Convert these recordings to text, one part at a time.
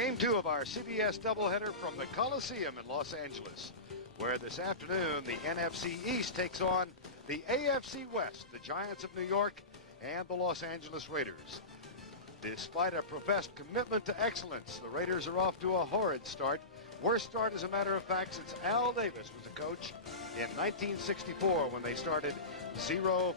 Game 2 of our CBS doubleheader from the Coliseum in Los Angeles, where this afternoon the NFC East takes on the AFC West, the Giants of New York and the Los Angeles Raiders. Despite a professed commitment to excellence, the Raiders are off to a horrid start. Worst start, as a matter of fact, since Al Davis was a coach in 1964 when they started 0-5-1.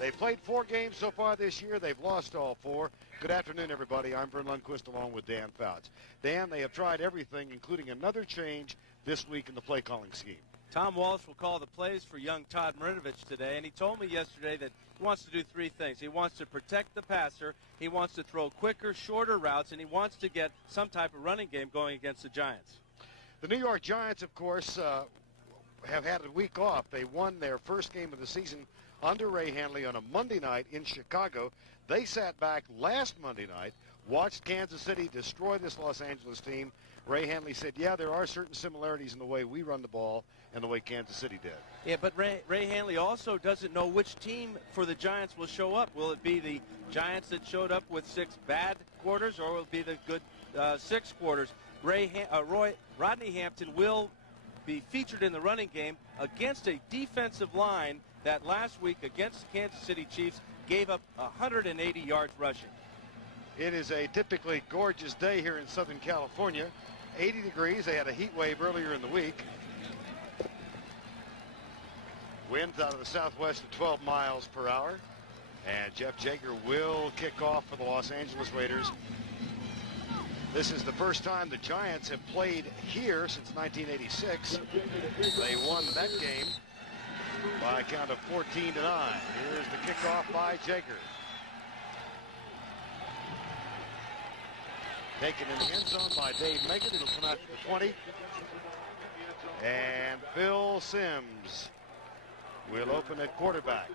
They've played 4 games so far this year. They've lost all 4. Good afternoon, everybody. I'm Vern Lundquist along with Dan Fouts. Dan, they have tried everything, including another change this week in the play calling scheme. Tom Walsh will call the plays for young Todd Marinovich today, and he told me yesterday that he wants to do 3 things. He wants to protect the passer, he wants to throw quicker, shorter routes, and he wants to get some type of running game going against the Giants. The New York Giants, of course, have had a week off. They won their first game of the season under Ray Handley on a Monday night in Chicago. They sat back last Monday night, watched Kansas City destroy this Los Angeles team. Ray Handley said, yeah, there are certain similarities in the way we run the ball and the way Kansas City did. Yeah, but Ray Handley also doesn't know which team for the Giants will show up. Will it be the Giants that showed up with 6 bad quarters, or will it be the good 6 quarters? Rodney Hampton will be featured in the running game against a defensive line that last week against the Kansas City Chiefs gave up 180 yards rushing. It is a typically gorgeous day here in Southern California. 80 degrees. They had a heat wave earlier in the week. Winds out of the southwest at 12 miles per hour. And Jeff Jaeger will kick off for the Los Angeles Raiders. This is the first time the Giants have played here since 1986. They won that game by a count of 14-9. Here's the kickoff by Jaeger. Taken in the end zone by Dave Meggett. It'll come out to the 20. And Phil Simms will open at quarterback.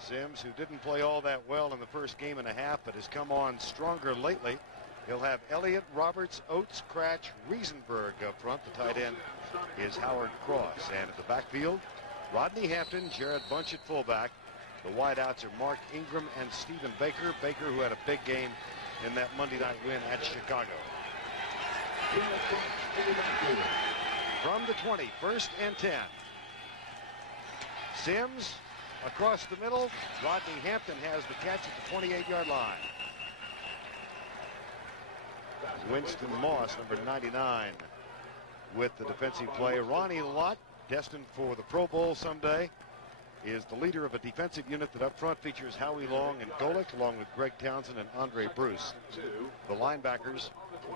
Simms, who didn't play all that well in the first game and a half, but has come on stronger lately. He'll have Elliott, Roberts, Oates, Cratch, Riesenberg up front. The tight end is Howard Cross. And at the backfield, Rodney Hampton, Jared Bunch at fullback. The wideouts are Mark Ingram and Stephen Baker. Baker, who had a big game in that Monday night win at Chicago. From the 20, 1st and 10. Simms across the middle. Rodney Hampton has the catch at the 28-yard line. Winston Moss, number 99, with the defensive play. Ronnie Lott, destined for the Pro Bowl someday, is the leader of a defensive unit that up front features Howie Long and Golick, along with Greg Townsend and Andre Bruce. The linebackers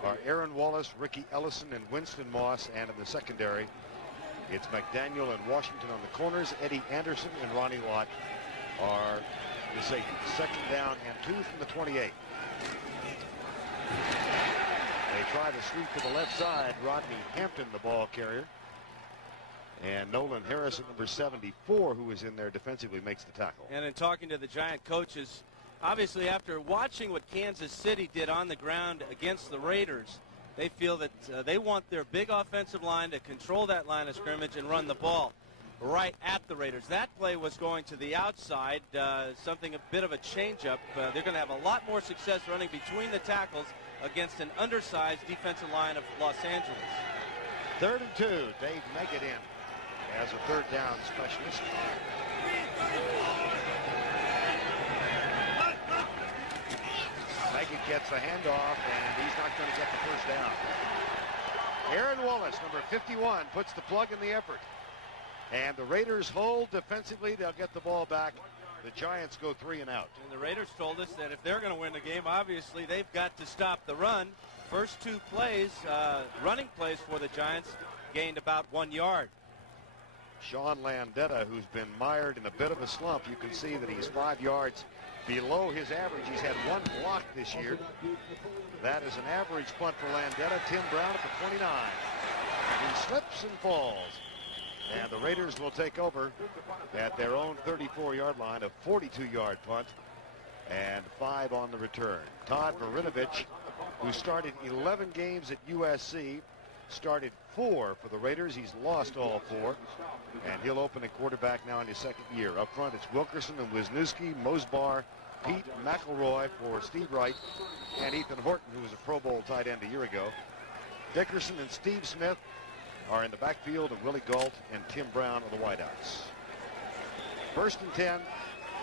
are Aaron Wallace, Ricky Ellison, and Winston Moss, and in the secondary, it's McDaniel and Washington on the corners. Eddie Anderson and Ronnie Lott are the safeties. 2nd down and 2 from the 28. They try to sweep to the left side. Rodney Hampton, the ball carrier. And Nolan Harrison, number 74, who is in there defensively, makes the tackle. And in talking to the Giant coaches, obviously after watching what Kansas City did on the ground against the Raiders, they feel that they want their big offensive line to control that line of scrimmage and run the ball right at the Raiders. That play was going to the outside, something a bit of a changeup. They're going to have a lot more success running between the tackles against an undersized defensive line of Los Angeles. 3rd and 2. Dave Meggett in as a 3rd down specialist. Meggett gets the handoff, and he's not going to get the 1st down. Aaron Wallace, number 51, puts the plug in the effort. And the Raiders hold defensively. They'll get the ball back. The Giants go 3 and out. And the Raiders told us that if they're going to win the game, obviously they've got to stop the run. First 2 plays, running plays for the Giants, gained about 1 yard. Sean Landeta, who's been mired in a bit of a slump. You can see that he's 5 yards below his average. He's had 1 block this year. That is an average punt for Landeta. Tim Brown at the 29. And he slips and falls. And the Raiders will take over at their own 34-yard line, a 42-yard punt, and 5 on the return. Todd Marinovich, who started 11 games at USC, started 4 for the Raiders. He's lost all 4, and he'll open at quarterback now in his 2nd year. Up front, it's Wilkerson and Wisniewski, Mosbar, Pete McElroy for Steve Wright, and Ethan Horton, who was a Pro Bowl tight end a year ago. Dickerson and Steve Smith are in the backfield, and Willie Gault and Tim Brown are the wideouts. 1st and 10,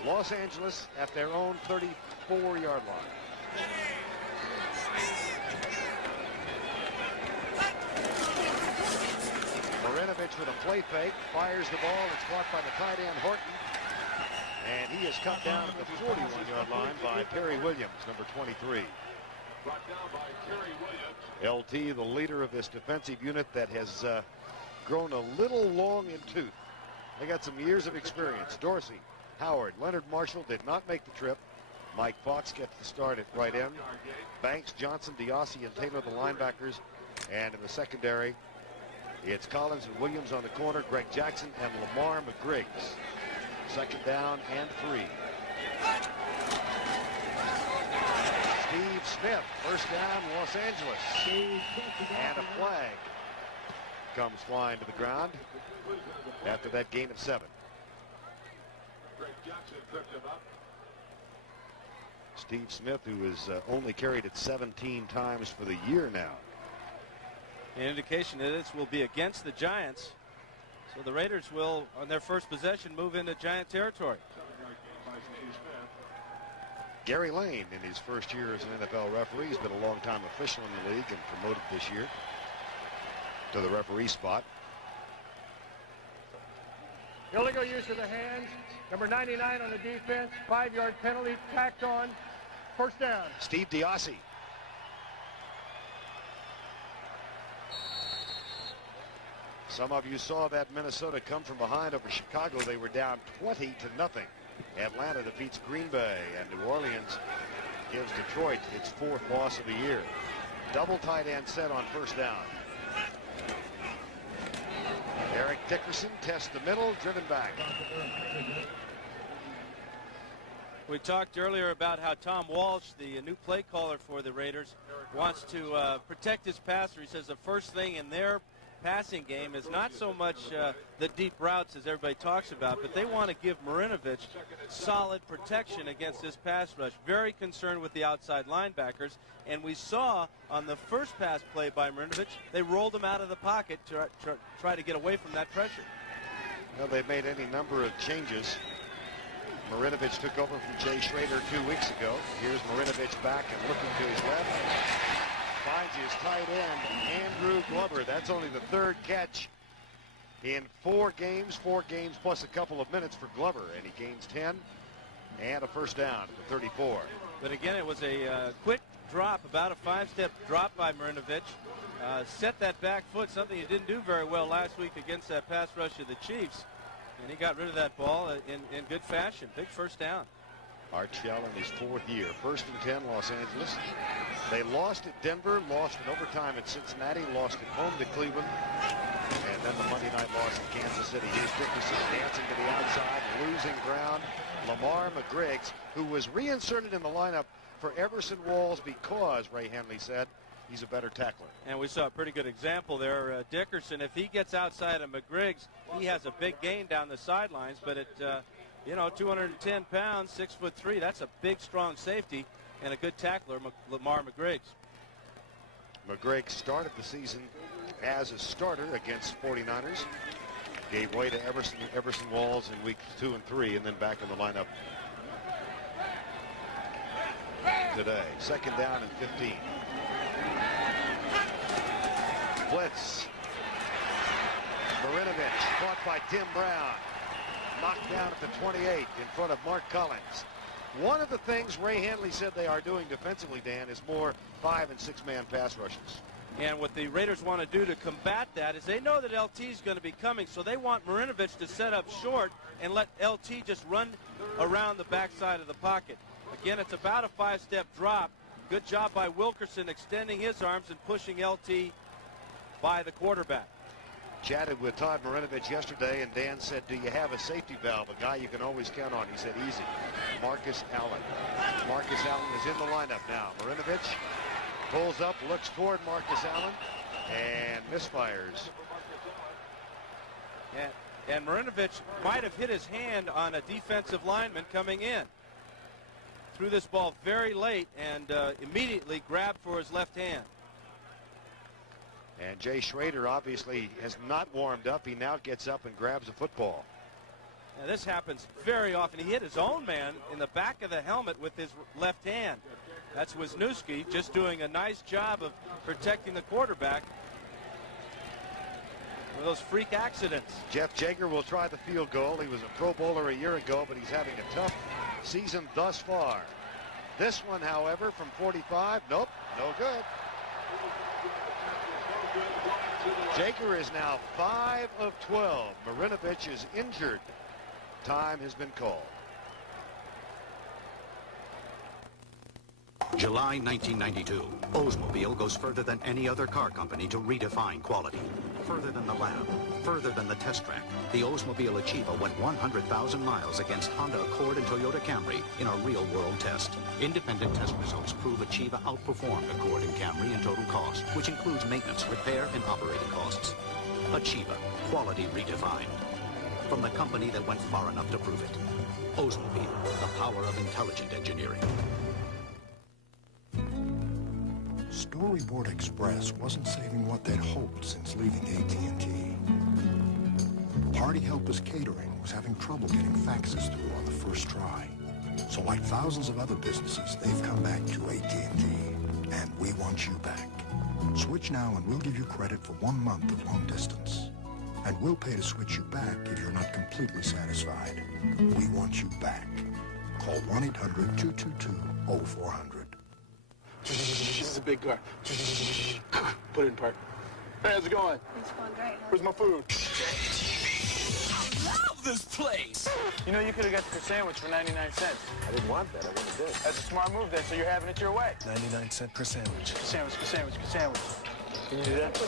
Los Angeles at their own 34-yard line. Marinovich with a play fake, fires the ball. It's caught by the tight end Horton. And he is cut down at the 41-yard line by Perry Williams, number 23. LT, the leader of this defensive unit that has grown a little long in tooth. They got some years of experience. Dorsey, Howard, Leonard Marshall did not make the trip. Mike Fox gets the start at right end. Banks, Johnson, Diossi, and Taylor the linebackers. And in the secondary, it's Collins and Williams on the corner, Greg Jackson and Lamar McGriggs. 2nd down and 3. Steve Smith, 1st down, Los Angeles. And a flag comes flying to the ground after that gain of 7. Steve Smith, who has only carried it 17 times for the year now. An indication that this will be against the Giants. So the Raiders will, on their first possession, move into Giant territory. Gary Lane, in his first year as an NFL referee, has been a long-time official in the league and promoted this year to the referee spot. Illegal use of the hands. Number 99 on the defense. 5-yard penalty tacked on. 1st down. Steve Diossi. Some of you saw that Minnesota come from behind over Chicago. They were down 20-0. Atlanta defeats Green Bay, and New Orleans gives Detroit its 4th loss of the year. Double tight end set on 1st down. Eric Dickerson tests the middle, driven back. We talked earlier about how Tom Walsh, the new play caller for the Raiders, wants to protect his passer. He says the first thing in their passing game is not so much the deep routes as everybody talks about, but they want to give Marinovich solid protection against this pass rush. Very concerned with the outside linebackers, and we saw on the first pass play by Marinovich, they rolled him out of the pocket to try to get away from that pressure. Well, they've made any number of changes. Marinovich took over from Jay Schrader 2 weeks ago. Here's Marinovich back and looking to his left. Finds his tight end, Andrew Glover. That's only the 3rd catch in 4 games plus a couple of minutes for Glover, and he gains 10 and a 1st down at the 34. But again, it was a quick drop, about a 5-step drop by Marinovich. Set that back foot, something he didn't do very well last week against that pass rush of the Chiefs, and he got rid of that ball in good fashion. Big 1st down. Art Shell in his 4th year. 1st and 10, Los Angeles. They lost at Denver, lost in overtime at Cincinnati, lost at home to Cleveland, and then the Monday night loss in Kansas City. Here's Dickerson dancing to the outside, losing ground. Lamar McGriggs, who was reinserted in the lineup for Everson Walls because, Ray Henley said, he's a better tackler. And we saw a pretty good example there. Dickerson, if he gets outside of McGriggs, he has a big gain down the sidelines, but at 210 pounds, 6'3", that's a big, strong safety and a good tackler, Lamar McGriggs. McGriggs started the season as a starter against 49ers. Gave way to Everson Walls in weeks 2 and 3, and then back in the lineup today. 2nd down and 15. Blitz. Marinovich caught by Tim Brown. Knocked down at the 28 in front of Mark Collins. One of the things Ray Henley said they are doing defensively, Dan, is more 5- and 6-man pass rushes. And what the Raiders want to do to combat that is they know that LT is going to be coming, so they want Marinovich to set up short and let LT just run around the backside of the pocket. Again, it's about a 5-step drop. Good job by Wilkerson extending his arms and pushing LT by the quarterback. Chatted with Todd Marinovich yesterday, and Dan said, do you have a safety valve, a guy you can always count on? He said, easy. Marcus Allen. Marcus Allen is in the lineup now. Marinovich pulls up, looks toward Marcus Allen, and misfires. And Marinovich might have hit his hand on a defensive lineman coming in. threw this ball very late and immediately grabbed for his left hand. And Jay Schrader obviously has not warmed up. He now gets up and grabs a football. Now, this happens very often. He hit his own man in the back of the helmet with his left hand. That's Wisniewski just doing a nice job of protecting the quarterback. One of those freak accidents. Jeff Jaeger will try the field goal. He was a Pro Bowler a year ago, but he's having a tough season thus far. This one, however, from 45, nope, no good. Jaeger is now 5 of 12. Marinovich is injured. Time has been called. July 1992. Oldsmobile goes further than any other car company to redefine quality. Further than the lab, further than the test track, the Oldsmobile Achieva went 100,000 miles against Honda Accord and Toyota Camry in a real-world test. Independent test results prove Achieva outperformed Accord and Camry in total cost, which includes maintenance, repair, and operating costs. Achieva, quality redefined. From the company that went far enough to prove it. Oldsmobile, the power of intelligent engineering. Storyboard Express wasn't saving what they'd hoped since leaving AT&T. Party Helpers Catering was having trouble getting faxes through on the first try. So like thousands of other businesses, they've come back to AT&T, and we want you back. Switch now and we'll give you credit for 1 month of long distance. And we'll pay to switch you back if you're not completely satisfied. We want you back. Call 1-800-222-0400. This is a big car. Put it in park. Hey, how's it going? It's going great, huh? Where's my food? I love this place. You know, you could have got the sandwich for 99 cents. I didn't want that. I wanted this. That's a smart move then, so you're having it your way. 99 cents per sandwich. Sandwich. Can you do that?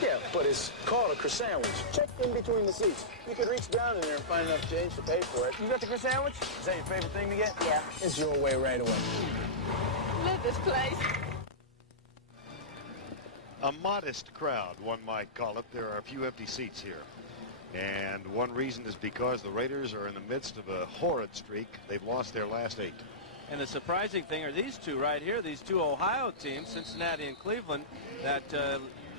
Yeah, but it's called a croissant. Check in between the seats. You could reach down in there and find enough change to pay for it. You got the croissant? Is that your favorite thing to get? Yeah. It's your way right away. Love this place. A modest crowd, one might call it. There are a few empty seats here. And one reason is because the Raiders are in the midst of a horrid streak. They've lost their last 8. And the surprising thing are these two right here, these two Ohio teams, Cincinnati and Cleveland, that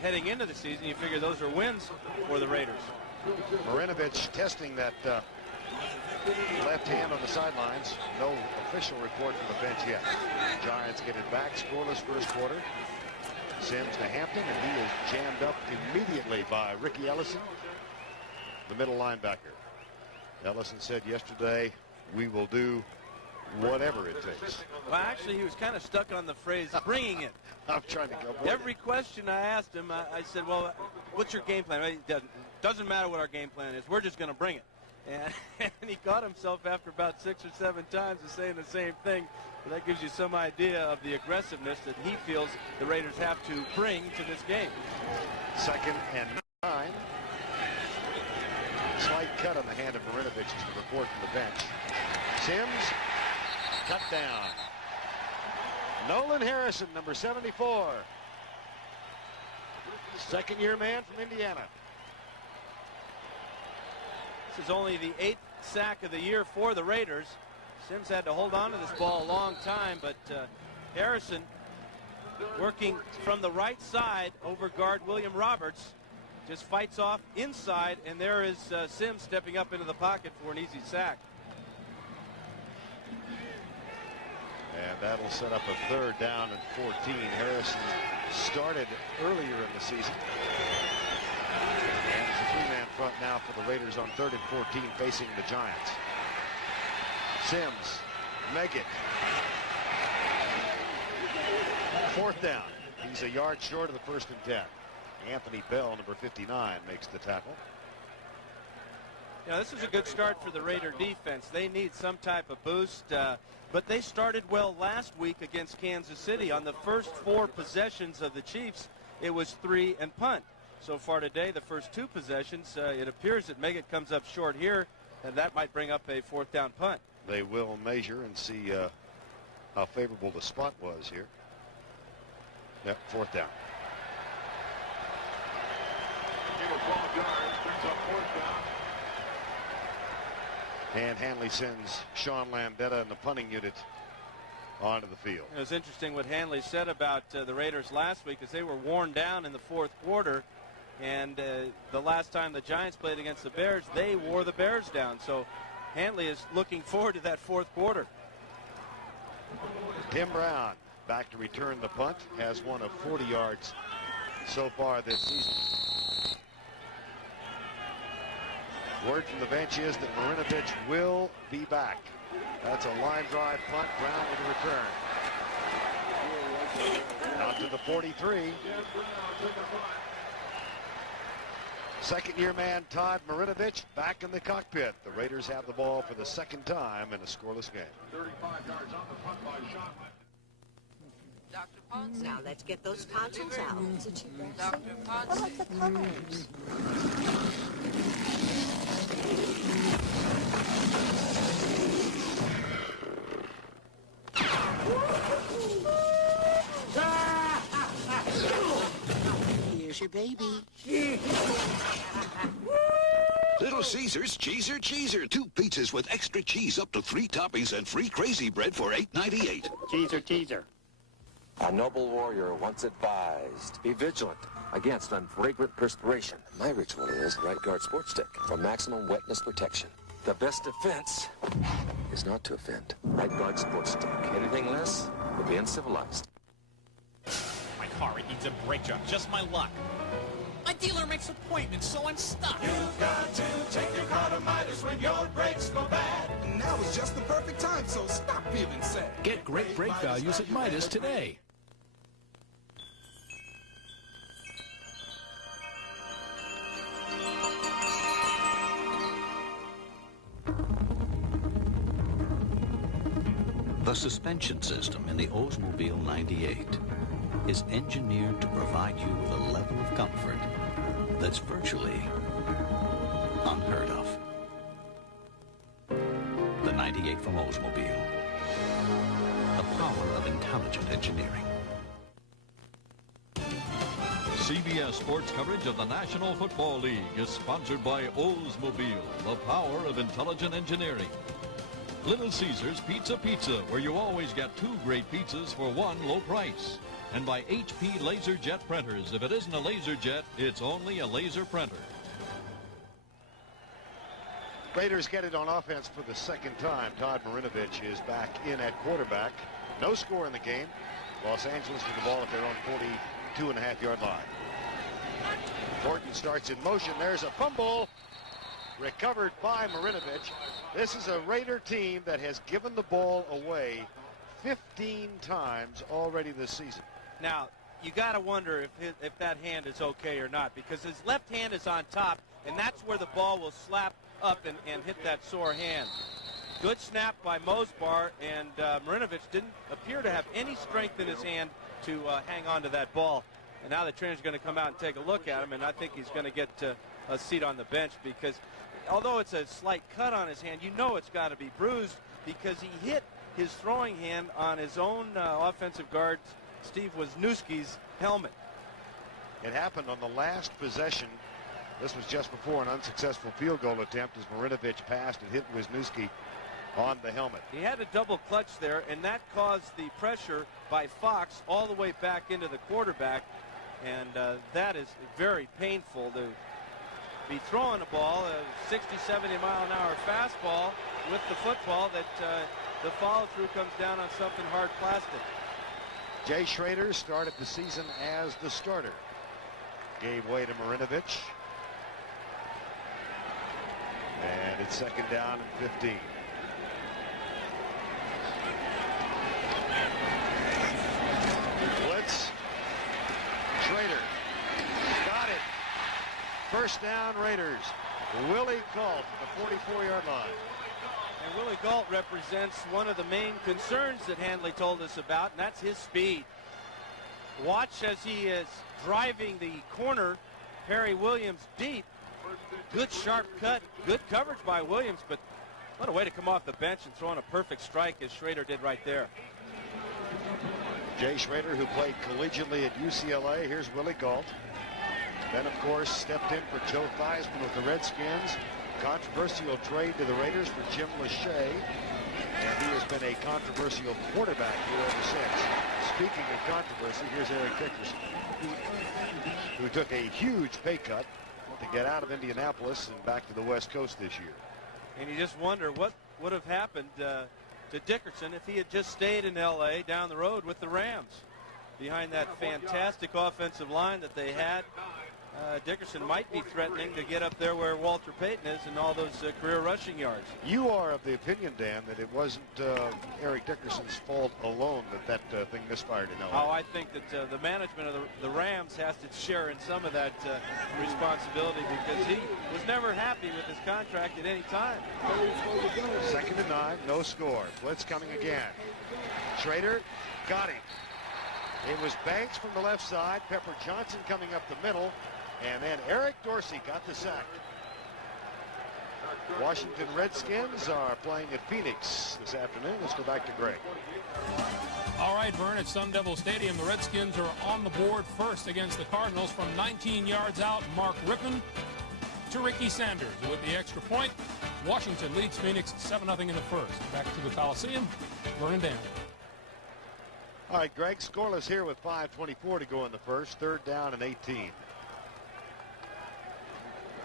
heading into the season, you figure those are wins for the Raiders. Marinovich testing that left hand on the sidelines. No official report from the bench yet. Giants get it back. Scoreless first quarter. Sims to Hampton, and he is jammed up immediately by Ricky Ellison, the middle linebacker. Ellison said yesterday, we will do whatever it takes. Well, actually, he was kind of stuck on the phrase, bringing it. I'm trying to go. Every question I asked him, I said, well, what's your game plan? It doesn't matter what our game plan is. We're just going to bring it. And he caught himself after about 6 or 7 times of saying the same thing. But that gives you some idea of the aggressiveness that he feels the Raiders have to bring to this game. 2nd and 9. Slight cut on the hand of Marinovich is the report from the bench. Sims cut down. Nolan Harrison, number 74. Second-year man from Indiana. This is only the 8th sack of the year for the Raiders. Sims had to hold on to this ball a long time, but Harrison working from the right side over guard William Roberts. Just fights off inside, and there is Sims stepping up into the pocket for an easy sack. And that'll set up a 3rd down and 14. Harrison started earlier in the season. And it's a 3-man front now for the Raiders on 3rd and 14 facing the Giants. Sims, Meggett. 4th down. He's a yard short of the 1st and 10. Anthony Bell, number 59, makes the tackle. Yeah, this is a good start for the Raider defense. They need some type of boost, but they started well last week against Kansas City. On the first 4 possessions of the Chiefs, it was 3 and punt. So far today, the first 2 possessions, it appears that Meggett comes up short here, and that might bring up a 4th down punt. They will measure and see how favorable the spot was here. Yep, 4th down. And Hanley sends Sean Landeta in the punting unit onto the field. It was interesting what Hanley said about the Raiders last week, as they were worn down in the fourth quarter. And the last time the Giants played against the Bears, they wore the Bears down. So Hanley is looking forward to that fourth quarter. Tim Brown back to return the punt, has one of 40 yards so far this season. Word from the bench is that Marinovich will be back. That's a line drive punt. Brown with a return. Out to the 43. Second-year man Todd Marinovich back in the cockpit. The Raiders have the ball for the second time in a scoreless game. 35 yards on the punt by Shotman. Dr. Ponce. Now let's get those tonsils out. Dr. Ponce. The colors. Here's your baby. Little Caesars Cheeser. 2 pizzas with extra cheese up to 3 toppings and free crazy bread for $8.98. Teaser. A noble warrior once advised, be vigilant against unfragrant perspiration. My ritual is Right Guard Sports Stick for maximum wetness protection. The best defense is not to offend. Right Guard Sports Stick. Anything less would be uncivilized. My car, it needs a brake job. Just my luck. My dealer makes appointments, so I'm stuck. You've got to take your car to Midas when your brakes go bad. Now is just the perfect time, so stop feeling sad. Get great brake values at Midas today. The suspension system in the Oldsmobile 98 is engineered to provide you with a level of comfort that's virtually unheard of. The 98 from Oldsmobile. The power of intelligent engineering. CBS Sports coverage of the National Football League is sponsored by Oldsmobile, the power of intelligent engineering. Little Caesars Pizza, where you always get 2 great pizzas for 1 low price. And by HP LaserJet printers. If it isn't a LaserJet, it's only a laser printer. Raiders get it on offense for the second time. Todd Marinovich is back in at quarterback. No score in the game. Los Angeles with the ball at their own 42.5-yard line. Thornton starts in motion. There's a fumble. Recovered by Marinovich. This is a Raider team that has given the ball away 15 times already this season. Now, you got to wonder if that hand is okay or not, because his left hand is on top, and that's where the ball will slap up and hit that sore hand. Good snap by Mosbar, and Marinovich didn't appear to have any strength in his hand to hang on to that ball. And now the trainer's going to come out and take a look at him, and I think he's going to get a seat on the bench, because although it's a slight cut on his hand, you know it's got to be bruised, because he hit his throwing hand on his own offensive guard, Steve Wisniewski's helmet. It happened on the last possession. This was just before an unsuccessful field goal attempt as Marinovich passed and hit Wisniewski on the helmet. He had a double clutch there, and that caused the pressure by Fox all the way back into the quarterback, and that is very painful to be throwing a ball, a 60, 70-mile-an-hour fastball with the football that the follow-through comes down on something hard plastic. Jay Schrader started the season as the starter. Gave way to Marinovich. And it's second down and 15. Blitz. Schrader. Got it. First down, Raiders. Willie Gault at the 44-yard line. And Willie Gault represents one of the main concerns that Hanley told us about, and that's his speed. Watch as he is driving the corner, Perry Williams deep. Good sharp cut, good coverage by Williams, but what a way to come off the bench and throw in a perfect strike as Schrader did right there. Jay Schrader, who played collegiately at UCLA. Here's Willie Gault. Then, of course, stepped in for Joe Theismann with the Redskins. Controversial trade to the Raiders for Jim Lachey. And he has been a controversial quarterback here ever since. Speaking of controversy, here's Eric Dickerson, who took a huge pay cut to get out of Indianapolis and back to the West Coast this year. And you just wonder what would have happened to Dickerson if he had just stayed in L.A. down the road with the Rams. Behind that fantastic offensive line that they had, Dickerson might be threatening to get up there where Walter Payton is and all those career rushing yards. You are of the opinion, Dan, that it wasn't Eric Dickerson's fault alone that thing misfired in L.A. Oh, I think that the management of the Rams has to share in some of that responsibility, because he was never happy with his contract at any time. 2nd and 9, no score. Blitz coming again. Schrader got him. It was Banks from the left side, Pepper Johnson coming up the middle, and then Eric Dorsey got the sack. Washington Redskins are playing at Phoenix this afternoon. Let's go back to Greg. All right, Vern, at Sun Devil Stadium, the Redskins are on the board first against the Cardinals from 19 yards out. Mark Rippon to Ricky Sanders with the extra point. Washington leads Phoenix 7-0 in the first. Back to the Coliseum, Vern and Dan. All right, Greg, scoreless here with 5:24 to go in the first. 3rd down and 18.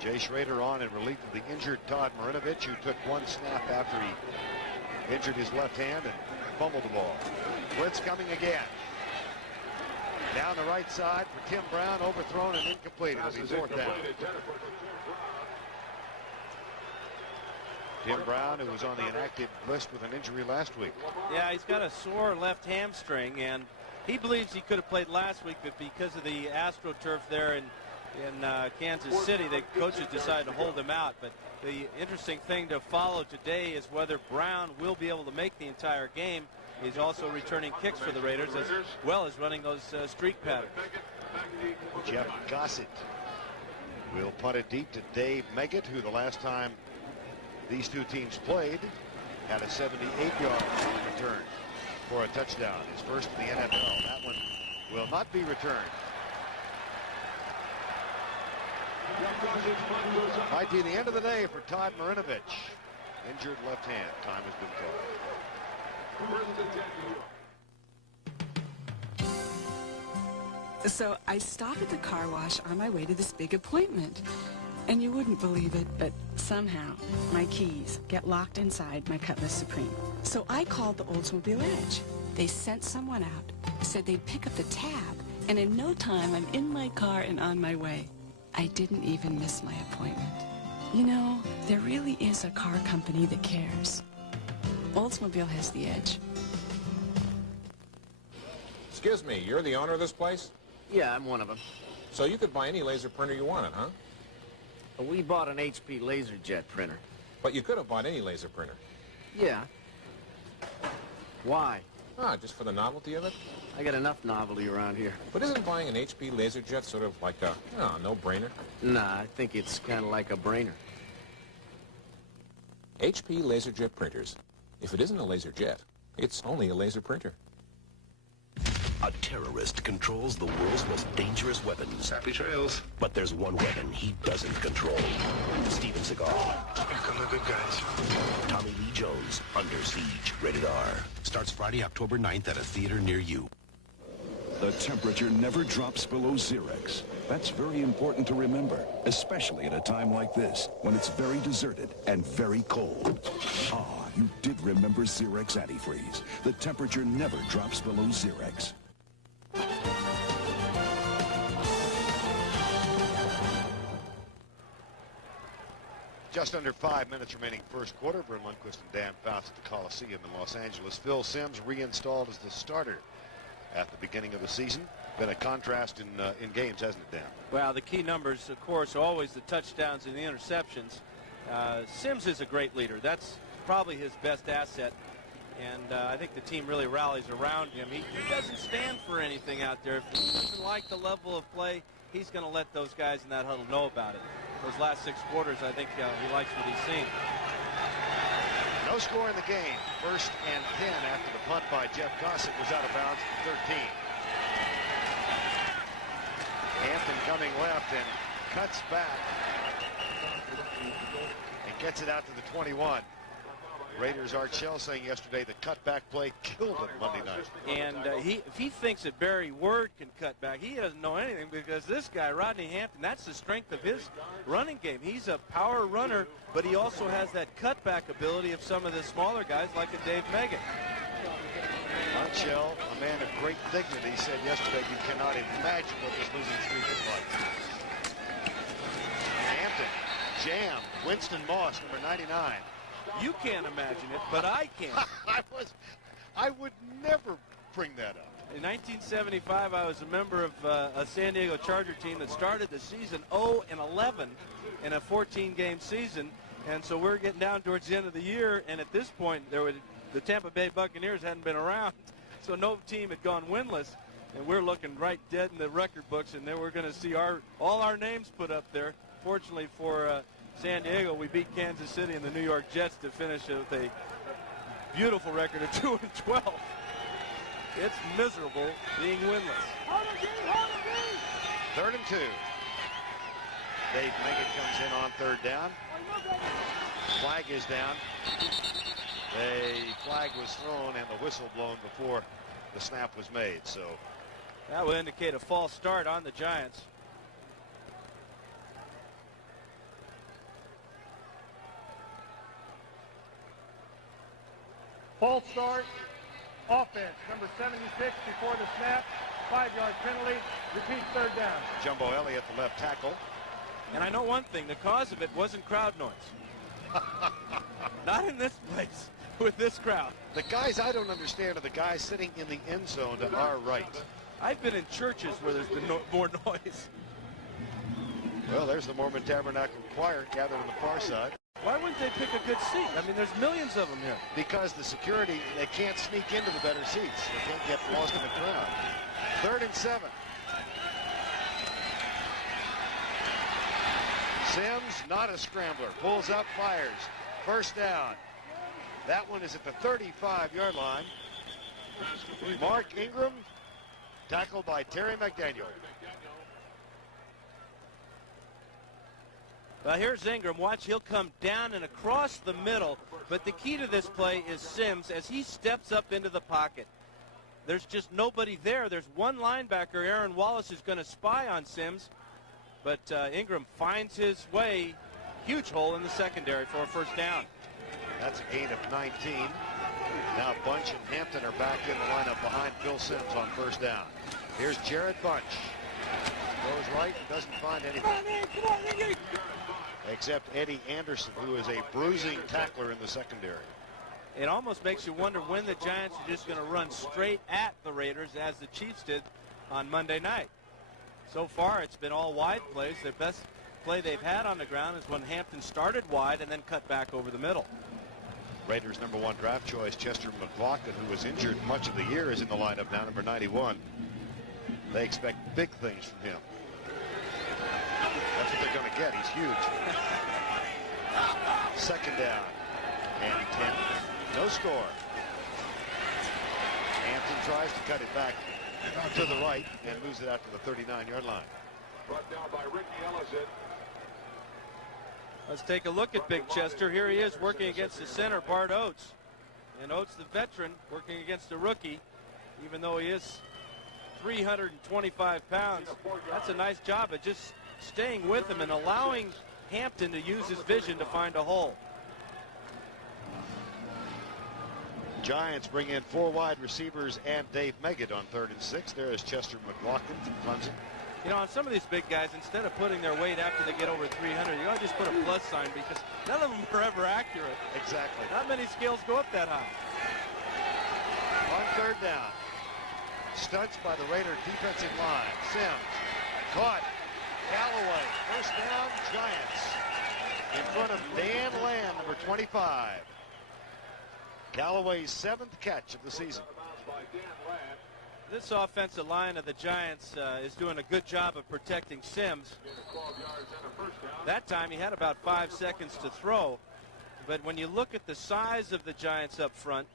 Jay Schrader on in relief of the injured Todd Marinovich, who took one snap after he injured his left hand and fumbled the ball. Blitz coming again. Down the right side for Tim Brown, overthrown and incomplete. It'll be 4th down. Tim Brown, who was on the inactive list with an injury last week. Yeah, he's got a sore left hamstring, and he believes he could have played last week, but because of the AstroTurf there in Kansas City, the coaches decided to hold him out. But the interesting thing to follow today is whether Brown will be able to make the entire game. He's also returning kicks for the Raiders, as well as running those streak patterns. Jeff Gossett will punt it deep to Dave Meggett, who the last time these two teams played had a 78-yard return for a touchdown. His first in the NFL. That one will not be returned. Might be the end of the day for Todd Marinovich. Injured left hand. Time has been called. So I stop at the car wash on my way to this big appointment. And you wouldn't believe it, but somehow my keys get locked inside my Cutlass Supreme. So I called the Oldsmobile Edge. They sent someone out, said they'd pick up the tab, and in no time I'm in my car and on my way. I didn't even miss my appointment. You know, there really is a car company that cares. Oldsmobile has the edge. Excuse me, you're the owner of this place? Yeah, I'm one of them. So you could buy any laser printer you wanted, huh? We bought an HP LaserJet printer. But you could have bought any laser printer. Yeah. Why? Ah, just for the novelty of it? I got enough novelty around here. But isn't buying an HP LaserJet sort of like a, no-brainer? Nah, I think it's kind of like a brainer. HP LaserJet printers. If it isn't a LaserJet, it's only a laser printer. A terrorist controls the world's most dangerous weapons. Happy trails. But there's one weapon he doesn't control. Steven Seagal. Here come the good guys. Tommy Lee Jones, Under Siege, rated R. Starts Friday, October 9th at a theater near you. The temperature never drops below Xerex. That's very important to remember, especially at a time like this, when it's very deserted and very cold. Ah, you did remember Xerex Antifreeze. The temperature never drops below Xerex. Just under 5 minutes remaining first quarter. Vern Lundquist and Dan Fouts at the Coliseum in Los Angeles. Phil Simms reinstalled as the starter at the beginning of the season. Been a contrast in games, hasn't it, Dan? Well, the key numbers, of course, are always the touchdowns and the interceptions. Simms is a great leader. That's probably his best asset. And I think the team really rallies around him. He doesn't stand for anything out there. If he doesn't like the level of play, he's going to let those guys in that huddle know about it. Those last 6 quarters, I think he likes what he's seen. No score in the game. 1st and 10 after the punt by Jeff Gossett was out of bounds at 13. Hampton coming left and cuts back and gets it out to the 21. Raiders Art Shell saying yesterday the cutback play killed him Monday night. And if he thinks that Barry Word can cut back, he doesn't know anything, because this guy, Rodney Hampton, that's the strength of his running game. He's a power runner, but he also has that cutback ability of some of the smaller guys like a Dave Meggett. Art Shell, a man of great dignity, said yesterday you cannot imagine what this losing streak is like. Hampton jammed Winston Moss, number 99. You can't imagine it, but I can. I would never bring that up. In 1975, I was a member of a San Diego Charger team that started the season 0-11 in a 14-game season, and so we're getting down towards the end of the year, and at this point, the Tampa Bay Buccaneers hadn't been around, so no team had gone winless, and we're looking right dead in the record books, and then we're going to see all our names put up there. Fortunately for San Diego, we beat Kansas City and the New York Jets to finish with a beautiful record of 2-12. It's miserable being winless. 3rd and 2. Dave Meggett comes in on 3rd down. Flag is down. The flag was thrown and the whistle blown before the snap was made. So that would indicate a false start on the Giants. False start, offense, number 76 before the snap, 5-yard penalty, repeat 3rd down. Jumbo Elliott, the left tackle. And I know one thing, the cause of it wasn't crowd noise. Not in this place with this crowd. The guys I don't understand are the guys sitting in the end zone to our right. I've been in churches where there's been more noise. Well, there's the Mormon Tabernacle Choir gathered on the far side. Why wouldn't they pick a good seat? I mean, there's millions of them here. Because the security, they can't sneak into the better seats. They can't get lost in the crowd. 3rd and 7. Sims, not a scrambler. Pulls up, fires. 1st down. That one is at the 35-yard line. Mark Ingram, tackled by Terry McDaniel. Well, here's Ingram. Watch, he'll come down and across the middle. But the key to this play is Sims as he steps up into the pocket. There's just nobody there. There's one linebacker, Aaron Wallace, who's going to spy on Sims. But Ingram finds his way. Huge hole in the secondary for a 1st down. That's a gain of 19. Now Bunch and Hampton are back in the lineup behind Phil Sims on 1st down. Here's Jared Bunch. Goes right and doesn't find anything. Except Eddie Anderson, who is a bruising tackler in the secondary. It almost makes you wonder when the Giants are just going to run straight at the Raiders as the Chiefs did on Monday night. So far, it's been all wide plays. The best play they've had on the ground is when Hampton started wide and then cut back over the middle. Raiders' #1 draft choice, Chester McLaughlin, who was injured much of the year, is in the lineup now, number 91. They expect big things from him. That's what they're going to get. He's huge. 2nd down and 10. No score. Hampton tries to cut it back to the right and moves it out to the 39-yard line. Brought down by Ricky Ellison. Let's take a look at Big Chester. Here he is working against the center, Bart Oates. And Oates, the veteran, working against a rookie, even though he is 325 pounds. That's a nice job of just staying with him and allowing Hampton to use his vision to find a hole. Giants bring in 4 wide receivers and Dave Meggett on 3rd and 6. There is Chester McLaughlin from Clemson. You know, on some of these big guys, instead of putting their weight after they get over 300, you ought to just put a plus sign because none of them are ever accurate. Exactly. Not many scales go up that high. On 3rd down. Stunts by the Raider defensive line. Sims caught. Callaway. 1st down, Giants. In front of Dan Lamb, number 25. Callaway's 7th catch of the season. This offensive line of the Giants is doing a good job of protecting Sims. That time he had about 5 seconds to throw. But when you look at the size of the Giants up front,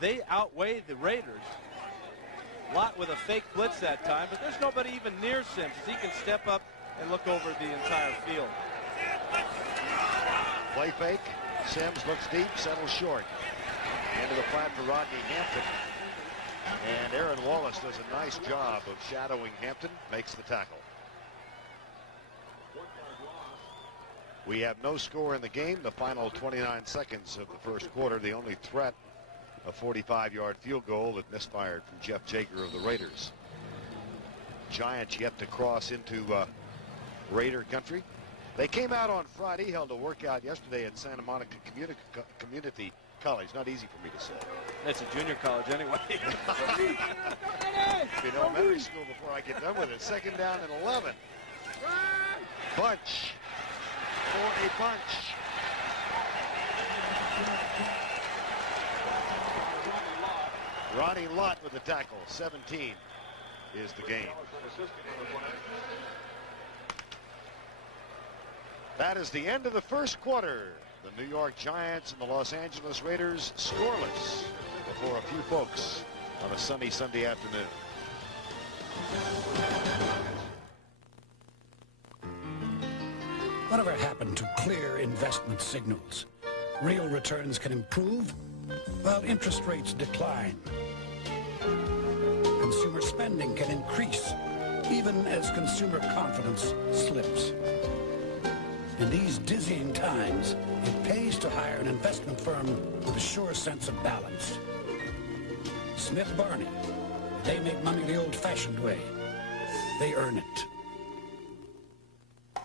they outweigh the Raiders. Lott with a fake blitz that time, but there's nobody even near Sims as he can step up and look over the entire field. Play fake. Sims looks deep, settles short. Into the flat for Rodney Hampton. And Aaron Wallace does a nice job of shadowing Hampton, makes the tackle. We have no score in the game. The final 29 seconds of the first quarter. The only threat, a 45-yard field goal that misfired from Jeff Jager of the Raiders. Giants yet to cross into Raider country. They came out on Friday, held a workout yesterday at Santa Monica Community College. Not easy for me to say. It's a junior college anyway. Be in elementary school before I get done with it. Second down and 11. Bunch for a bunch. Ronnie Lott with the tackle. 17 is the gain. That is the end of the first quarter. The New York Giants and the Los Angeles Raiders scoreless before a few folks on a sunny Sunday afternoon. Whatever happened to clear investment signals? Real returns can improve while interest rates decline. Consumer spending can increase even as consumer confidence slips. In these dizzying times, it pays to hire an investment firm with a sure sense of balance. Smith Barney. They make money the old-fashioned way. They earn it.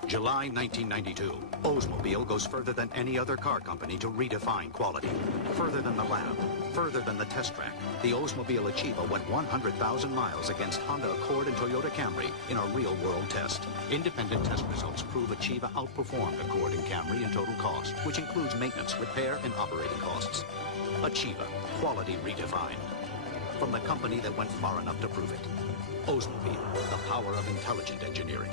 July 1992. Oldsmobile goes further than any other car company to redefine quality. Further than the lab, further than the test track. The Oldsmobile Achieva went 100,000 miles against Honda Accord and Toyota Camry in a real-world test. Independent test results prove Achieva outperformed Accord and Camry in total cost, which includes maintenance, repair, and operating costs. Achieva, quality redefined. From the company that went far enough to prove it. Oldsmobile, the power of intelligent engineering.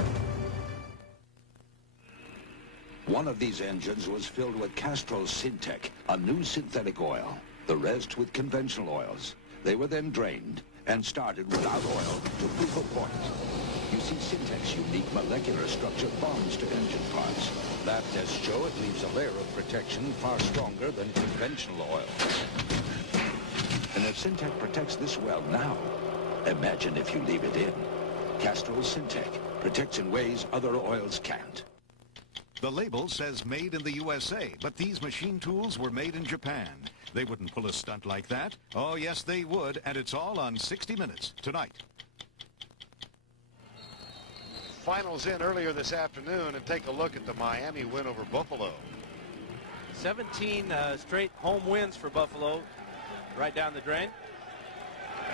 One of these engines was filled with Castrol Syntec, a new synthetic oil. The rest with conventional oils. They were then drained and started without oil to prove a point. You see, Syntec's unique molecular structure bonds to engine parts. Lab tests show it leaves a layer of protection far stronger than conventional oil. And if Syntec protects this well now, imagine if you leave it in. Castrol Syntec protects in ways other oils can't. The label says made in the USA, but these machine tools were made in Japan. They wouldn't pull a stunt like that. Oh, yes, they would, and it's all on 60 Minutes tonight. Finals in earlier this afternoon, and take a look at the Miami win over Buffalo. 17 straight home wins for Buffalo, right down the drain.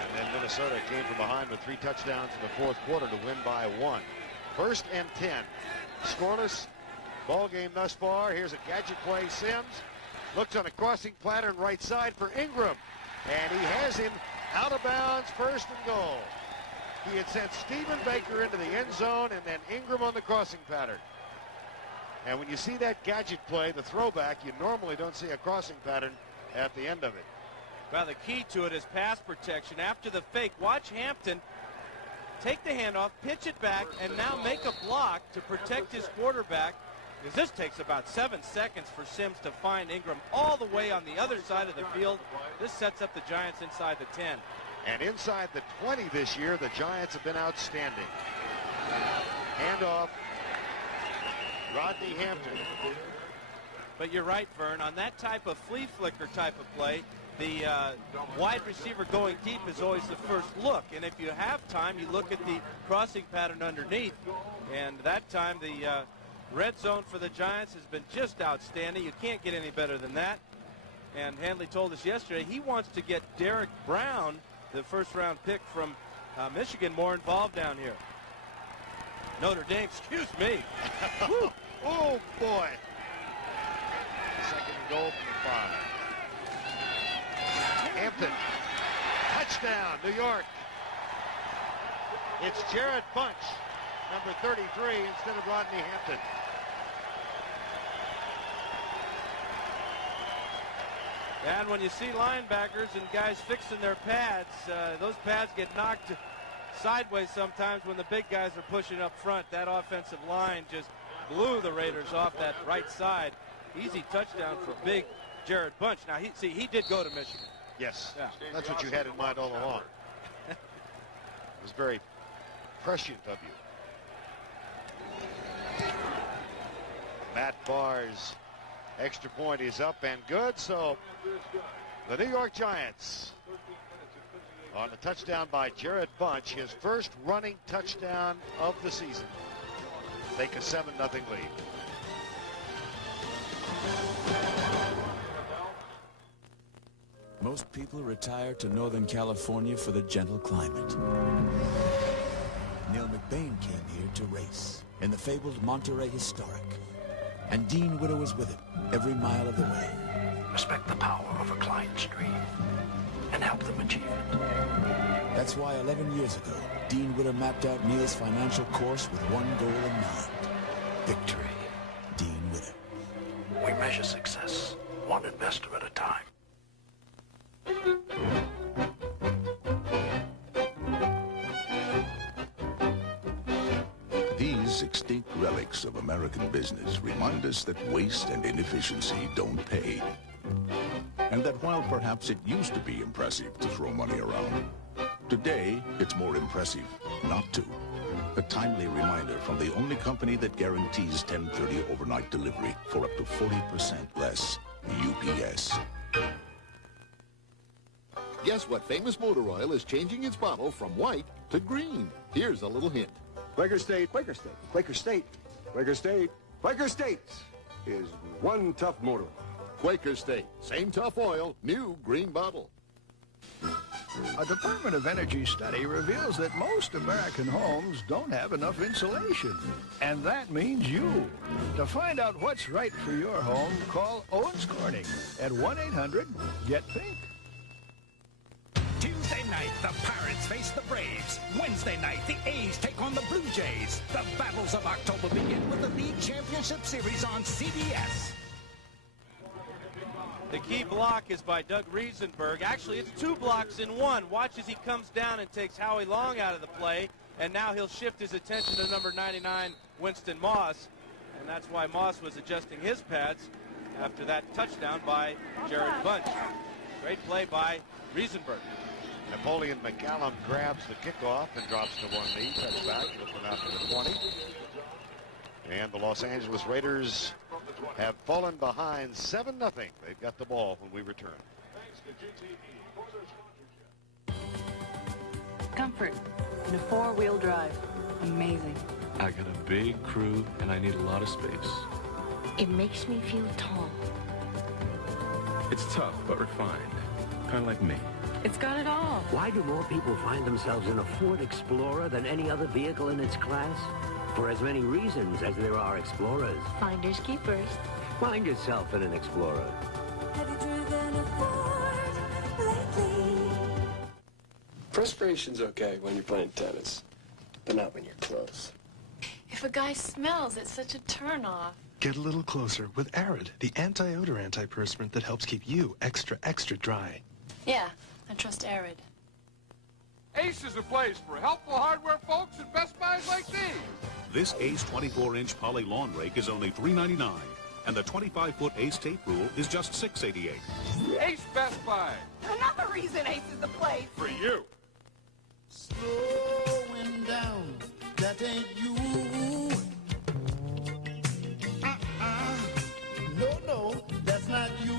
And then Minnesota came from behind with 3 touchdowns in the fourth quarter to win by 1. First and 10. Scoreless. Ball game thus far. Here's a gadget play. Sims looks on a crossing pattern right side for Ingram. And he has him out of bounds, first and goal. He had sent Stephen Baker into the end zone and then Ingram on the crossing pattern. And when you see that gadget play, the throwback, you normally don't see a crossing pattern at the end of it. Well, the key to it is pass protection. After the fake, watch Hampton take the handoff, pitch it back, and now make a block to protect his quarterback. Because this takes about 7 seconds for Sims to find Ingram all the way on the other side of the field. This sets up the Giants inside the 10. And inside the 20 this year, the Giants have been outstanding. Handoff, Rodney Hampton. But you're right, Vern. On that type of flea flicker type of play, the wide receiver going deep is always the first look. And if you have time, you look at the crossing pattern underneath. And that time, the red zone for the Giants has been just outstanding. You can't get any better than that. And Handley told us yesterday he wants to get Derek Brown, the first-round pick from Michigan, more involved down here. Notre Dame, excuse me. Oh, boy. Second and goal from the 5. Hampton. Touchdown, New York. It's Jared Bunch, number 33, instead of Rodney Hampton. And when you see linebackers and guys fixing their pads, those pads get knocked sideways sometimes when the big guys are pushing up front. That offensive line just blew the Raiders off that right side. Easy touchdown for big Jared Bunch. Now, he did go to Michigan. Yes, yeah. That's what you had in mind all along. It was very prescient of you. Matt Barr's extra point is up and good, so the New York Giants on a touchdown by Jared Bunch, his first running touchdown of the season, take a 7-0 lead. Most people retire to Northern California for the gentle climate. Neil McBain came here to race in the fabled Monterey Historic. And Dean Witter was with him every mile of the way. Respect the power of a client's dream and help them achieve it. That's why 11 years ago, Dean Witter mapped out Neil's financial course with one goal in mind. Victory. Dean Witter. We measure success one investor at a time. These extinct relics of American business remind us that waste and inefficiency don't pay. And that while perhaps it used to be impressive to throw money around, today it's more impressive not to. A timely reminder from the only company that guarantees 10:30 overnight delivery for up to 40% less, UPS. Guess what famous motor oil is changing its bottle from white to green? Here's a little hint. Quaker State, Quaker State, Quaker State, Quaker State, Quaker State is one tough motor oil. Quaker State, same tough oil, new green bottle. A Department of Energy study reveals that most American homes don't have enough insulation. And that means you. To find out what's right for your home, call Owens Corning at 1-800-GET-PINK. Tuesday night, the Pirates face the Braves. Wednesday night, the A's take on the Blue Jays. The battles of October begin with the League Championship Series on CBS. The key block is by Doug Riesenberg. Actually, it's 2 blocks in one. Watch as he comes down and takes Howie Long out of the play. And now he'll shift his attention to number 99, Winston Moss. And that's why Moss was adjusting his pads after that touchdown by Jared Bunch. Great play by Riesenberg. Napoleon McCallum grabs the kickoff and drops to one knee. Touchback. He'll come out to the 20. And the Los Angeles Raiders have fallen behind 7-0. They've got the ball when we return. Comfort in a 4-wheel drive. Amazing. I got a big crew and I need a lot of space. It makes me feel tall. It's tough but refined. Kind of like me. It's got it all. Why do more people find themselves in a Ford Explorer than any other vehicle in its class? For as many reasons as there are explorers. Finders keepers. Find yourself in an Explorer. Have you driven a Ford lately? Perspiration's okay when you're playing tennis, but not when you're close. If a guy smells, it's such a turn-off. Get a little closer with Arid, the anti-odor antiperspirant that helps keep you extra, extra dry. Yeah, I trust Arid. Ace is a place for helpful hardware folks at Best Buys like these. This Ace 24-inch poly lawn rake is only $3.99, and the 25-foot Ace tape rule is just $6.88. Ace Best Buy. Another reason Ace is the place. For you. Slowing down, that ain't you. No, that's not you.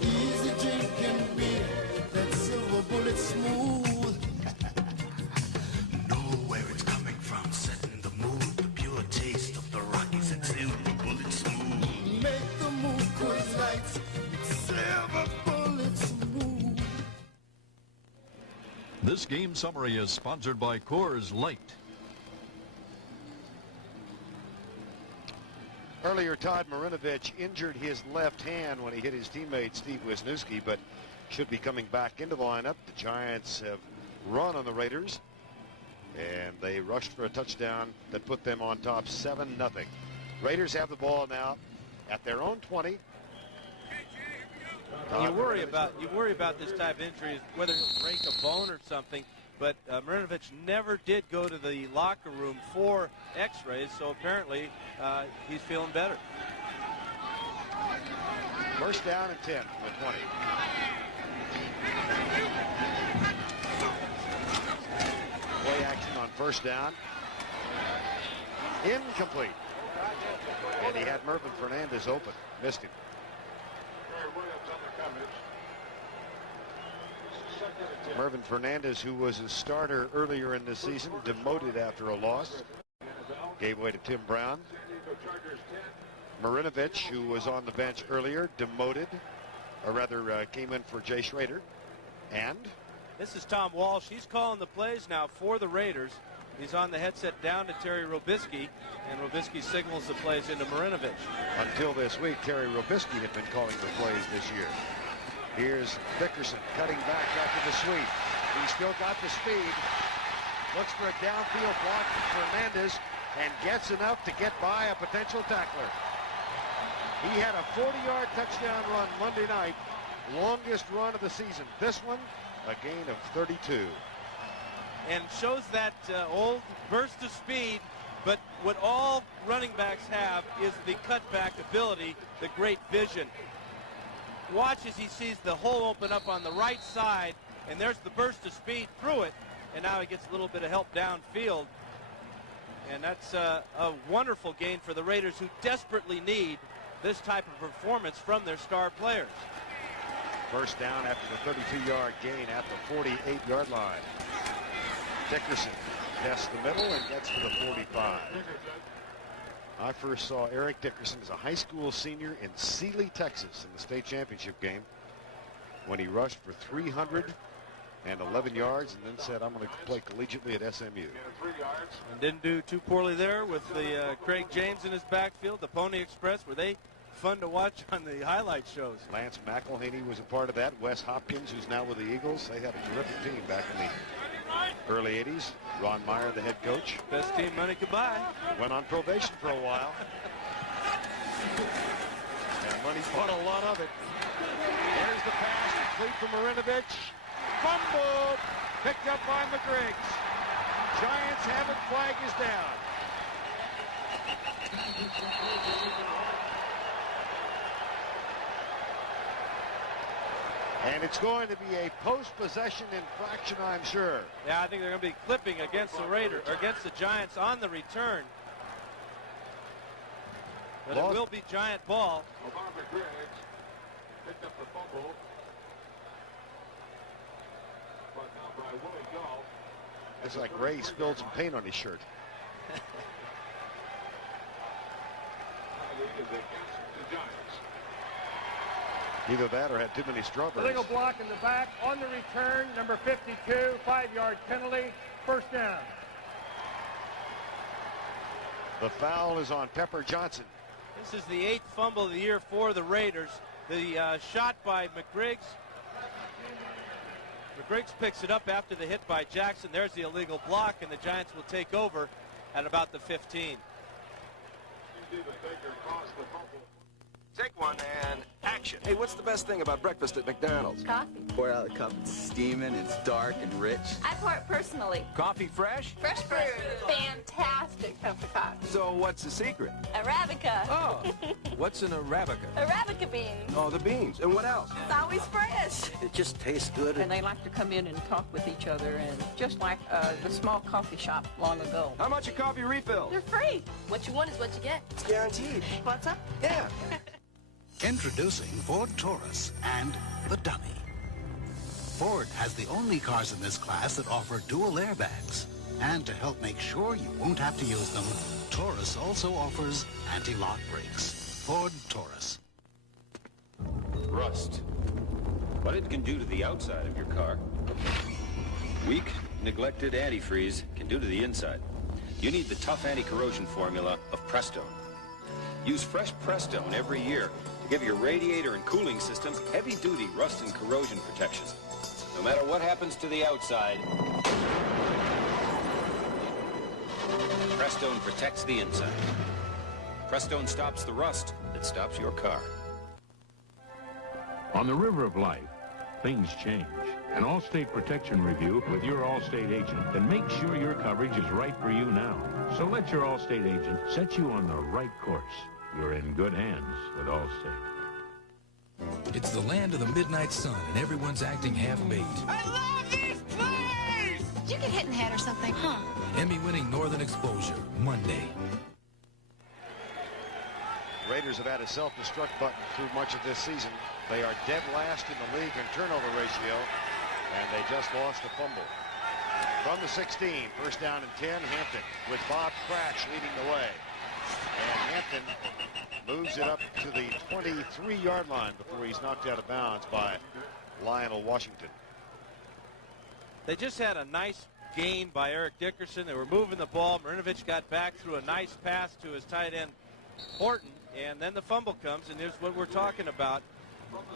Easy drinking beer, that silver bullet smooth. Know where it's coming from, setting the mood, the pure taste of the Rockies and silver bullet smooth. Make the move, Coors Lights, silver bullet smooth. This game summary is sponsored by Coors Light. Earlier, Todd Marinovich injured his left hand when he hit his teammate Steve Wisniewski, but should be coming back into the lineup. The Giants have run on the Raiders, and they rushed for a touchdown that put them on top 7-0. Raiders have the ball now at their own 20. You worry about this type of injury, whether he'll break a bone or something. but Marinovich never did go to the locker room for x-rays, so apparently he's feeling better. First down and 10 from the 20. Play action on first down. Incomplete. And he had Mervin Fernandez open. Missed him. Mervin Fernandez, who was a starter earlier in the season, demoted after a loss. Gave way to Tim Brown. Marinovich, who was on the bench earlier, demoted, or rather came in for Jay Schrader. And this is Tom Walsh. He's calling the plays now for the Raiders. He's on the headset down to Terry Robisky, and Robisky signals the plays into Marinovich. Until this week, Terry Robisky had been calling the plays this year. Here's Dickerson cutting back after the sweep. He's still got the speed. Looks for a downfield block from Fernandez and gets enough to get by a potential tackler. He had a 40-yard touchdown run Monday night, longest run of the season. This one, a gain of 32. And shows that old burst of speed, but what all running backs have is the cutback ability, the great vision. Watch as he sees the hole open up on the right side, and there's the burst of speed through it, and now he gets a little bit of help downfield. And that's a wonderful gain for the Raiders, who desperately need this type of performance from their star players. First down after the 32-yard gain at the 48-yard line. Dickerson tests the middle and gets to the 45. I first saw Eric Dickerson as a high school senior in Sealy, Texas in the state championship game when he rushed for 311 yards and then said, I'm going to play collegiately at SMU. And didn't do too poorly there with the Craig James in his backfield. The Pony Express, were they fun to watch on the highlight shows? Lance McElhaney was a part of that. Wes Hopkins, who's now with the Eagles. They had a terrific team back in the early 80s. Ron Meyer, the head coach. Best team money could buy. Went on probation for a while. And money bought a lot of it. There's the pass, complete for Marinovich. Fumbled, picked up by McGriggs. Giants have it, flag is down. And it's going to be a post-possession infraction, I'm sure. Yeah, I think they're going to be clipping against the Raiders, or against the Giants on the return. But it will be Giant ball. McGriggs picked up the fumble. Brought down by Willie Gall. It's like Ray spilled some paint on his shirt. Either that or had too many strawberries. Illegal block in the back. On the return, number 52, 5-yard penalty. First down. The foul is on Pepper Johnson. This is the 8th fumble of the year for the Raiders. The shot by McGriggs. McGriggs picks it up after the hit by Jackson. There's the illegal block, and the Giants will take over at about the 15. Take one and action. Hey, what's the best thing about breakfast at McDonald's? Coffee. Pour out a cup, it's steaming, it's dark and rich. I pour it personally. Coffee fresh? Fresh brewed. Fantastic cup of coffee. So what's the secret? Arabica. Oh, what's an Arabica? Arabica beans. Oh, the beans. And what else? It's always fresh. It just tastes good. And they like to come in and talk with each other, and just like the small coffee shop long ago. How much a coffee refill? They're free. What you want is what you get. It's guaranteed. What's up? Yeah. Introducing Ford Taurus and the Dummy. Ford has the only cars in this class that offer dual airbags. And to help make sure you won't have to use them, Taurus also offers anti-lock brakes. Ford Taurus. Rust. What it can do to the outside of your car, weak, neglected antifreeze can do to the inside. You need the tough anti-corrosion formula of Prestone. Use fresh Prestone every year to give your radiator and cooling systems heavy-duty rust and corrosion protection. No matter what happens to the outside, Prestone protects the inside. Prestone stops the rust that stops your car. On the river of life, things change, An Allstate protection review with your Allstate agent can make sure your coverage is right for you now. So let your Allstate agent set you on the right course. You're in good hands with Allstate. It's the land of the midnight sun, and everyone's acting half-baked. I love this place! Did you get hit in the head or something? Huh? Emmy-winning Northern Exposure, Monday. Raiders have had a self-destruct button through much of this season. They are dead last in the league in turnover ratio, and they just lost a fumble. From the 16, first down and 10, Hampton with Bob Cratch leading the way. And Hampton moves it up to the 23-yard line before he's knocked out of bounds by Lionel Washington. They just had a nice gain by Eric Dickerson. They were moving the ball. Marinovich got back through a nice pass to his tight end, Horton, and then the fumble comes, and here's what we're talking about.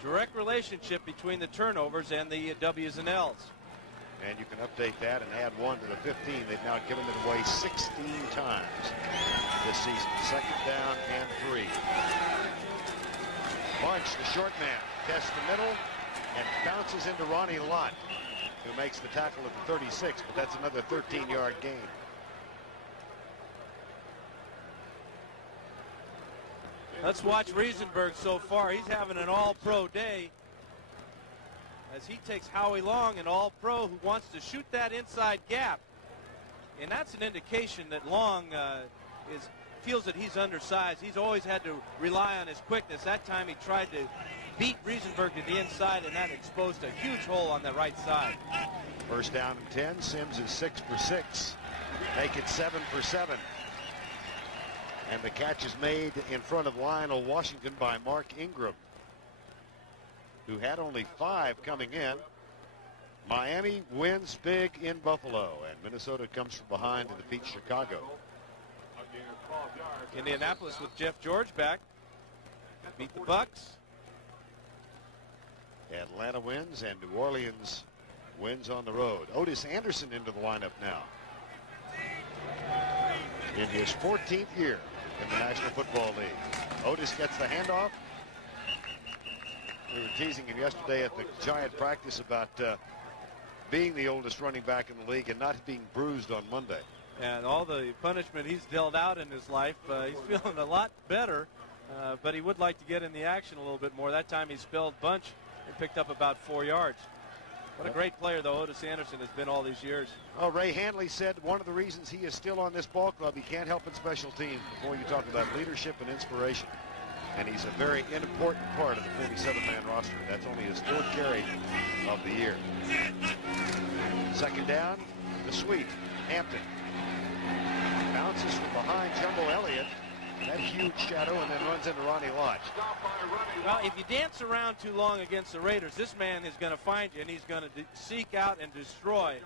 Direct relationship between the turnovers and the W's and L's. And you can update that and add one to the 15. They've now given it away 16 times this season. Second down and 3. Bunch, the short man, tests the middle and bounces into Ronnie Lott, who makes the tackle at the 36, but that's another 13-yard gain. Let's watch Riesenberg so far. He's having an all-pro day as he takes Howie Long, an all-pro who wants to shoot that inside gap. And that's an indication that Long feels that he's undersized. He's always had to rely on his quickness. That time he tried to beat Riesenberg to the inside, and that exposed a huge hole on the right side. First down and 10. Sims is 6 for 6. Make it 7 for 7. And the catch is made in front of Lionel Washington by Mark Ingram, who had only 5 coming in. Miami wins big in Buffalo, and Minnesota comes from behind to defeat Chicago. Indianapolis with Jeff George back. Beat the Bucks. Atlanta wins, and New Orleans wins on the road. Otis Anderson into the lineup now. In his 14th year in the National Football League. Otis gets the handoff. We were teasing him yesterday at the Giant practice about being the oldest running back in the league and not being bruised on Monday. And all the punishment he's dealt out in his life, he's feeling a lot better, but he would like to get in the action a little bit more. That time he spelled bunch and picked up about 4 yards. What a great player, though, Otis Anderson has been all these years. Oh, Ray Handley said one of the reasons he is still on this ball club, he can't help in special teams. Before you talk about leadership and inspiration. And he's a very important part of the 47-man roster. That's only his 4th carry of the year. Second down, the sweep. Hampton bounces from behind Jumbo Elliott. That huge shadow, and then runs into Ronnie Lott. Well, if you dance around too long against the Raiders, this man is going to find you, and he's going to seek out and destroy.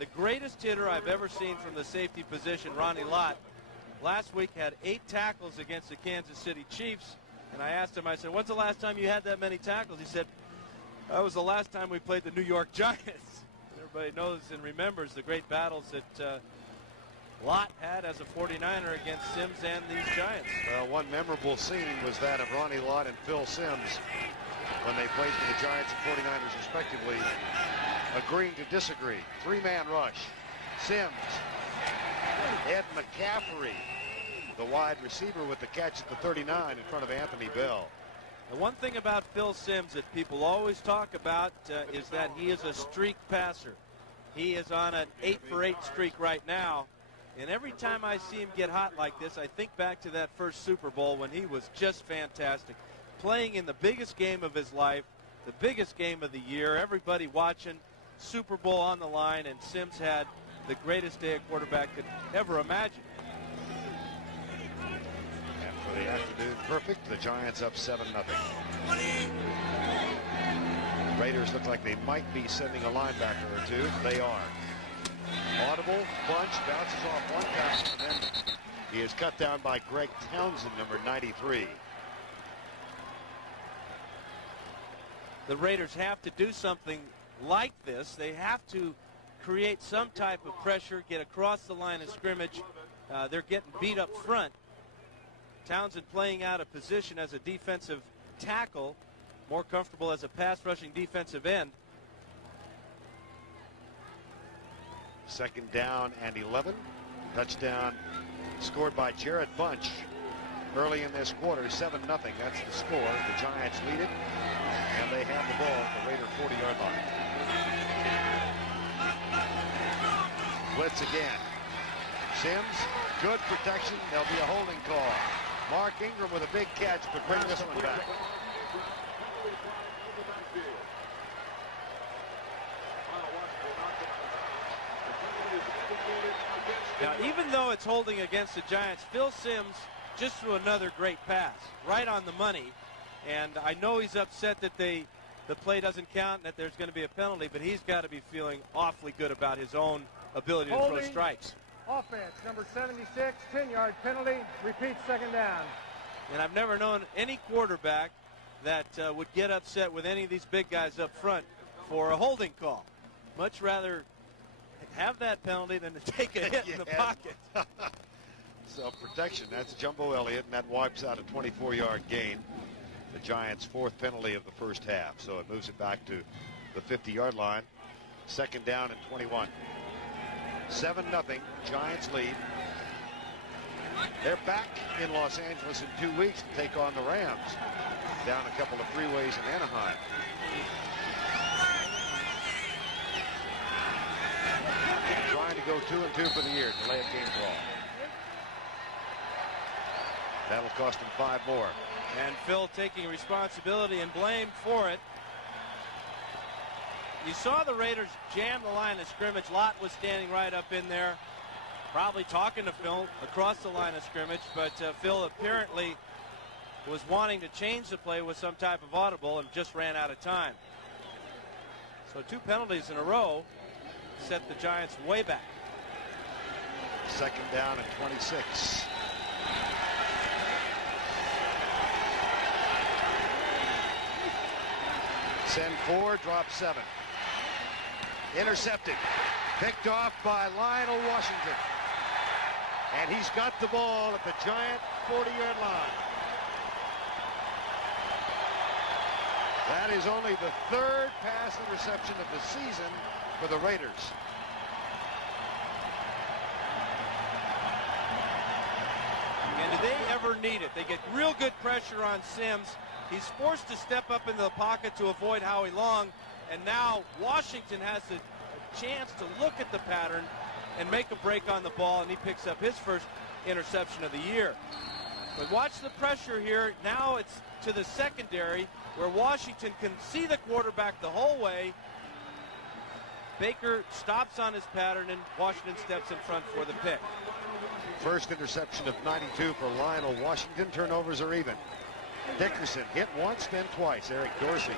The greatest hitter I've ever seen from the safety position, Ronnie Lott, last week had 8 tackles against the Kansas City Chiefs. And I asked him, I said, when's the last time you had that many tackles? He said, that was the last time we played the New York Giants. Everybody knows and remembers the great battles that Lott had as a 49er against Sims and these Giants. Well, one memorable scene was that of Ronnie Lott and Phil Sims when they played for the Giants and 49ers respectively, agreeing to disagree. 3-man rush. Sims, Ed McCaffrey, the wide receiver with the catch at the 39 in front of Anthony Bell. The one thing about Phil Sims that people always talk about is that he is a streak passer. He is on an 8-for-8 streak right now. And every time I see him get hot like this, I think back to that first Super Bowl when he was just fantastic. Playing in the biggest game of his life, the biggest game of the year, everybody watching, Super Bowl on the line, and Sims had the greatest day a quarterback could ever imagine. And for the afternoon perfect, the Giants up 7-0. Raiders look like they might be sending a linebacker or two. They are. Audible, bunch, bounces off one pass, and then he is cut down by Greg Townsend, number 93. The Raiders have to do something like this. They have to create some type of pressure, get across the line of scrimmage. They're getting beat up front. Townsend playing out of position as a defensive tackle, more comfortable as a pass rushing defensive end. Second down and 11. Touchdown scored by Jared Bunch early in this quarter, 7-0. That's the score. The Giants lead it, and they have the ball at the Raider 40-yard line. Blitz again. Sims, good protection. There'll be a holding call. Mark Ingram with a big catch, but bring this one back. Now, even though it's holding against the Giants, Phil Sims just threw another great pass, right on the money. And I know he's upset that the play doesn't count and that there's going to be a penalty, but he's got to be feeling awfully good about his own ability to throw strikes. Offense, number 76, 10-yard penalty. Repeat, second down. And I've never known any quarterback that would get upset with any of these big guys up front for a holding call. Much rather have that penalty than to take a hit in the pocket. Self-protection. That's Jumbo Elliott, and that wipes out a 24-yard gain. The Giants' fourth penalty of the first half. So it moves it back to the 50-yard line. Second down and 21. 7-0. Giants lead. They're back in Los Angeles in 2 weeks to take on the Rams. Down a couple of freeways in Anaheim. Trying to go 2-2 for the year. Delay of game call. That'll cost him 5 more. And Phil taking responsibility and blame for it. You saw the Raiders jam the line of scrimmage. Lott was standing right up in there, probably talking to Phil across the line of scrimmage, but Phil apparently was wanting to change the play with some type of audible and just ran out of time. So 2 penalties in a row set the Giants way back. Second down and 26. Send 4, drop 7. Intercepted. Picked off by Lionel Washington. And he's got the ball at the Giant 40-yard line. That is only the 3rd pass interception of the season for the Raiders. And do they ever need it? They get real good pressure on Sims. He's forced to step up into the pocket to avoid Howie Long. And now Washington has a chance to look at the pattern and make a break on the ball, and he picks up his first interception of the year. But watch the pressure here. Now it's to the secondary where Washington can see the quarterback the whole way. Baker stops on his pattern, and Washington steps in front for the pick. First interception of 92 for Lionel Washington. Turnovers are even. Dickerson hit once, then twice. Eric Dorsey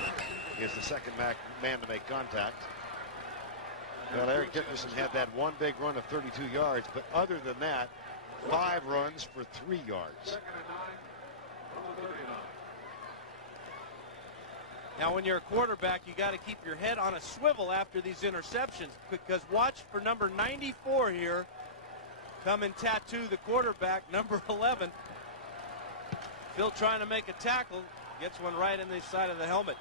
is the second man to make contact. Well, Eric Dickerson had that one big run of 32 yards, but other than that, 5 runs for 3 yards. Now, when you're a quarterback, you got to keep your head on a swivel after these interceptions, because watch for number 94 here come and tattoo the quarterback, number 11. Phil trying to make a tackle, gets one right in the side of the helmet.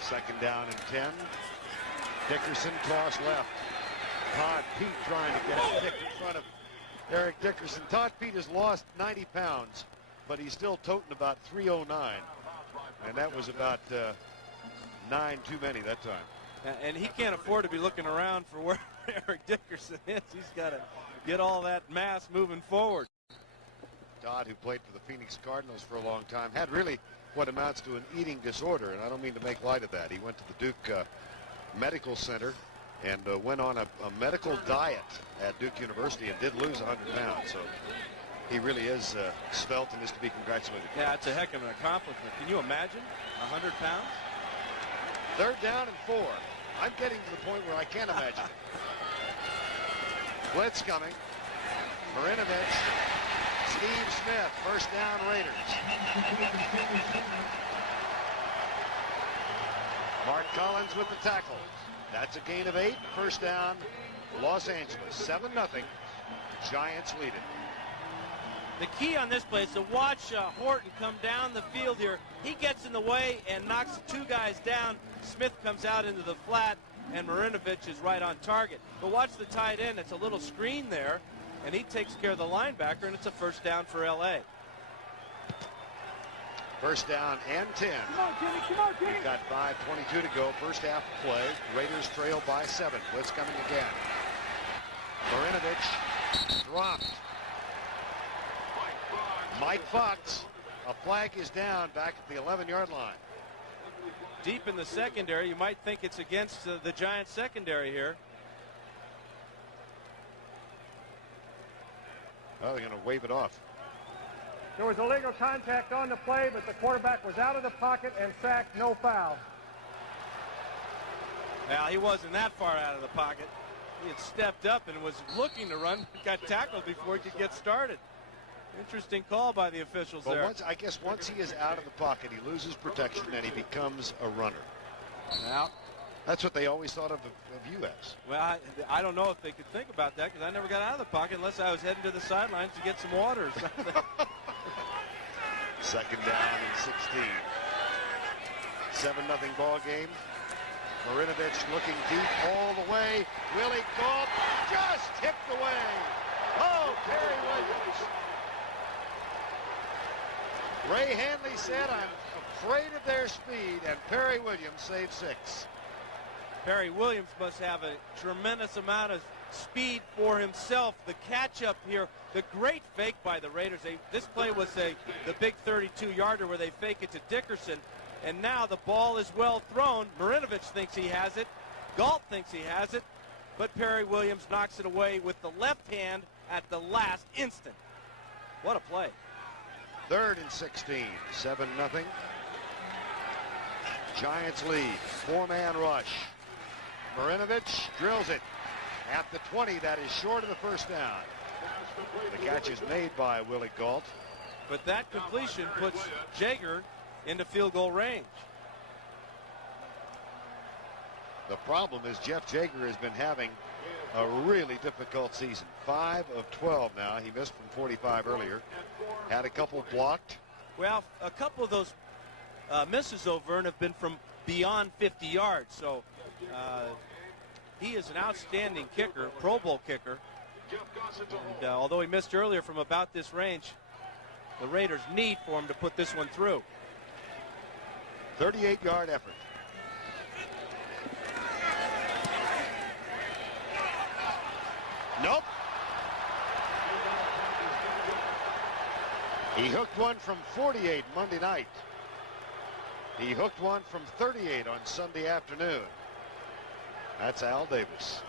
Second down and 10. Dickerson toss left. Todd Pete trying to get a pick in front of Eric Dickerson. Todd Pete has lost 90 pounds, but he's still toting about 309. And that was about 9 too many that time. And he can't afford to be looking around for where Eric Dickerson is. He's got to get all that mass moving forward. Todd, who played for the Phoenix Cardinals for a long time, had really what amounts to an eating disorder, and I don't mean to make light of that. He went to the Duke Medical Center and went on a medical diet at Duke University and did lose 100 pounds. So he really is svelte and is to be congratulated. Yeah, it's a heck of an accomplishment. Can you imagine 100 pounds? Third down and 4. I'm getting to the point where I can't imagine it. Blitz coming. Marinovich. Steve Smith. First down, Raiders. Mark Collins with the tackle. That's a gain of 8. First down, Los Angeles. 7-0. Giants lead it. The key on this play is to watch Horton come down the field here. He gets in the way and knocks 2 guys down. Smith comes out into the flat, and Marinovich is right on target. But watch the tight end. It's a little screen there, and he takes care of the linebacker, and it's a first down for L.A. First down and 10. Come on, Jimmy. Come on, Jimmy. We've got 5:22 to go. First half play. Raiders trail by 7. Blitz coming again. Marinovich dropped. Mike Fox. A flag is down back at the 11-yard line. Deep in the secondary. You might think it's against the Giants secondary here. Oh, they're going to wave it off. There was illegal contact on the play, but the quarterback was out of the pocket and sacked, no foul. Well, he wasn't that far out of the pocket. He had stepped up and was looking to run, got tackled before he could get started. Interesting call by the officials there. I guess once he is out of the pocket, he loses protection and he becomes a runner. Now, that's what they always thought of you as. Well, I don't know if they could think about that because I never got out of the pocket unless I was heading to the sidelines to get some water or something. Second down and 16. 7-0 ball game. Marinovich looking deep all the way. Willie Gault just tipped away. Oh, Perry Williams. Ray Handley said, I'm afraid of their speed, and Perry Williams saved 6. Perry Williams must have a tremendous amount of speed for himself. The catch up here, the great fake by the Raiders. This play was the big 32-yarder where they fake it to Dickerson, and now the ball is well thrown. Marinovich thinks he has it. Gault thinks he has it, but Perry Williams knocks it away with the left hand at the last instant. What a play. 3rd and 16, 7-0. Giants lead, 4-man rush. Marinovich drills it at the 20. That is short of the first down. The catch is made by Willie Gault. But that completion puts Jaeger into field goal range. The problem is Jeff Jaeger has been having a really difficult season. 5 of 12 now. He missed from 45 earlier. Had a couple blocked. Well, a couple of those misses, Vern, have been from beyond 50 yards. So he is an outstanding kicker, Pro Bowl kicker. And, although he missed earlier from about this range, the Raiders need for him to put this one through. 38-yard effort. Nope. He hooked one from 48 Monday night. He hooked one from 38 on Sunday afternoon. That's Al Davis.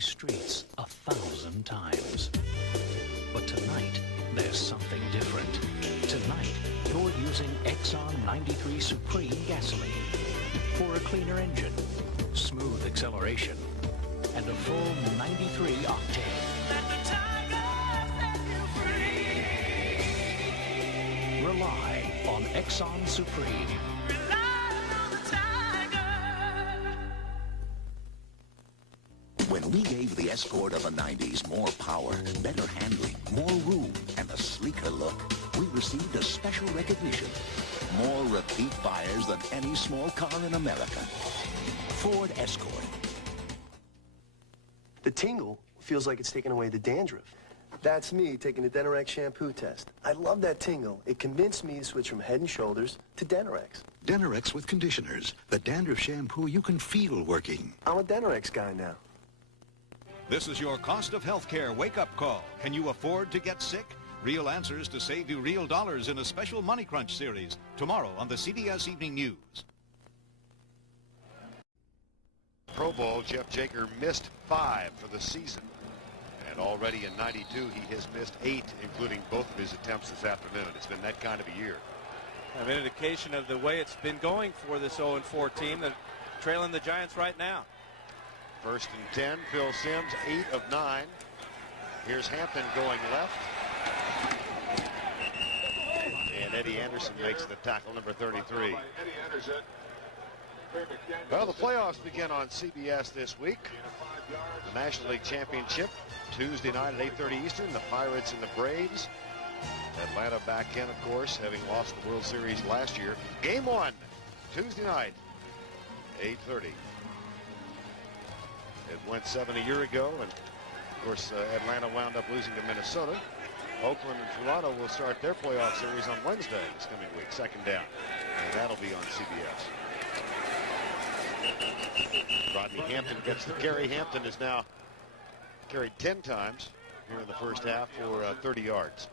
Streets 1,000 times. But tonight, there's something different. Tonight, you're using Exxon 93 Supreme gasoline for a cleaner engine, smooth acceleration, and a full 93 octane. Rely on Exxon Supreme. When we gave the Escort of the 90s more power, better handling, more room, and a sleeker look, we received a special recognition. More repeat buyers than any small car in America. Ford Escort. The tingle feels like it's taking away the dandruff. That's me taking the Denorex shampoo test. I love that tingle. It convinced me to switch from Head & Shoulders to Denorex. Denorex with conditioners. The dandruff shampoo you can feel working. I'm a Denorex guy now. This is your cost of healthcare wake-up call. Can you afford to get sick? Real answers to save you real dollars in a special Money Crunch series tomorrow on the CBS Evening News. Pro Bowl, Jeff Jaeger missed 5 for the season. And already in 92, he has missed 8, including both of his attempts this afternoon. It's been that kind of a year. An indication of the way it's been going for this 0-4 team, that trailing the Giants right now. 1st and 10. Phil Simms, 8 of 9. Here's Hampton going left. And Eddie Anderson makes the tackle, number 33. Well, the playoffs begin on CBS this week. The National League Championship, Tuesday night at 8:30 Eastern. The Pirates and the Braves. Atlanta back in, of course, having lost the World Series last year. Game 1, Tuesday night, 8:30. It went 7 a year ago, and of course Atlanta wound up losing to Minnesota. Oakland and Toronto will start their playoff series on Wednesday this coming week, 2nd down, and that'll be on CBS. Rodney Hampton gets the carry. Hampton is now carried 10 times here in the first half for 30 yards.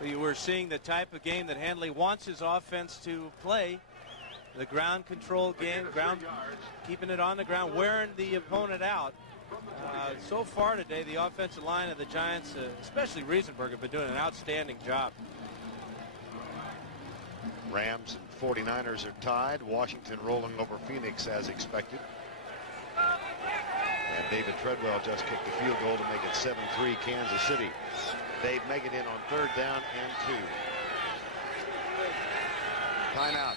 We're seeing the type of game that Handley wants his offense to play. The ground control game, keeping it on the ground, wearing the opponent out. So far today, the offensive line of the Giants, especially Riesenberg, have been doing an outstanding job. Rams and 49ers are tied. Washington rolling over Phoenix as expected. And David Treadwell just kicked the field goal to make it 7-3 Kansas City. They make it in on 3rd down and 2. Timeout.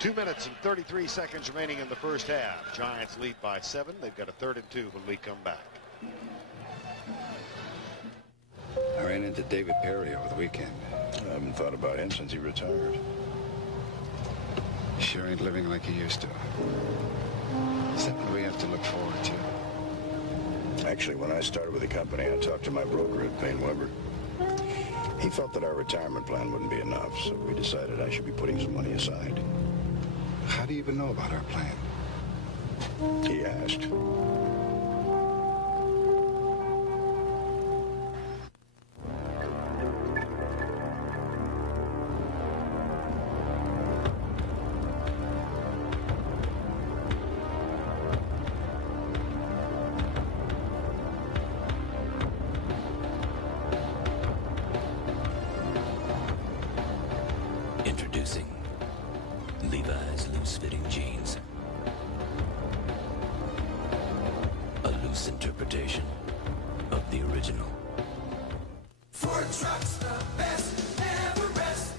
2 minutes and 33 seconds remaining in the first half. Giants lead by 7. They've got a 3rd and 2 when we come back. I ran into David Perry over the weekend. I haven't thought about him since he retired. He sure ain't living like he used to. Is that what we have to look forward to? Actually, when I started with the company, I talked to my broker at Payne Weber. He felt that our retirement plan wouldn't be enough, so we decided I should be putting some money aside. How do you even know about our plan? He asked. Introducing Levi's loose-fitting jeans. A loose interpretation of the original. Ford trucks, the best, never rest.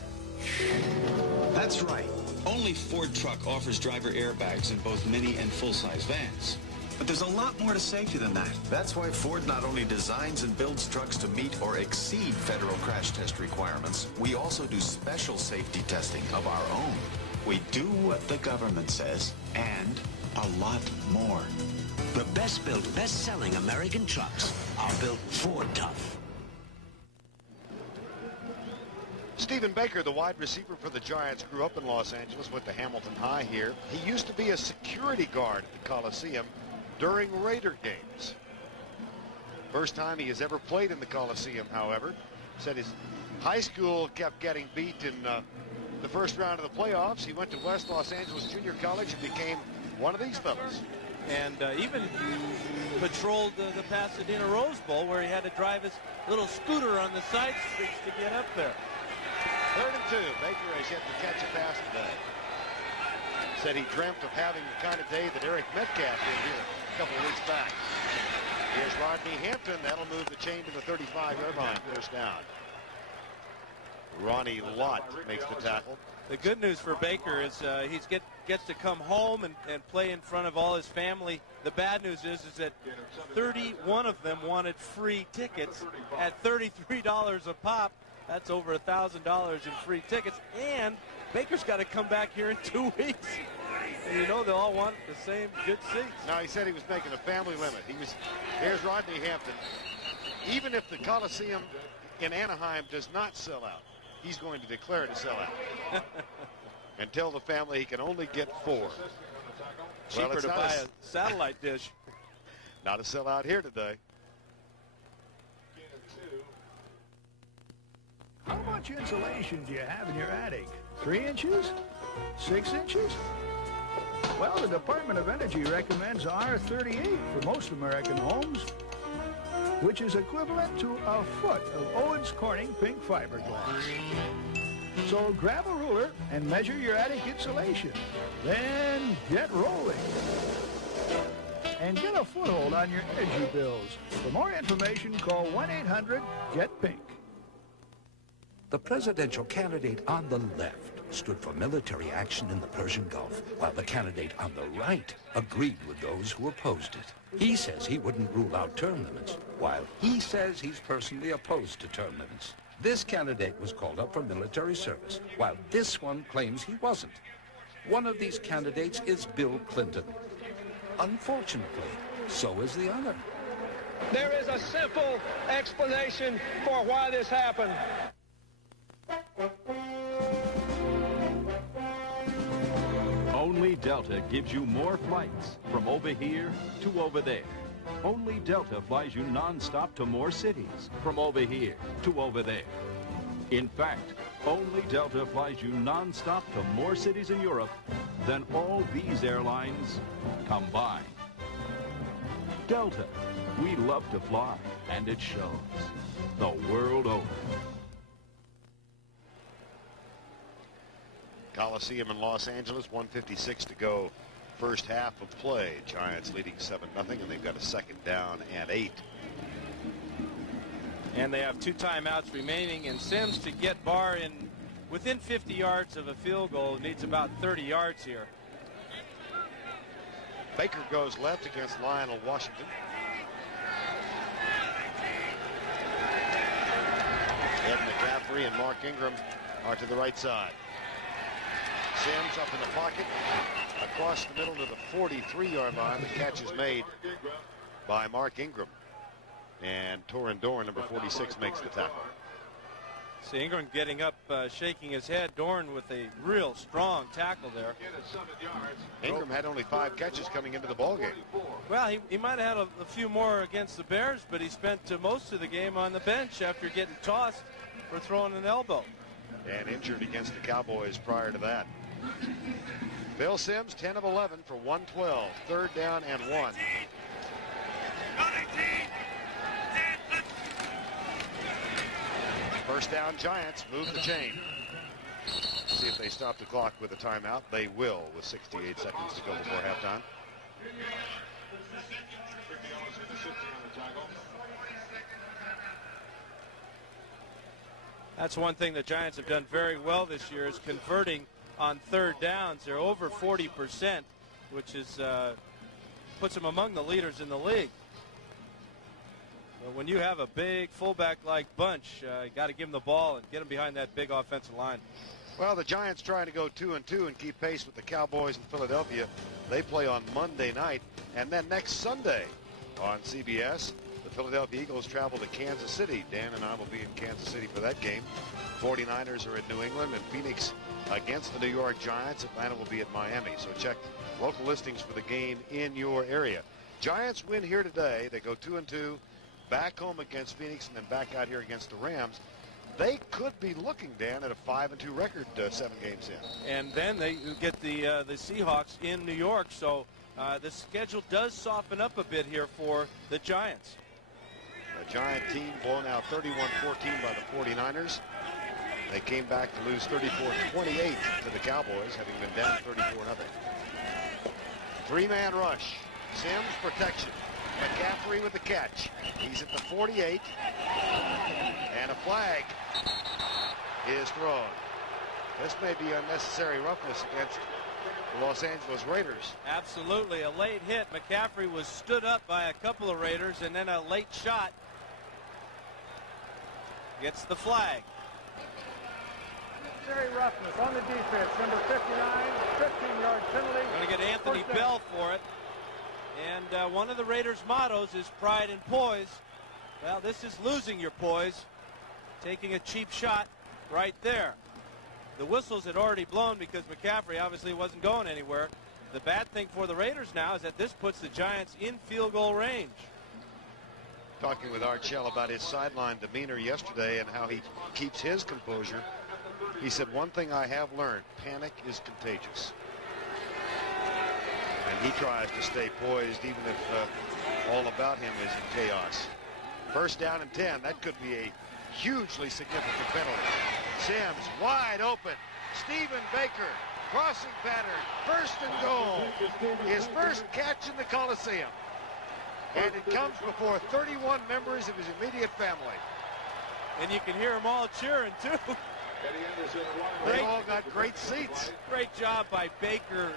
That's right. Only Ford Truck offers driver airbags in both mini and full-size vans. But there's a lot more to safety than that. That's why Ford not only designs and builds trucks to meet or exceed federal crash test requirements, we also do special safety testing of our own. We do what the government says, and a lot more. The best-built, best-selling American trucks are built Ford tough. Stephen Baker, the wide receiver for the Giants, grew up in Los Angeles, went to Hamilton High here. He used to be a security guard at the Coliseum during Raider games. First time he has ever played in the Coliseum, however. Said his high school kept getting beat in the first round of the playoffs. He went to West Los Angeles Junior College and became one of these fellas. And even patrolled the Pasadena Rose Bowl, where he had to drive his little scooter on the side streets to get up there. 3rd and 2. Baker has yet to catch a pass today. Said he dreamt of having the kind of day that Eric Metcalf did here a couple of weeks back. Here's Rodney Hampton. That'll move the chain to the 35-yard line. 1st down. Ronnie Lott makes the tackle. The good news for Baker is he gets to come home and play in front of all his family. The bad news is that 31 of them wanted free tickets at $33 a pop. That's over $1,000 in free tickets. And Baker's got to come back here in 2 weeks. And you know they'll all want the same good seats. No, he said he was making a family limit. Here's Rodney Hampton. Even if the Coliseum in Anaheim does not sell out, he's going to declare it a sellout. And tell the family he can only get 4. Cheaper to buy a satellite dish. Not a sellout here today. How much insulation do you have in your attic? 3 inches? 6 inches? Well, the Department of Energy recommends R38 for most American homes. which is equivalent to a foot of Owens Corning pink fiberglass. So grab a ruler and measure your attic insulation. Then get rolling. And get a foothold on your energy bills. For more information, call 1-800-GET-PINK. The presidential candidate on the left stood for military action in the Persian Gulf, while the candidate on the right agreed with those who opposed it. He says he wouldn't rule out term limits, while he says he's personally opposed to term limits. This candidate was called up for military service, while this one claims he wasn't. One of these candidates is Bill Clinton. Unfortunately, so is the other. There is a simple explanation for why this happened. Only Delta gives you more flights from over here to over there. Only Delta flies you non-stop to more cities from over here to over there. In fact, only Delta flies you non-stop to more cities in Europe than all these airlines combined. Delta, we love to fly, and it shows. The world over. Coliseum in Los Angeles, 1:56 to go. First half of play. Giants leading 7-0, and they've got a second down and 8. And they have 2 timeouts remaining, and Sims, to get Barr in within 50 yards of a field goal, needs about 30 yards here. Baker goes left against Lionel Washington. Ed McCaffrey and Mark Ingram are to the right side. Sims up in the pocket, across the middle to the 43-yard line. The catch is made by Mark Ingram. And Torin Dorn, number 46, makes the tackle. See Ingram getting up, shaking his head. Dorn with a real strong tackle there. Ingram had only 5 catches coming into the ballgame. Well, he might have had a few more against the Bears, but he spent most of the game on the bench after getting tossed for throwing an elbow. And injured against the Cowboys prior to that. Bill Sims, 10 of 11 for 112. Third down and 1. First down, Giants move the chain. See if they stop the clock with a timeout. They will with 68 seconds to go before halftime. That's one thing the Giants have done very well this year, is converting on third downs. They're over 40%, which is puts them among the leaders in the league. But when you have a big fullback like Bunch, you got to give him the ball and get him behind that big offensive line. Well, the Giants trying to go 2-2 and keep pace with the Cowboys in Philadelphia. They play on Monday night, and then next Sunday on CBS, the Philadelphia Eagles travel to Kansas City. Dan and I will be in Kansas City for that game. 49ers are in New England, and Phoenix against the New York Giants. Atlanta will be at Miami. So check local listings for the game in your area. Giants win here today. They go 2-2, back home against Phoenix, and then back out here against the Rams. They could be looking, Dan, at a 5-2 record 7 games in. And then they get the Seahawks in New York. So the schedule does soften up a bit here for the Giants. The Giant team blown out 31-14 by the 49ers. They came back to lose 34-28 to the Cowboys, having been down 34-0. 3-man rush. Sims protection. McCaffrey with the catch. He's at the 48. And a flag is thrown. This may be unnecessary roughness against the Los Angeles Raiders. Absolutely. A late hit. McCaffrey was stood up by a couple of Raiders, and then a late shot gets the flag. Unnecessary roughness on the defense. Number 59, 15-yard penalty. Going to get Anthony Bell for it. And one of the Raiders' mottos is pride and poise. Well, this is losing your poise. Taking a cheap shot right there. The whistles had already blown because McCaffrey obviously wasn't going anywhere. The bad thing for the Raiders now is that this puts the Giants in field goal range. Talking with Art Shell about his sideline demeanor yesterday and how he keeps his composure. He said, one thing I have learned, panic is contagious. And he tries to stay poised even if all about him is in chaos. First down and 10. That could be a hugely significant penalty. Sims wide open. Stephen Baker crossing pattern. First and goal. His first catch in the Coliseum. And it comes before 31 members of his immediate family. And you can hear them all cheering, too. They all got great seats. Great job by Baker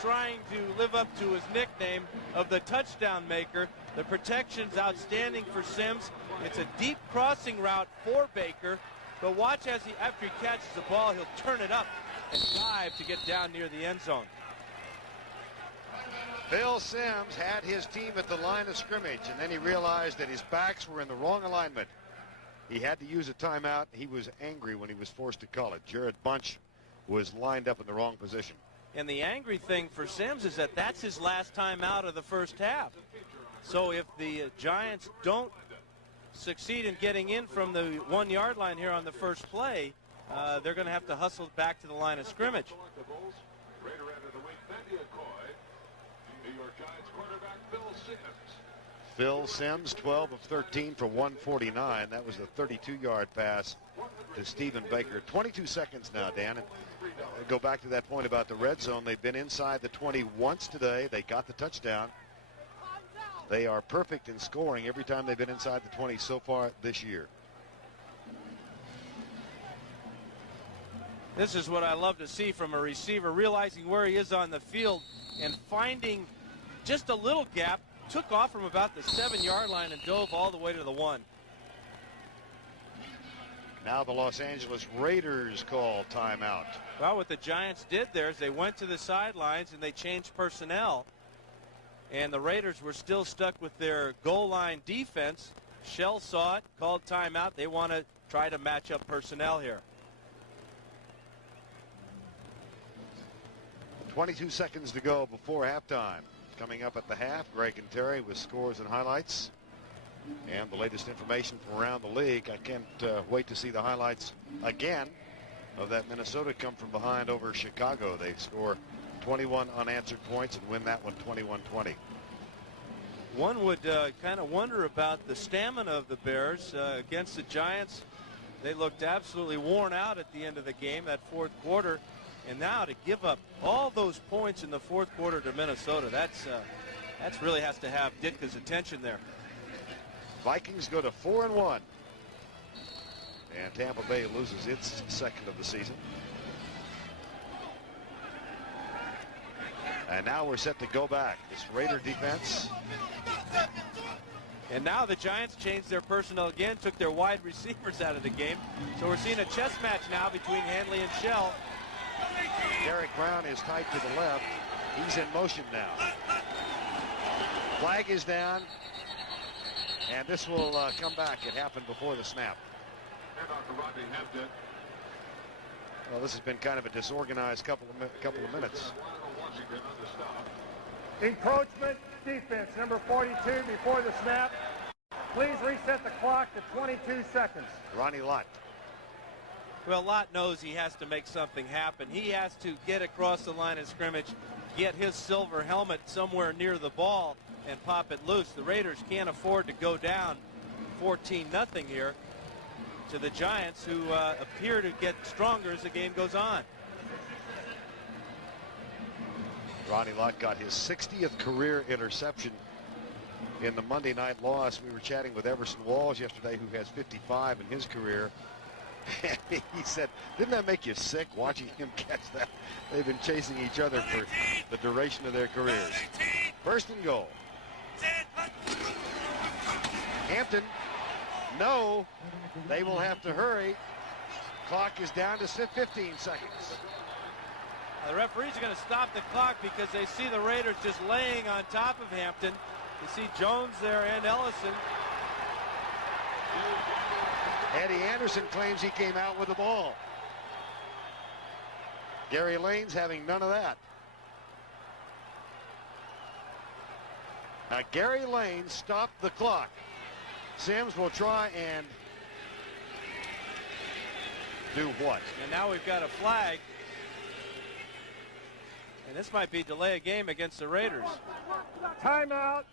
trying to live up to his nickname of the touchdown maker. The protection's outstanding for Sims. It's a deep crossing route for Baker. But watch as after he catches the ball, he'll turn it up and dive to get down near the end zone. Phil Sims had his team at the line of scrimmage, and then he realized that his backs were in the wrong alignment. He had to use a timeout. He was angry when he was forced to call it. Jared Bunch was lined up in the wrong position. And the angry thing for Sims is that that's his last time out of the first half. So if the Giants don't succeed in getting in from the 1-yard line here on the first play, they're going to have to hustle back to the line of scrimmage. Phil Sims, 12 of 13 for 149. That was a 32-yard pass to Stephen Baker. 22 seconds now, Dan. And go back to that point about the red zone. They've been inside the 20 once today. They got the touchdown. They are perfect in scoring every time they've been inside the 20 so far this year. This is what I love to see from a receiver, realizing where he is on the field and finding just a little gap. Took off from about the 7-yard line and dove all the way to the 1. Now the Los Angeles Raiders call timeout. Well, what the Giants did there is they went to the sidelines and they changed personnel. And the Raiders were still stuck with their goal line defense. Shell saw it, called timeout. They want to try to match up personnel here. 22 seconds to go before halftime. Coming up at the half, Greg and Terry with scores and highlights and the latest information from around the league. I can't wait to see the highlights again of that Minnesota come from behind over Chicago. They score 21 unanswered points and win that one 21-20. One would kind of wonder about the stamina of the Bears against the Giants. They looked absolutely worn out at the end of the game, that fourth quarter. And now to give up all those points in the fourth quarter to Minnesota, that's really has to have Ditka's attention there. Vikings go to 4-1. And Tampa Bay loses its second of the season. And now we're set to go back. This Raider defense. And now the Giants changed their personnel again, took their wide receivers out of the game. So we're seeing a chess match now between Handley and Shell. Derek Brown is tight to the left. He's in motion now. Flag is down. And this will come back. It happened before the snap. Well, this has been kind of a disorganized couple of minutes. Encroachment defense, number 42 before the snap. Please reset the clock to 22 seconds. Ronnie Lott. Well, Lott knows he has to make something happen. He has to get across the line of scrimmage, get his silver helmet somewhere near the ball, and pop it loose. The Raiders can't afford to go down 14-0 here to the Giants, who appear to get stronger as the game goes on. Ronnie Lott got his 60th career interception in the Monday night loss. We were chatting with Everson Walls yesterday, who has 55 in his career. And he said, didn't that make you sick watching him catch that? They've been chasing each other for the duration of their careers. First and goal. Hampton, no. They will have to hurry. Clock is down to 15 seconds. The referees are going to stop the clock because they see the Raiders just laying on top of Hampton. You see Jones there and Ellison. Eddie Anderson claims he came out with the ball. Gary Lane's having none of that. Now Gary Lane stopped the clock. Sims will try and do what? And now we've got a flag. And this might be delay a game against the Raiders. Timeout.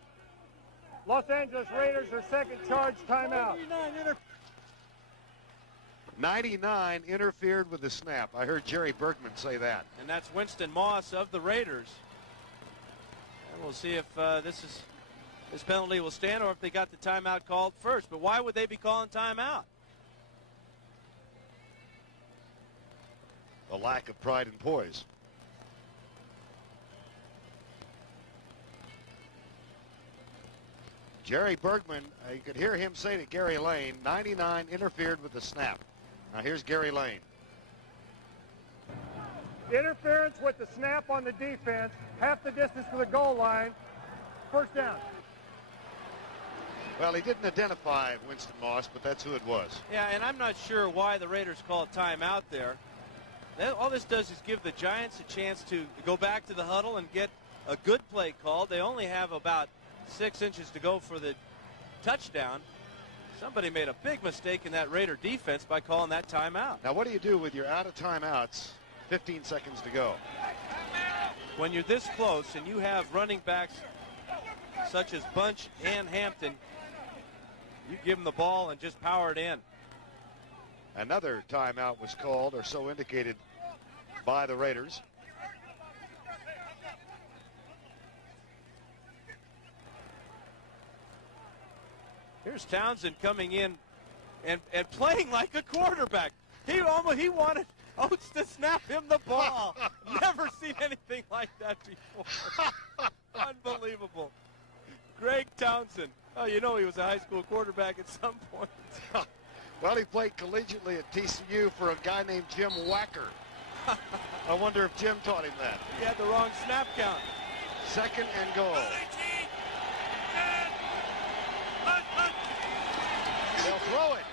Los Angeles Raiders, their second charge timeout. 99 interfered with the snap. I heard Jerry Bergman say that. And that's Winston Moss of the Raiders. And we'll see if this penalty will stand or if they got the timeout called first. But why would they be calling timeout? A lack of pride and poise. Jerry Bergman, you could hear him say to Gary Lane, 99 interfered with the snap. Now here's Gary Lane. Interference with the snap on the defense, half the distance to the goal line, first down. Well, he didn't identify Winston Moss, but that's who it was. Yeah, and I'm not sure why the Raiders called timeout there. All this does is give the Giants a chance to go back to the huddle and get a good play called. They only have about 6 inches to go for the touchdown. Somebody made a big mistake in that Raider defense by calling that timeout. Now, what do you do with your out of timeouts, 15 seconds to go? When you're this close and you have running backs such as Bunch and Hampton, you give them the ball and just power it in. Another timeout was called, or so indicated by the Raiders. Here's Townsend coming in and playing like a quarterback. He wanted Oates to snap him the ball. Never seen anything like that before. Unbelievable. Greg Townsend. Oh, you know he was a high school quarterback at some point. Well, he played collegiately at TCU for a guy named Jim Wacker. I wonder if Jim taught him that. He had the wrong snap count. Second and goal. They'll throw it.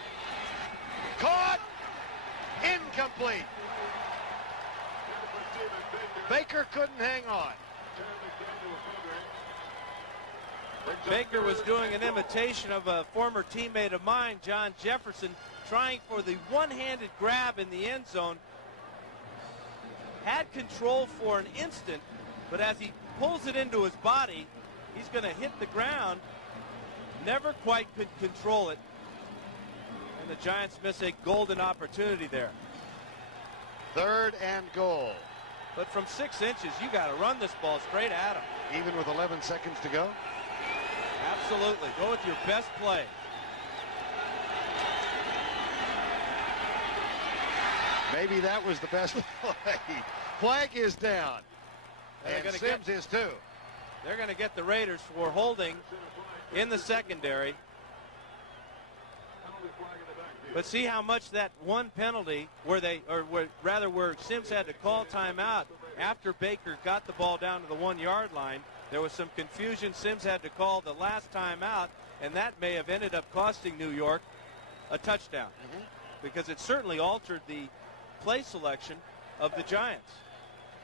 Caught. Incomplete. Baker couldn't hang on. Baker was doing an imitation of a former teammate of mine, John Jefferson, trying for the one-handed grab in the end zone. Had control for an instant, but as he pulls it into his body, he's going to hit the ground. Never quite could control it. And the Giants miss a golden opportunity there. Third and goal. But from 6 inches, you got to run this ball straight at him. Even with 11 seconds to go? Absolutely. Go with your best play. Maybe that was the best play. Flag is down. And Sims is too. They're going to get the Raiders for holding in the secondary. But see how much that one penalty where Sims had to call timeout after Baker got the ball down to the 1 yard line. There was some confusion. Sims had to call the last timeout, and that may have ended up costing New York a touchdown because it certainly altered the play selection of the Giants.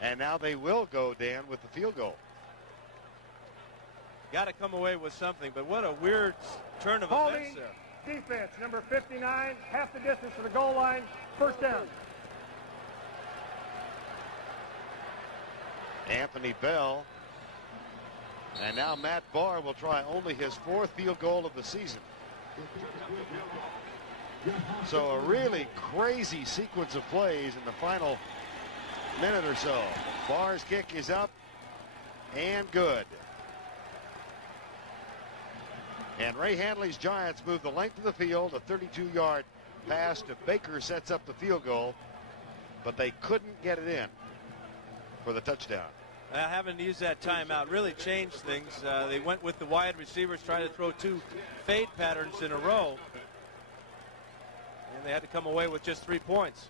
And now they will go, Dan, with the field goal. Got to come away with something, but what a weird turn of events there. Defense, number 59, half the distance to the goal line, first down. Anthony Bell. And now Matt Barr will try only his 4th field goal of the season. So a really crazy sequence of plays in the final minute or so. Barr's kick is up and good. And Ray Handley's Giants move the length of the field. A 32-yard pass to Baker sets up the field goal, but they couldn't get it in for the touchdown. Having to use that timeout really changed things. They went with the wide receivers, trying to throw 2 fade patterns in a row. And they had to come away with just 3 points.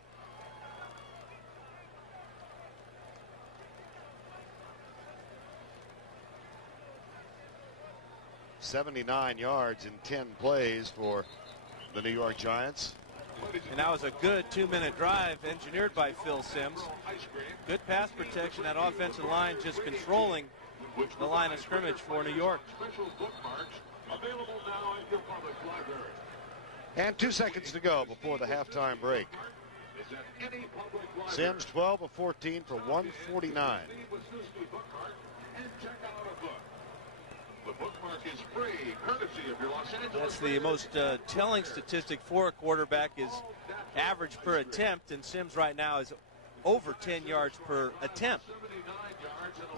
$79 yards in 10 plays for the New York Giants. And that was a good 2-minute drive engineered by Phil Sims. Good pass protection. That offensive line just controlling the line of scrimmage for New York. And 2 seconds to go before the halftime break. Sims 12 of 14 for 149. That's the most telling statistic for a quarterback is average per attempt, and Sims right now is over 10 yards per attempt.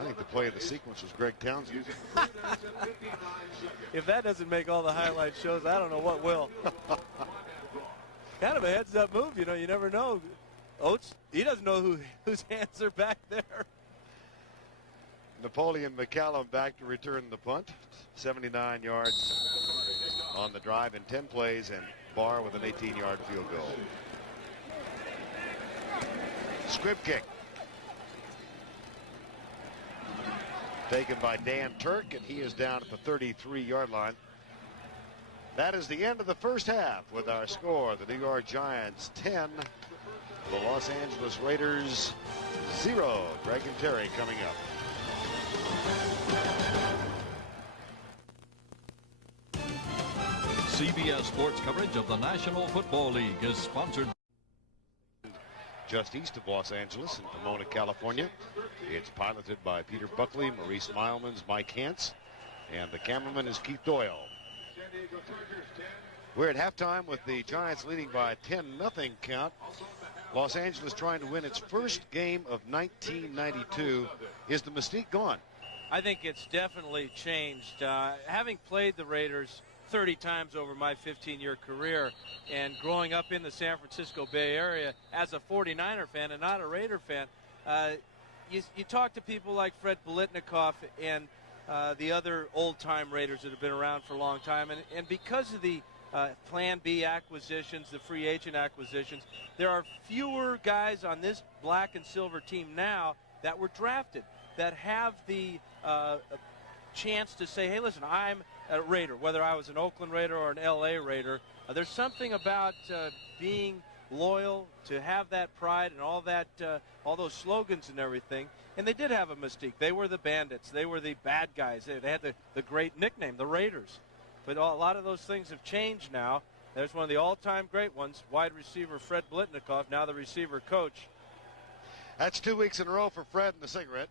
I think the play of the sequence was Greg Townsend. If that doesn't make all the highlight shows, I don't know what will. Kind of a heads-up move, you know. You never know. Oates, he doesn't know whose hands are back there. Napoleon McCallum back to return the punt. 79 yards on the drive in 10 plays, and Barr with an 18-yard field goal. Squib kick. Taken by Dan Turk, and he is down at the 33-yard line. That is the end of the first half with our score. The New York Giants 10, the Los Angeles Raiders 0. Greg and Terry coming up. CBS Sports coverage of the National Football League is sponsored just east of Los Angeles in Pomona, California. It's piloted by Peter Buckley, Maurice Milemans, Mike Hance, and the cameraman is Keith Doyle. We're at halftime with the Giants leading by a 10-0 count. Los Angeles trying to win its first game of 1992. Is the mystique gone? I think it's definitely changed. Having played the Raiders 30 times over my 15-year career and growing up in the San Francisco Bay Area as a 49er fan and not a Raider fan, you talk to people like Fred Biletnikoff and the other old-time Raiders that have been around for a long time, and because of the Plan B acquisitions, the free agent acquisitions, there are fewer guys on this black and silver team now that were drafted that have the chance to say, hey, listen, I'm a Raider, whether I was an Oakland Raider or an L.A. Raider. There's something about being loyal, to have that pride and all that, all those slogans and everything. And they did have a mystique. They were the Bandits. They were the bad guys. They had the great nickname, the Raiders. But a lot of those things have changed now. There's one of the all-time great ones, wide receiver Fred Biletnikoff, now the receiver coach. That's 2 weeks in a row for Fred and the cigarette.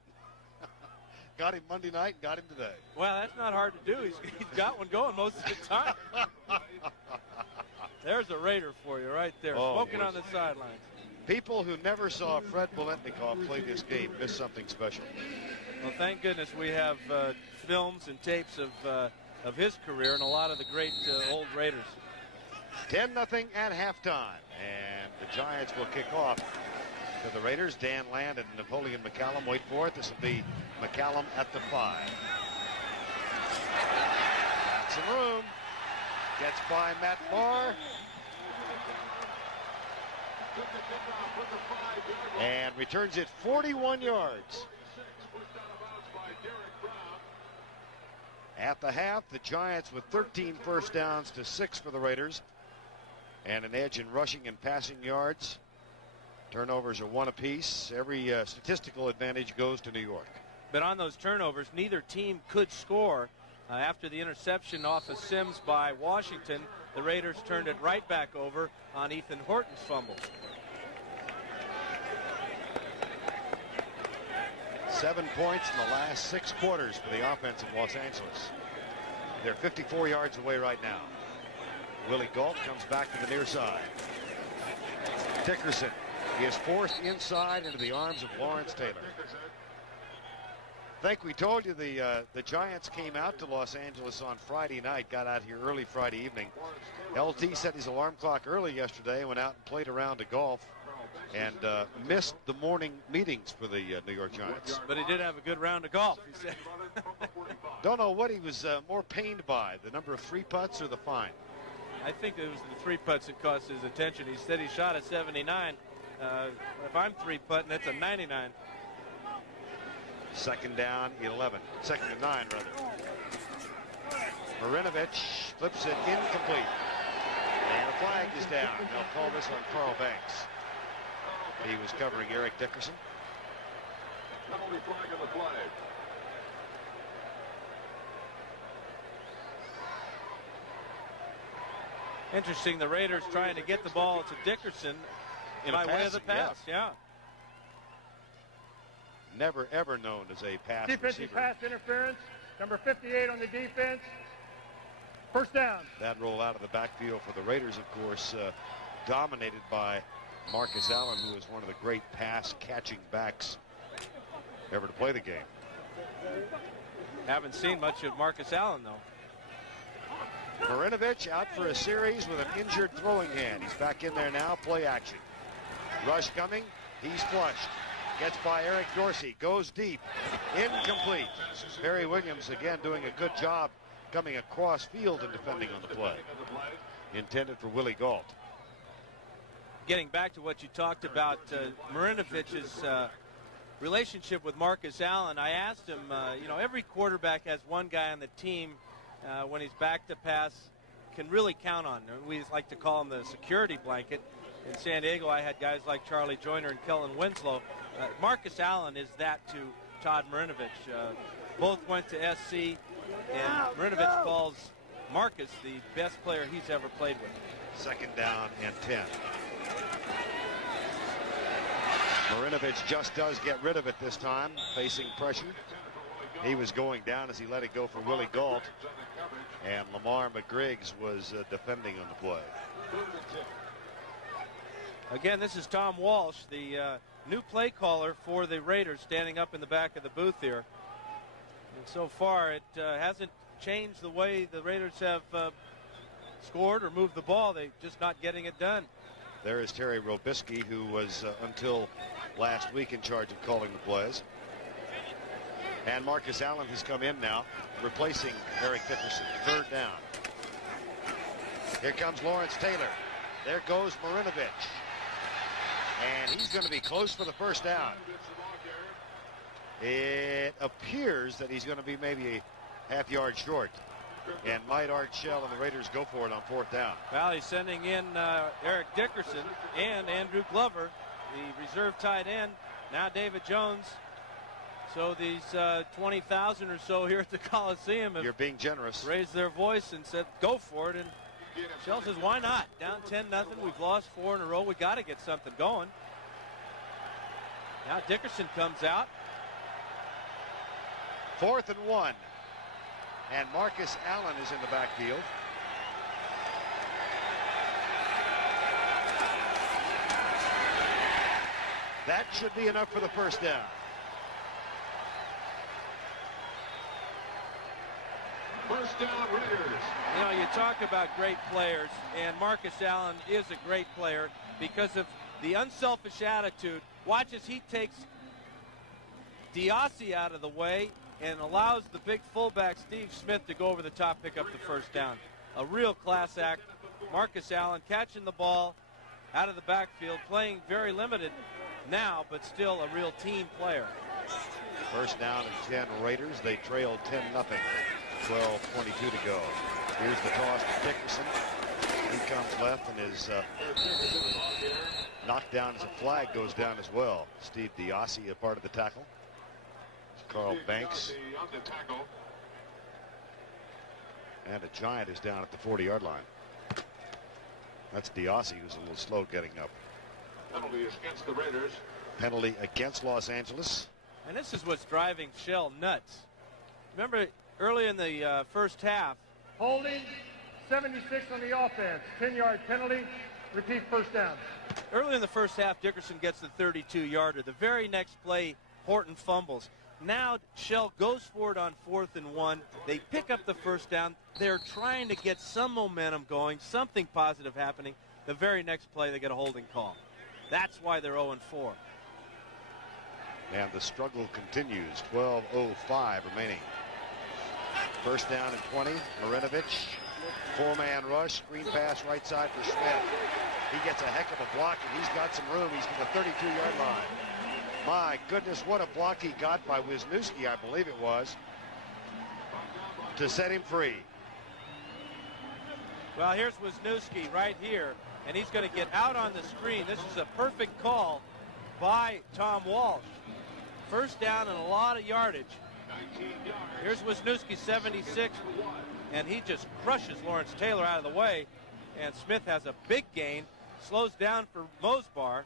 Got him Monday night and got him today. Well, that's not hard to do. He's got one going most of the time. There's a Raider for you right there, smoking on the sidelines. People who never saw Fred Biletnikoff play this game missed something special. Well, thank goodness we have films and tapes of his career and a lot of the great old Raiders. 10-0 at halftime, and the Giants will kick off to the Raiders. Dan Land and Napoleon McCallum wait for it. This will be McCallum at the 5. Got some room. Gets by Matt Barr. And returns it 41 yards. At the half, the Giants with 13 first downs to 6 for the Raiders. And an edge in rushing and passing yards. Turnovers are 1 apiece. Every statistical advantage goes to New York. But on those turnovers, neither team could score. After the interception off of Sims by Washington, the Raiders turned it right back over on Ethan Horton's fumble. 7 points in the last 6 quarters for the offense of Los Angeles. They're 54 yards away right now. Willie Gault comes back to the near side. Dickerson is forced inside into the arms of Lawrence Taylor. I think we told you the Giants came out to Los Angeles on Friday night, got out here early Friday evening. LT set his alarm clock early yesterday, went out and played a round of golf, and missed the morning meetings for the New York Giants. But he did have a good round of golf, he said. Don't know what he was more pained by, the number of 3 putts or the fine. I think it was the 3 putts that caused his attention. He said he shot a 79. If I'm 3-putting, that's a 99. Second down, 11. Second and 9, rather. Marinovich flips it incomplete. And a flag is down. They'll call this on Carl Banks. He was covering Eric Dickerson. Penalty flag on the play. Interesting, the Raiders trying to get the ball to Dickerson by way of the pass. Yeah. Never, ever known as a pass Defensive receiver. pass interference. number 58 on the defense. First down. That roll out of the backfield for the Raiders, of course, dominated by Marcus Allen, who is one of the great pass-catching backs ever to play the game. Haven't seen much of Marcus Allen, though. Marinovich out for a series with an injured throwing hand. He's back in there now, play action. Rush coming, he's flushed. Gets by Eric Dorsey, goes deep, incomplete. Perry Williams again doing a good job coming across field and defending on the play. Intended for Willie Gault. Getting back to what you talked about, Marinovich's relationship with Marcus Allen, I asked him, you know, every quarterback has one guy on the team when he's back to pass can really count on. We like to call him the security blanket. In San Diego, I had guys like Charlie Joyner and Kellen Winslow. Marcus Allen is that to Todd Marinovich. Both went to SC, and Marinovich calls Marcus the best player he's ever played with. Second down and 10. Marinovich just does get rid of it this time, facing pressure. He was going down as he let it go for Willie Gault, and Lamar McGriggs was defending on the play. Again, this is Tom Walsh, the new play caller for the Raiders, standing up in the back of the booth here. And so far, it hasn't changed the way the Raiders have scored or moved the ball. They're just not getting it done. There is Terry Robisky, who was until last week in charge of calling the plays. And Marcus Allen has come in now, replacing Eric Dickerson. Third down. Here comes Lawrence Taylor. There goes Marinovich. And he's going to be close for the first down. It appears that he's going to be maybe a half yard short. And might Art Shell and the Raiders go for it on fourth down. Well, he's sending in Eric Dickerson and Andrew Glover, the reserve tight end. Now David Jones. So these 20,000 or so here at the Coliseum have You're being generous. Raised their voice and said, go for it. And Shell says, why not? Down 10-0. We've lost 4 in a row. We got to get something going. Now Dickerson comes out. 4th and 1. And Marcus Allen is in the backfield. That should be enough for the first down. First down, Raiders. You know, you talk about great players, and Marcus Allen is a great player because of the unselfish attitude. Watch as he takes Diassi out of the way and allows the big fullback Steve Smith to go over the top, pick up the first down. A real class act. Marcus Allen catching the ball out of the backfield, playing very limited now, but still a real team player. First down and 10 Raiders. They trail 10-0. 12:22 to go. Here's the toss to Dickerson. He comes left and is knocked down as a flag goes down as well. Steve Diassi, a part of the tackle. Carl Banks. And a Giant is down at the 40-yard line. That's Diassi, who's a little slow getting up. Penalty is against the Raiders. Penalty against Los Angeles. And this is what's driving Shell nuts. Remember early in the first half. Holding, 76 on the offense. 10-yard penalty. Repeat, first down. Early in the first half, Dickerson gets the 32-yarder. The very next play, Horton fumbles. Now Shell goes for it on 4th and 1. They pick up the first down. They're trying to get some momentum going, something positive happening. The very next play, they get a holding call. That's why they're 0-4. And the struggle continues. 12:05 remaining. First down and 20. Marinovich. 4-man rush. Screen pass right side for Smith. He gets a heck of a block, and he's got some room. He's to the 32-yard line. My goodness, what a block he got by Wisniewski, I believe it was, to set him free. Well, here's Wisniewski right here, and he's going to get out on the screen. This is a perfect call by Tom Walsh. First down and a lot of yardage. Here's Wisniewski, 76, and he just crushes Lawrence Taylor out of the way, and Smith has a big gain, slows down for Mosbar,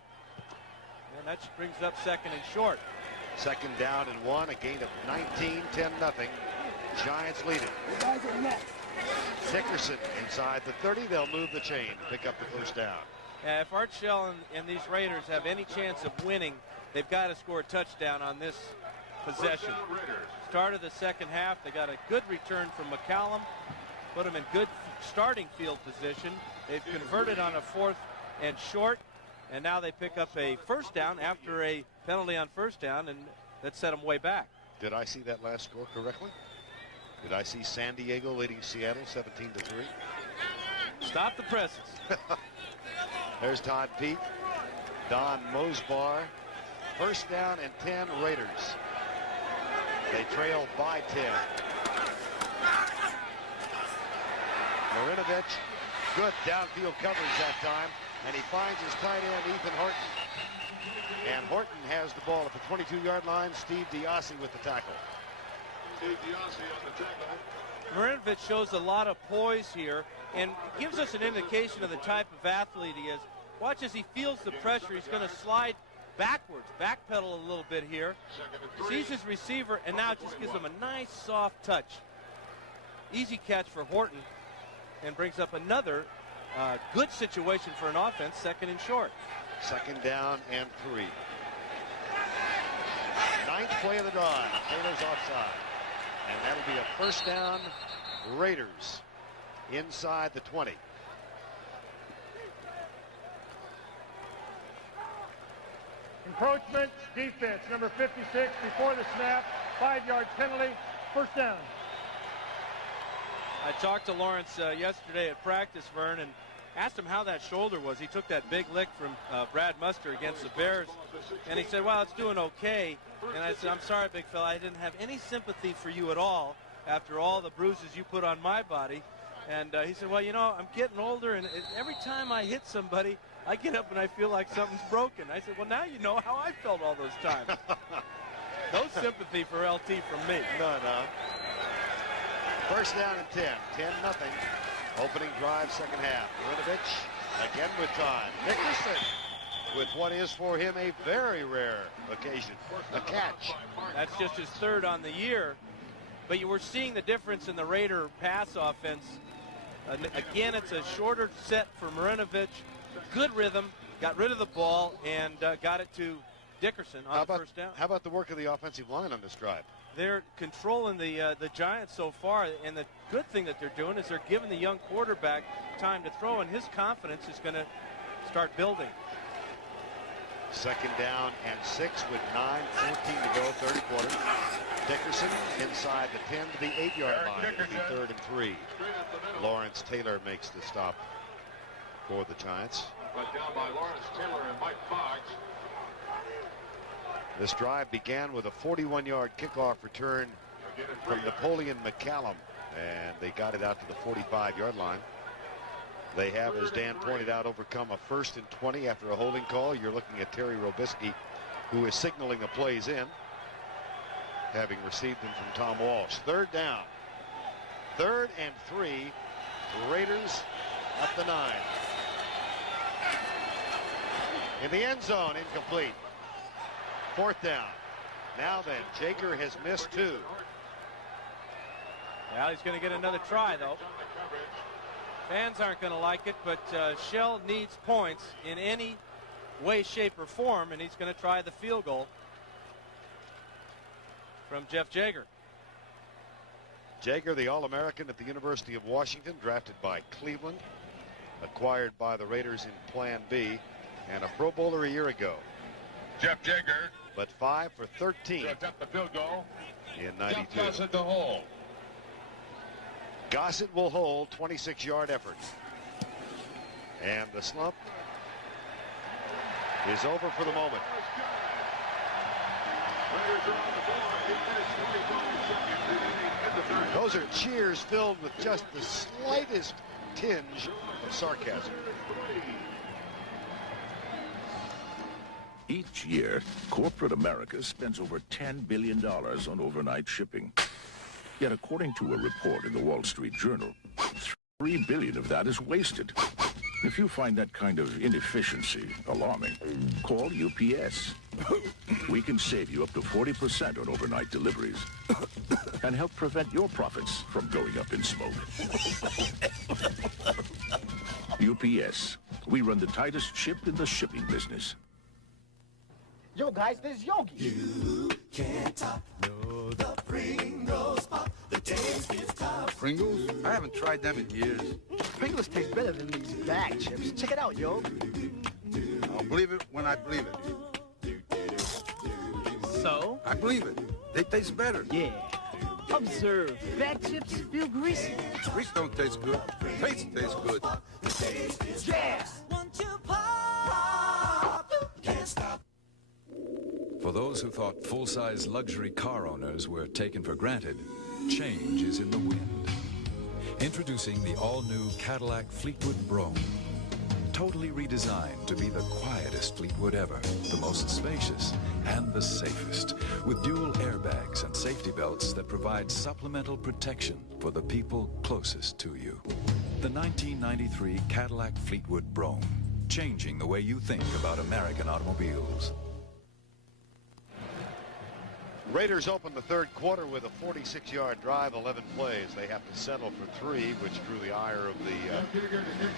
and that brings up 2nd and short. Second down and 1, a gain of 19, 10-0. Giants lead it. Dickerson inside the 30. They'll move the chain, pick up the first down. Yeah, if Art Shell and these Raiders have any chance of winning, they've got to score a touchdown on this possession. Start of the second half, they got a good return from McCallum, put them in good starting field position. They've converted on a 4th and short, and now they pick up a first down after a penalty on first down, and that set them way back. Did I see that last score correctly? Did I see San Diego leading Seattle 17-3? Stop the presses. There's Todd Pete, Don Mosbar. First down and 10 Raiders. They trail by 10. Marinovich, good downfield coverage that time, and he finds his tight end, Ethan Horton. And Horton has the ball at the 22-yard line. Steve Diassi with the tackle. Steve Diassi on the tackle. Marinovich shows a lot of poise here and gives us an indication of the type of athlete he is. Watch as he feels the pressure. He's going to slide backwards, backpedal a little bit here. Sees his receiver and now just gives him a nice soft touch. Easy catch for Horton and brings up another good situation for an offense, 2nd and short. 2nd down and 3. 9th play of the drive. Taylor's offside. And that'll be a first down. Raiders inside the 20. Encroachment, defense, number 56, before the snap, 5-yard penalty, first down. I talked to Lawrence yesterday at practice, Vern, and asked him how that shoulder was. He took that big lick from Brad Muster against the Bears, and he said, well, it's doing okay. And I said, I'm sorry, big fella, I didn't have any sympathy for you at all after all the bruises you put on my body. And he said, well, you know, I'm getting older, and every time I hit somebody, I get up and I feel like something's broken. I said, well, now you know how I felt all those times. No sympathy for LT from me. No. First down and 10. 10-0. Opening drive, second half. Marinovich again with time. Nickerson with what is for him a very rare occasion, a catch. That's just his 3rd on the year. But you were seeing the difference in the Raider pass offense. Again, it's a shorter set for Marinovich. Good rhythm, got rid of the ball, and got it to Dickerson on the first down. How about the work of the offensive line on this drive? They're controlling the Giants so far, and the good thing that they're doing is they're giving the young quarterback time to throw, and his confidence is going to start building. 2nd down and 6 with 9:14 to go, 3rd quarter. Dickerson inside the 10 to the 8-yard line. It'll be 3rd and 3. Lawrence Taylor makes the stop for the Giants. But down by Lawrence Taylor and Mike Fox. This drive began with a 41-yard kickoff return from Napoleon McCallum, and they got it out to the 45-yard line. They have, as Dan pointed out, overcome a 1st and 20 after a holding call. You're looking at Terry Robisky, who is signaling the plays in, having received them from Tom Walsh. 3rd down. 3rd and 3. Raiders up the 9. In the end zone, incomplete. 4th down. Now then, Jager has missed 2. Well, he's going to get another try, though. Fans aren't going to like it, but Shell needs points in any way, shape, or form, and he's going to try the field goal from Jeff Jager. Jager, the All-American at the University of Washington, drafted by Cleveland, acquired by the Raiders in Plan B, and a Pro Bowler a year ago. Jeff Jager. But 5 for 13 to attempt the field goal in 92. Gossett to hold. Gossett will hold, 26-yard effort. And the slump is over for the moment. Those are cheers filled with just the slightest tinge of sarcasm. Each year, corporate America spends over $10 billion on overnight shipping. Yet according to a report in the Wall Street Journal, $3 billion of that is wasted. If you find that kind of inefficiency alarming, call UPS. We can save you up to 40% on overnight deliveries and help prevent your profits from going up in smoke. UPS. We run the tightest ship in the shipping business. Yo, guys, this is Yogi. You can't top the Pringles pop. The taste is tough. Pringles? I haven't tried them in years. Pringles taste better than these bag chips. Check it out, yo. I'll believe it when I believe it. So? I believe it. They taste better. Yeah. Observe. Bag chips feel greasy. Grease don't taste good. Taste tastes good. Yeah! Can't stop. For those who thought full-size luxury car owners were taken for granted, change is in the wind. Introducing the all-new Cadillac Fleetwood Brougham. Totally redesigned to be the quietest Fleetwood ever, the most spacious, and the safest, with dual airbags and safety belts that provide supplemental protection for the people closest to you. The 1993 Cadillac Fleetwood Brougham, changing the way you think about American automobiles. Raiders opened the third quarter with a 46-yard drive, 11 plays. They have to settle for 3, which drew the ire of the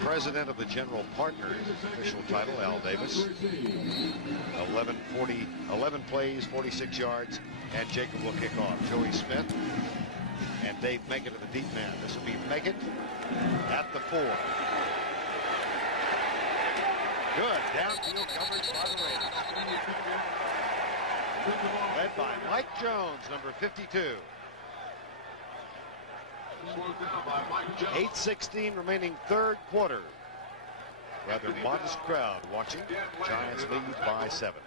president of the General Partners, official title, Al Davis. 11 plays, 46 yards, and Jacob will kick off. Joey Smith and Dave Meggett at the deep man. This will be Meggett at the 4. Good downfield coverage by the Raiders. Led by Mike Jones, number 52. 8:16 remaining third quarter. Rather modest crowd watching. Giants lead by 7.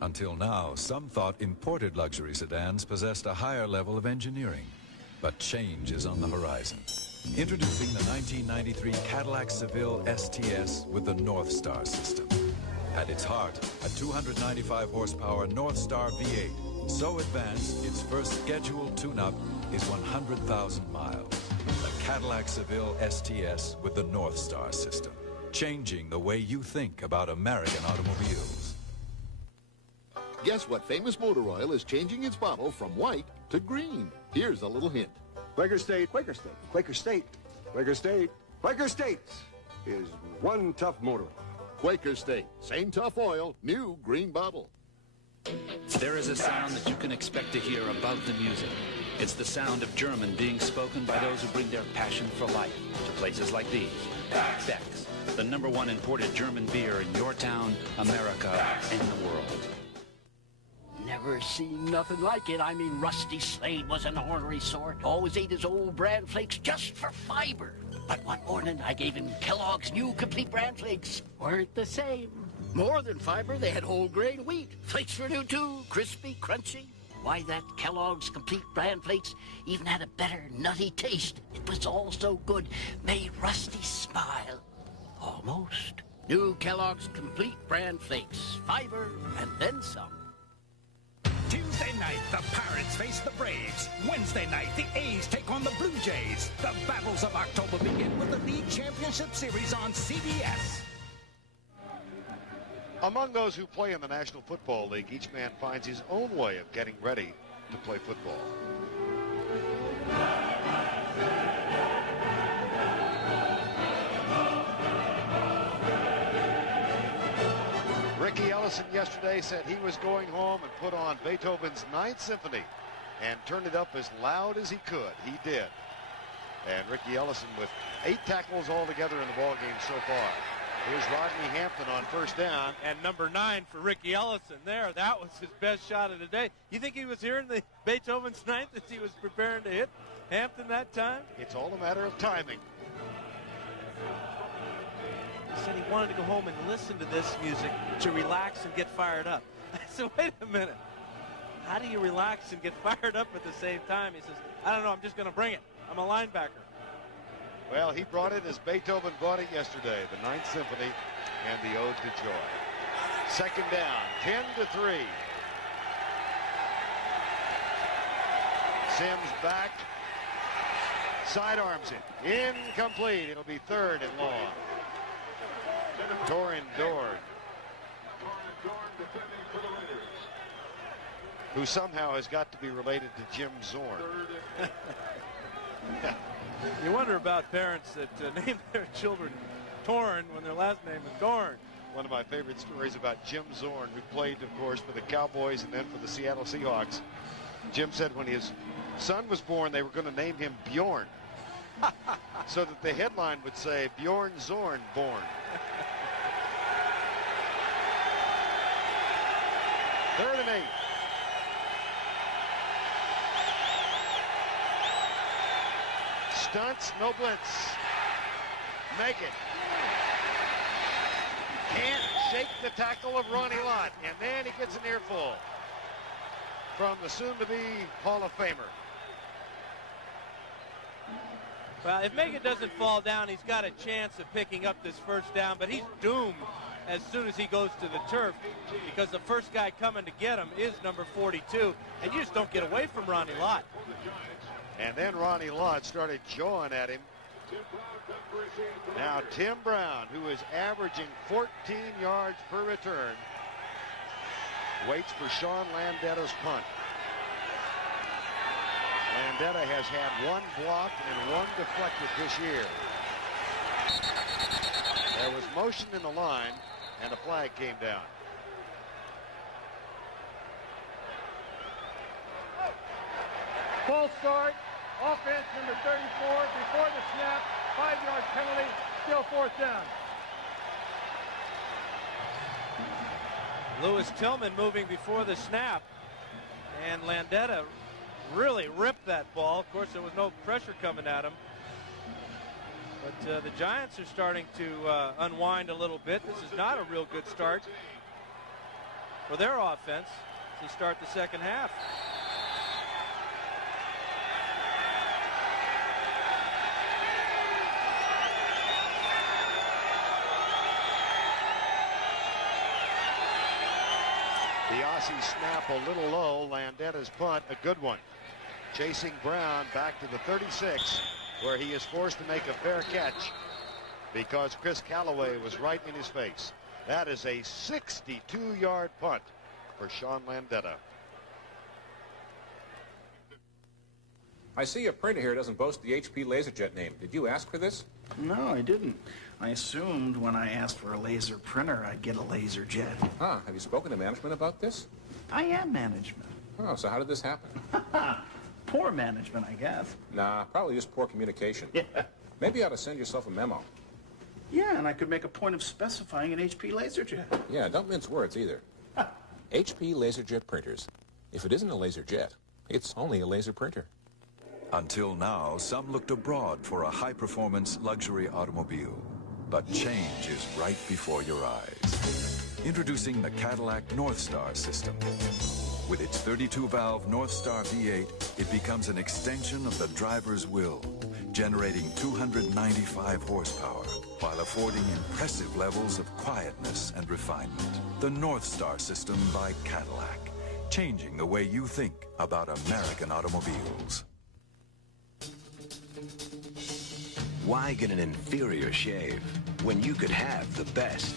Until now, some thought imported luxury sedans possessed a higher level of engineering. But change is on the horizon. Introducing the 1993 Cadillac Seville STS with the North Star system. At its heart, a 295 horsepower North Star V8. So advanced, its first scheduled tune-up is 100,000 miles. The Cadillac Seville STS with the North Star system. Changing the way you think about American automobiles. Guess what famous motor oil is changing its bottle from white to green? Here's a little hint. Quaker State, Quaker State, Quaker State, Quaker State, Quaker State is one tough motor oil. Quaker State, same tough oil, new green bottle. There is a sound that you can expect to hear above the music. It's the sound of German being spoken by those who bring their passion for life to places like these. Beck's, the #1 imported German beer in your town, America, and the world. Never seen nothing like it. I mean, Rusty Slade was an ornery sort. Always ate his old bran flakes just for fiber. But one morning, I gave him Kellogg's new complete bran flakes. Weren't the same. More than fiber, they had whole grain wheat. Flakes were new too, crispy, crunchy. Why, that Kellogg's complete bran flakes even had a better nutty taste. It was all so good, made Rusty smile. Almost. New Kellogg's complete bran flakes. Fiber, and then some. Tuesday night, the Pirates face the Braves. Wednesday night, the A's take on the Blue Jays. The battles of October begin with the League Championship Series on CBS. Among those who play in the National Football League, each man finds his own way of getting ready to play football. Ricky Ellison yesterday said he was going home and put on Beethoven's Ninth Symphony and turned it up as loud as he could. He did. And Ricky Ellison with 8 tackles altogether in the ballgame so far. Here's Rodney Hampton on first down. And number 9 for Ricky Ellison there. That was his best shot of the day. You think he was hearing the Beethoven's Ninth as he was preparing to hit Hampton that time? It's all a matter of timing. He said he wanted to go home and listen to this music to relax and get fired up. I said, wait a minute. How do you relax and get fired up at the same time? He says, I don't know, I'm just going to bring it. I'm a linebacker. Well, he brought it as Beethoven brought it yesterday, the Ninth Symphony and the Ode to Joy. Second down, 10-3. Sims back, sidearms it, incomplete. It'll be third and long. Torin Dorn, who somehow has got to be related to Jim Zorn. You wonder about parents that name their children Torn when their last name is Dorn. One of my favorite stories about Jim Zorn, who played, of course, for the Cowboys and then for the Seattle Seahawks. Jim said when his son was born, they were going to name him Bjorn, so that the headline would say, Bjorn Zorn born. Third and 8. Stunts, no blitz. Make it. Can't shake the tackle of Ronnie Lott, and then he gets an earful from the soon-to-be Hall of Famer. Well, if Meggett doesn't fall down, he's got a chance of picking up this first down, but he's doomed as soon as he goes to the turf because the first guy coming to get him is number 42, and you just don't get away from Ronnie Lott. And then Ronnie Lott started jawing at him. Now Tim Brown, who is averaging 14 yards per return, waits for Sean Landetta's punt. Landetta has had one block and one deflected this year. There was motion in the line, and a flag came down. Full start. Offense number 34 before the snap. 5-yard penalty. Still fourth down. Lewis Tillman moving before the snap, and Landetta really ripped that ball. Of course, there was no pressure coming at him. But the Giants are starting to unwind a little bit. This is not a real good start for their offense to start the second half. The Aussies snap a little low. Landetta's punt, a good one. Chasing Brown back to the 36, where he is forced to make a fair catch because Chris Callaway was right in his face. That is a 62-yard punt for Sean Landetta. I see your printer here doesn't boast the HP LaserJet name. Did you ask for this? No, I didn't. I assumed when I asked for a laser printer, I'd get a LaserJet. Huh, have you spoken to management about this? I am management. Oh, so how did this happen? Poor management, I guess. Nah, probably just poor communication. Yeah. Maybe you ought to send yourself a memo. Yeah, and I could make a point of specifying an HP LaserJet. Yeah, don't mince words either. HP LaserJet printers. If it isn't a LaserJet, it's only a laser printer. Until now, some looked abroad for a high-performance luxury automobile. But change is right before your eyes. Introducing the Cadillac Northstar system. With its 32-valve Northstar V8, it becomes an extension of the driver's will, generating 295 horsepower while affording impressive levels of quietness and refinement. The Northstar system by Cadillac, changing the way you think about American automobiles. Why get an inferior shave when you could have the best?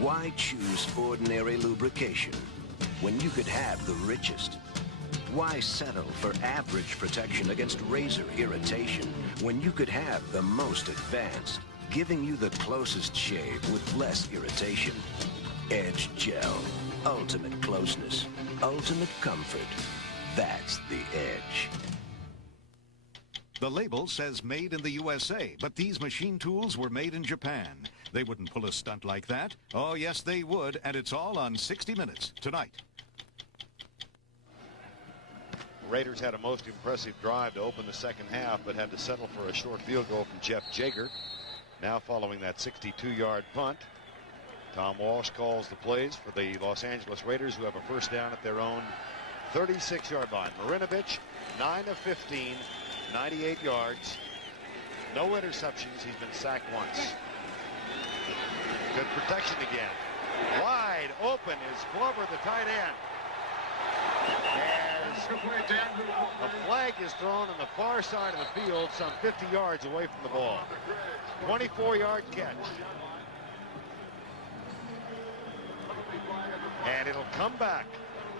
Why choose ordinary lubrication when you could have the richest? Why settle for average protection against razor irritation when you could have the most advanced, giving you the closest shave with less irritation? Edge Gel. Ultimate closeness. Ultimate comfort. That's the edge. The label says made in the USA, but these machine tools were made in Japan. They wouldn't pull a stunt like that. Oh, yes, they would, and it's all on 60 Minutes tonight. Raiders had a most impressive drive to open the second half, but had to settle for a short field goal from Jeff Jager. Now following that 62-yard punt, Tom Walsh calls the plays for the Los Angeles Raiders, who have a first down at their own 36-yard line. Marinovich, 9 of 15. 98 yards, no interceptions. He's been sacked once. Good protection again. Wide open is Glover, the tight end. As a flag is thrown on the far side of the field, some 50 yards away from the ball. 24-yard catch. And it'll come back.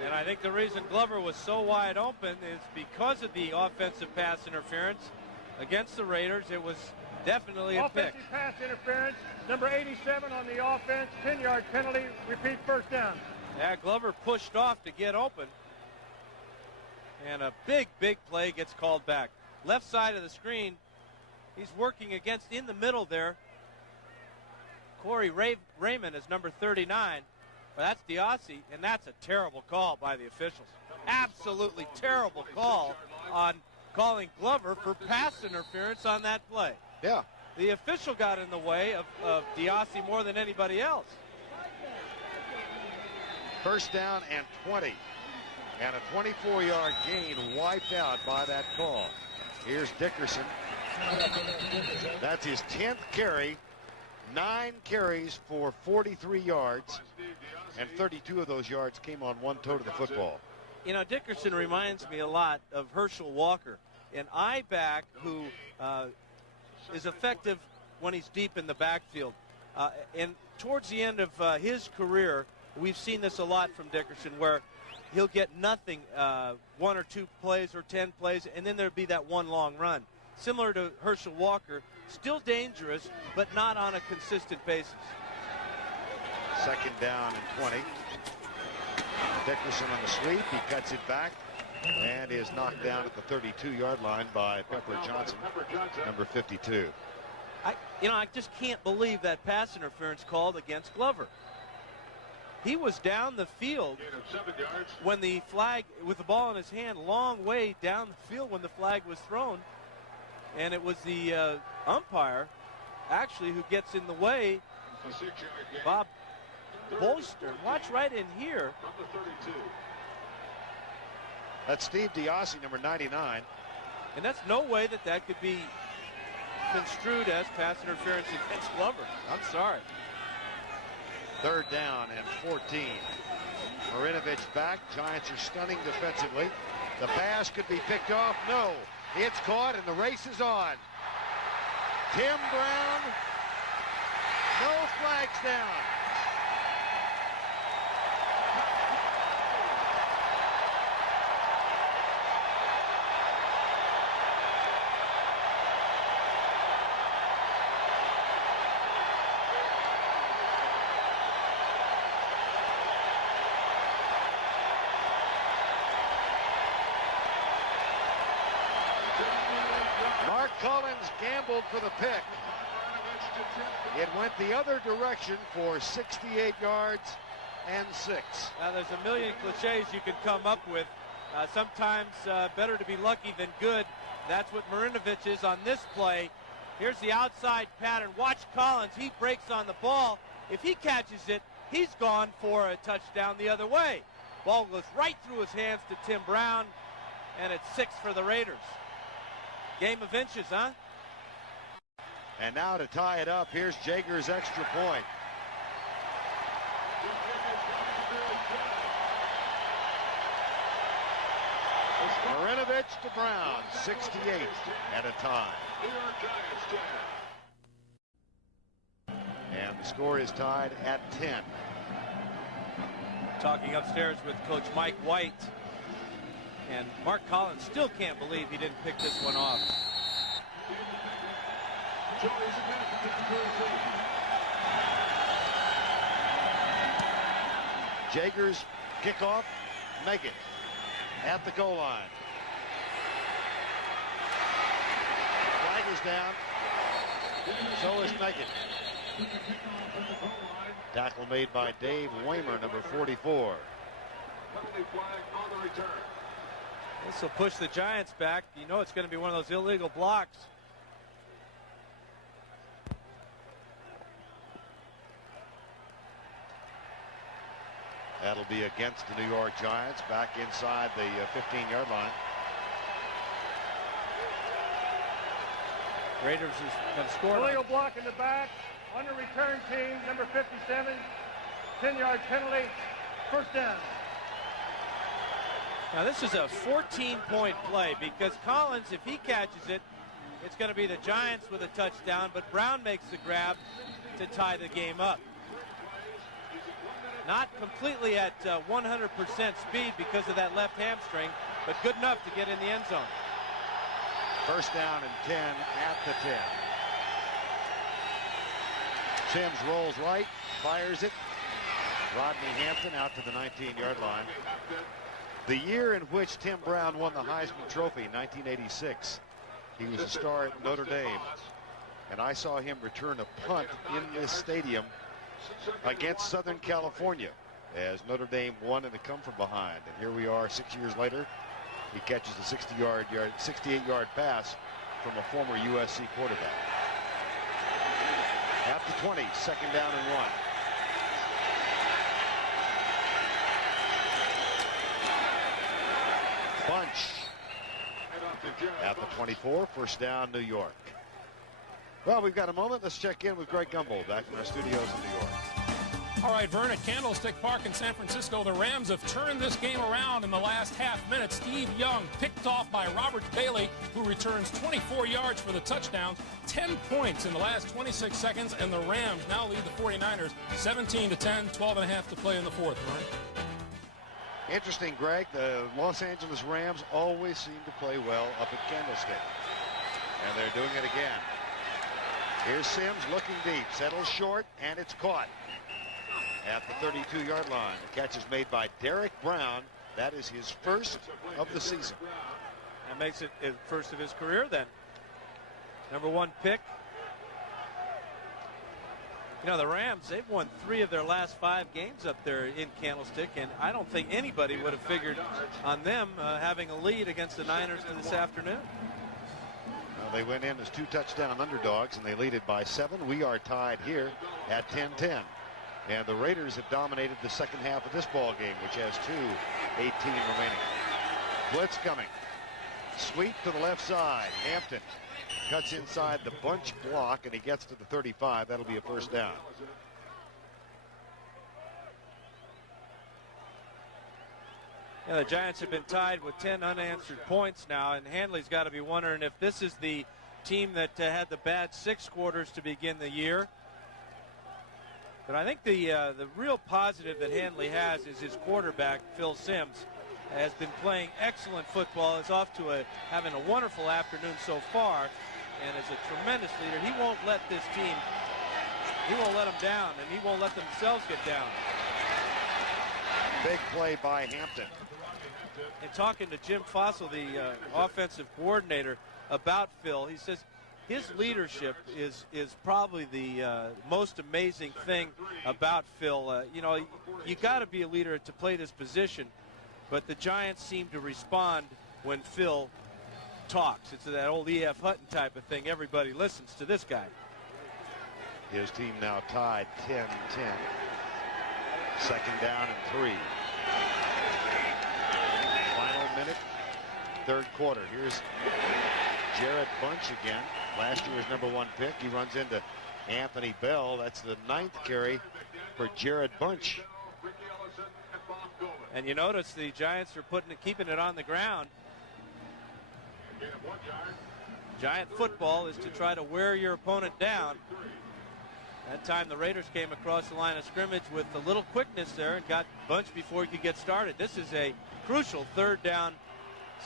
And I think the reason Glover was so wide open is because of the offensive pass interference against the Raiders. It was definitely a pick. Offensive pass interference, number 87 on the offense, 10-yard penalty, repeat first down. Yeah, Glover pushed off to get open. And a big play gets called back. Left side of the screen, he's working against in the middle there. Corey Raymond is number 39. But that's Diassi, and that's a terrible call by the officials. Absolutely terrible call on calling Glover for pass interference on that play. Yeah. The official got in the way of Diassi more than anybody else. First down and 20. And a 24-yard gain wiped out by that call. Here's Dickerson. That's his 10th carry. 9 carries for 43 yards. And 32 of those yards came on one toe to the football. You know, Dickerson reminds me a lot of Herschel Walker, an I-back who is effective when he's deep in the backfield. And towards the end of his career, we've seen this a lot from Dickerson, where he'll get nothing, 1 or 2 plays or 10 plays, and then there'll be that one long run. Similar to Herschel Walker, still dangerous, but not on a consistent basis. Second down and 20. Dickerson on the sweep. He cuts it back and is knocked down at the 32-yard line by Pepper Johnson, number 52. I just can't believe that pass interference called against Glover. He was down the field when the flag, with the ball in his hand, long way down the field when the flag was thrown. And it was the umpire, actually, who gets in the way. Bob Bolster, watch right in here. That's Steve Diassi, number 99. And that's no way that could be construed as pass interference against Glover. I'm sorry. Third down and 14. Marinovich back. Giants are stunning defensively. The pass could be picked off. No. It's caught and the race is on. Tim Brown. No flags down. Mark Collins gambled for the pick. It went the other direction for 68 yards and 6. Now, there's a million cliches you can come up with. Sometimes better to be lucky than good. That's what Marinovich is on this play. Here's the outside pattern. Watch Collins. He breaks on the ball. If he catches it, he's gone for a touchdown the other way. Ball goes right through his hands to Tim Brown, and it's 6 for the Raiders. Game of inches, huh? And now to tie it up, here's Jager's extra point. Marinovich to Brown, 68 at a time. And the score is tied at 10. Talking upstairs with Coach Mike White. And Mark Collins still can't believe he didn't pick this one off. Jager's kickoff, make it at the goal line. Flag is down. So is Megan. Tackle made by Dave Waymer, number 44. This will push the Giants back. You know it's going to be one of those illegal blocks. That'll be against the New York Giants, back inside the 15-yard line. Raiders have scored. Illegal block in the back. On the return team, number 57. 10-yard penalty. First down. Now this is a 14-point play because Collins, if he catches it, it's going to be the Giants with a touchdown, but Brown makes the grab to tie the game up. Not completely at 100% speed because of that left hamstring, but good enough to get in the end zone. First down and 10 at the 10. Sims rolls right, fires it. Rodney Hampton out to the 19-yard line. The year in which Tim Brown won the Heisman Trophy, 1986, he was a star at Notre Dame. And I saw him return a punt in this stadium against Southern California as Notre Dame won in a come from behind. And here we are 6 years later. He catches a 68-yard pass from a former USC quarterback. At the 20, second down and 1. Bunch at the 24, first down, New York. Well, we've got a moment. Let's check in with Greg Gumbel back in our studios in New York. All right, Vern, at Candlestick Park in San Francisco, the Rams have turned this game around in the last half minute. Steve Young picked off by Robert Bailey, who returns 24 yards for the touchdown. 10 points in the last 26 seconds, and the Rams now lead the 49ers 17-10, 12.5 to play in the fourth, Vern. Interesting, Greg. The Los Angeles Rams always seem to play well up at Candlestick. And they're doing it again. Here's Sims looking deep, settles short, and it's caught at the 32-yard line. The catch is made by Derek Brown. That is his first of the season. That makes it his first of his career then. Number 1 pick. You know, the Rams, they've won 3 of their last 5 games up there in Candlestick, and I don't think anybody would have figured on them having a lead against the Niners this afternoon. Well, they went in as 2 touchdown underdogs, and they lead it by 7. We are tied here at 10-10. And the Raiders have dominated the second half of this ball game, which has 2:18 remaining. Blitz coming. Sweep to the left side. Hampton cuts inside the bunch block, and he gets to the 35. That'll be a first down. Yeah, the Giants have been tied with 10 unanswered points now, and Handley's got to be wondering if this is the team that had the bad 6 quarters to begin the year. But I think the real positive that Handley has is his quarterback, Phil Sims, has been playing excellent football. Is off to having a wonderful afternoon so far, and is a tremendous leader. He won't let this team, he won't let them down, and he won't let themselves get down. Big play by Hampton. And talking to Jim Fossil, the offensive coordinator, about Phil, he says his leadership is probably the most amazing thing about Phil. You know, you got to be a leader to play this position, but the Giants seem to respond when Phil talks. It's that old E.F. Hutton type of thing. Everybody listens to this guy. His team now tied 10-10. Second down and 3. Final minute, third quarter. Here's Jared Bunch again. Last year's number 1 pick. He runs into Anthony Bell. That's the 9th carry for Jared Bunch. And you notice the Giants are keeping it on the ground. Giant football is to try to wear your opponent down. That time the Raiders came across the line of scrimmage with a little quickness there and got Bunch before he could get started. This is a crucial third down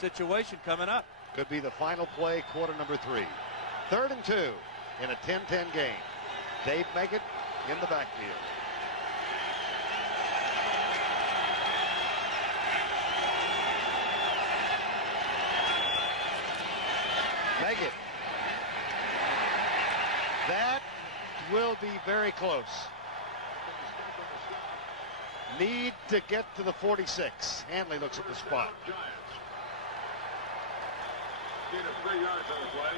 situation coming up. Could be the final play, quarter number 3. 3rd and 2 in a 10-10 game. Dave Meggett in the backfield. Meggett. That will be very close. Need to get to the 46. Handley looks at the spot. Gain of 3 yards on the play.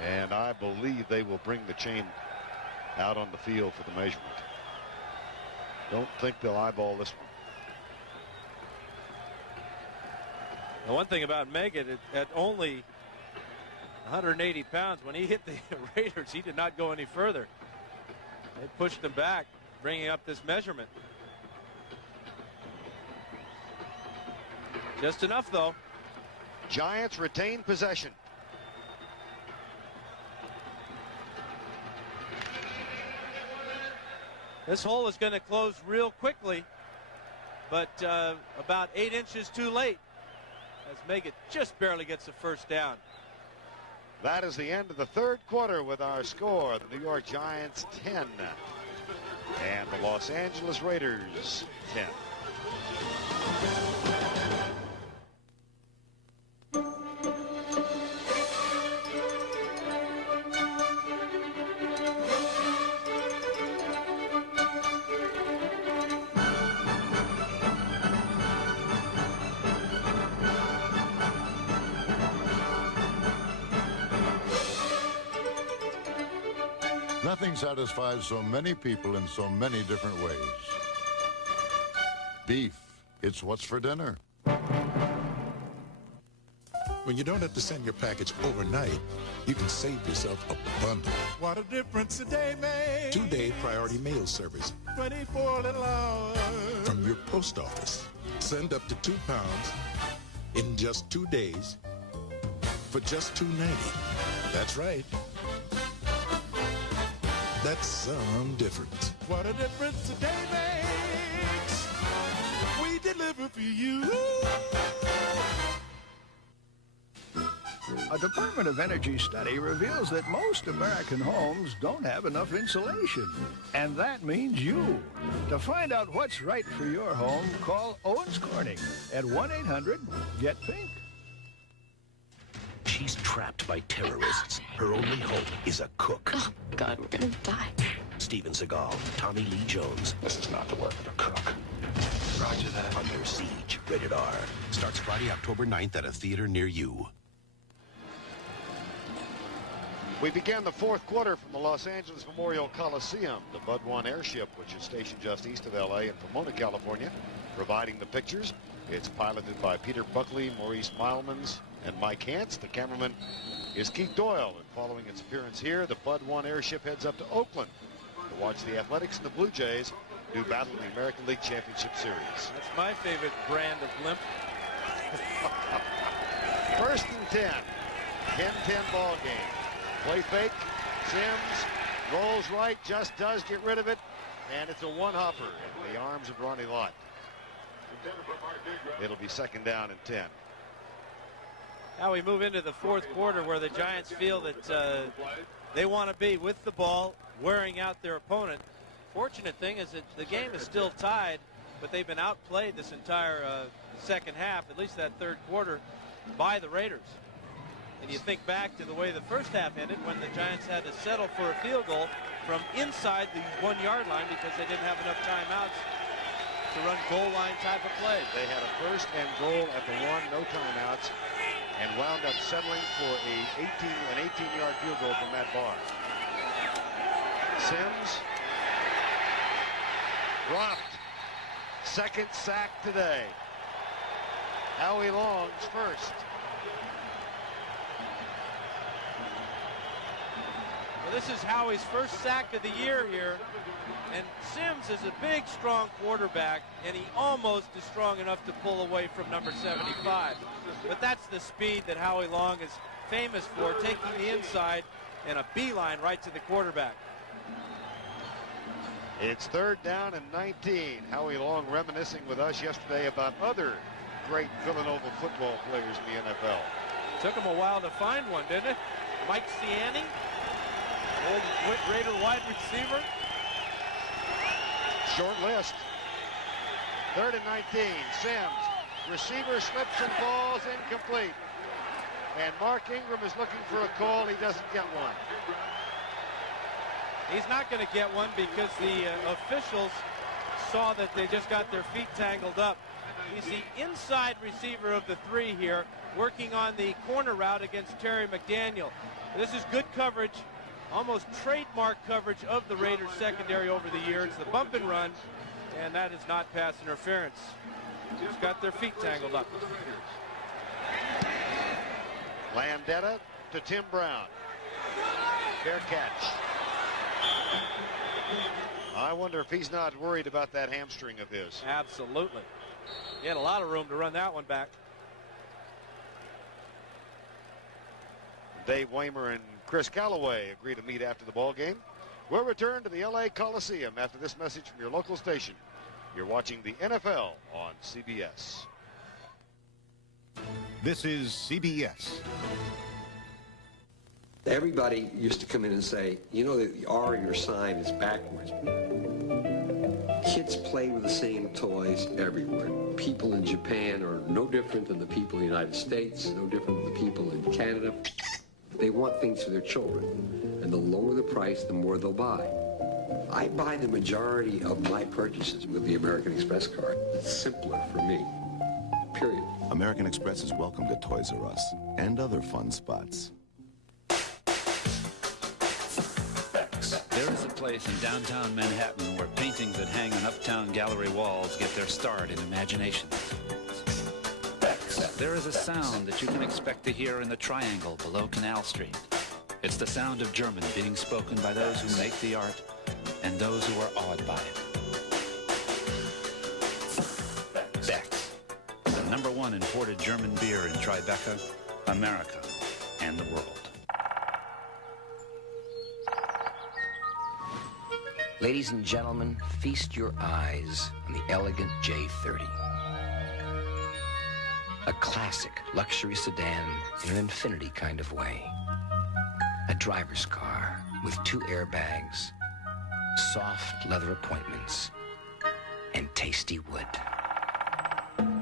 And I believe they will bring the chain out on the field for the measurement. Don't think they'll eyeball this one. The one thing about Meggett, at only 180 pounds, when he hit the Raiders, he did not go any further. They pushed him back, bringing up this measurement. Just enough, though. Giants retain possession. This hole is going to close real quickly, but about 8 inches too late as Meggett just barely gets the first down. That is the end of the third quarter with our score. The New York Giants 10 and the Los Angeles Raiders 10. Nothing satisfies so many people in so many different ways. Beef, it's what's for dinner. When you don't have to send your package overnight, you can save yourself a bundle. What a difference a day makes. 2-day priority mail service 24 little hours. from your post office. Send up to 2 pounds in just 2 days for just $2.90. That's right. That's some difference. What a difference a day makes. We deliver for you. A Department of Energy study reveals that most American homes don't have enough insulation. And that means you. To find out what's right for your home, call Owens Corning at 1-800-GET-PINK. She's trapped by terrorists. Her only hope is a cook. Oh, God, we're gonna die. Steven Seagal, Tommy Lee Jones. This is not the work of a cook. Roger that. Under Siege, rated R. Starts Friday, October 9th at a theater near you. We began the fourth quarter from the Los Angeles Memorial Coliseum. The Bud One airship, which is stationed just east of LA in Pomona, California, providing the pictures. It's piloted by Peter Buckley, Maurice Milemans, and Mike Hance. The cameraman is Keith Doyle. And following its appearance here, the Bud One airship heads up to Oakland to watch the Athletics and the Blue Jays do battle in the American League Championship Series. That's my favorite brand of limp. First and 10. 10-10 ball game. Play fake. Sims rolls right, just does get rid of it, and it's a one-hopper in the arms of Ronnie Lott. It'll be second down and 10. Now we move into the fourth quarter where the Giants feel that they want to be with the ball, wearing out their opponent. Fortunate thing is that the game is still tied, but they've been outplayed this entire second half, at least that third quarter, by the Raiders. And you think back to the way the first half ended when the Giants had to settle for a field goal from inside the 1-yard line because they didn't have enough timeouts to run goal line type of play. They had a first and goal at the 1, no timeouts, and wound up settling for an 18-yard field goal from Matt Barr. Sims dropped. Second sack today. Howie Long's first. Well, this is Howie's first sack of the year here. And Sims is a big, strong quarterback, and he almost is strong enough to pull away from number 75. But that's the speed that Howie Long is famous for, taking the inside and a beeline right to the quarterback. It's third down and 19. Howie Long reminiscing with us yesterday about other great Villanova football players in the NFL. Took him a while to find one, didn't it? Mike Ciani, old Raider wide receiver. Short list. Third and 19. Sims. Receiver slips and falls, incomplete. And Mark Ingram is looking for a call. He doesn't get one. He's not going to get one because the officials saw that they just got their feet tangled up. He's the inside receiver of the 3 here, working on the corner route against Terry McDaniel. This is good coverage, almost trademark coverage of the Raiders secondary over the years. The bump and run, and that is not pass interference. Just got their feet tangled up. Landetta to Tim Brown. Fair catch. I wonder if he's not worried about that hamstring of his. Absolutely. He had a lot of room to run that one back. Dave Waymer and Chris Callaway agree to meet after the ball game. We'll return to the LA Coliseum after this message from your local station. You're watching the NFL on CBS. This is CBS. Everybody used to come in and say, you know, the R in your sign is backwards. Kids play with the same toys everywhere. People in Japan are no different than the people in the United States, no different than the people in Canada. They want things for their children, and the lower the price, the more they'll buy. I buy the majority of my purchases with the American Express card. It's simpler for me, period. American Express is welcome to Toys R Us and other fun spots. There is a place in downtown Manhattan where paintings that hang on uptown gallery walls get their start in imagination. There is a sound that you can expect to hear in the Triangle below Canal Street. It's the sound of German being spoken by those who make the art and those who are awed by it. Beck's, the #1 imported German beer in Tribeca, America, and the world. Ladies and gentlemen, feast your eyes on the elegant J30. A classic luxury sedan in an infinity kind of way. A driver's car with 2 airbags, soft leather appointments, and tasty wood.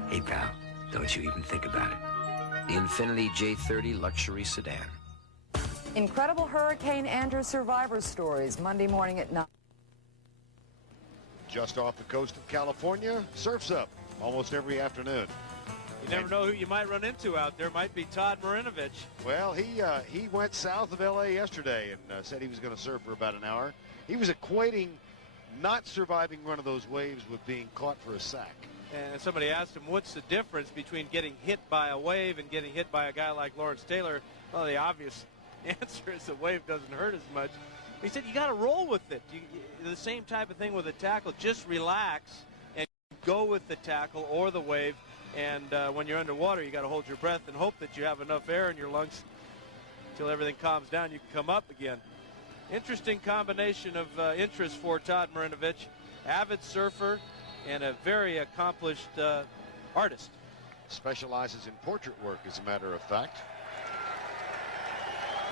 Hey, pal, don't you even think about it. The Infiniti J30 luxury sedan. Incredible Hurricane Andrew survivor stories Monday morning at 9. Just off the coast of California, surf's up almost every afternoon. You never know who you might run into out there. Might be Todd Marinovich. Well, he went south of L.A. yesterday and said he was going to surf for about an hour. He was equating not surviving one of those waves with being caught for a sack. And somebody asked him, what's the difference between getting hit by a wave and getting hit by a guy like Lawrence Taylor? Well, the obvious answer is the wave doesn't hurt as much. He said you got to roll with it. The same type of thing with a tackle. Just relax and go with the tackle or the wave. And when you're underwater, you got to hold your breath and hope that you have enough air in your lungs until everything calms down. You can come up again. Interesting combination of interest for Todd Marinovich. Avid surfer and a very accomplished artist. Specializes in portrait work, as a matter of fact.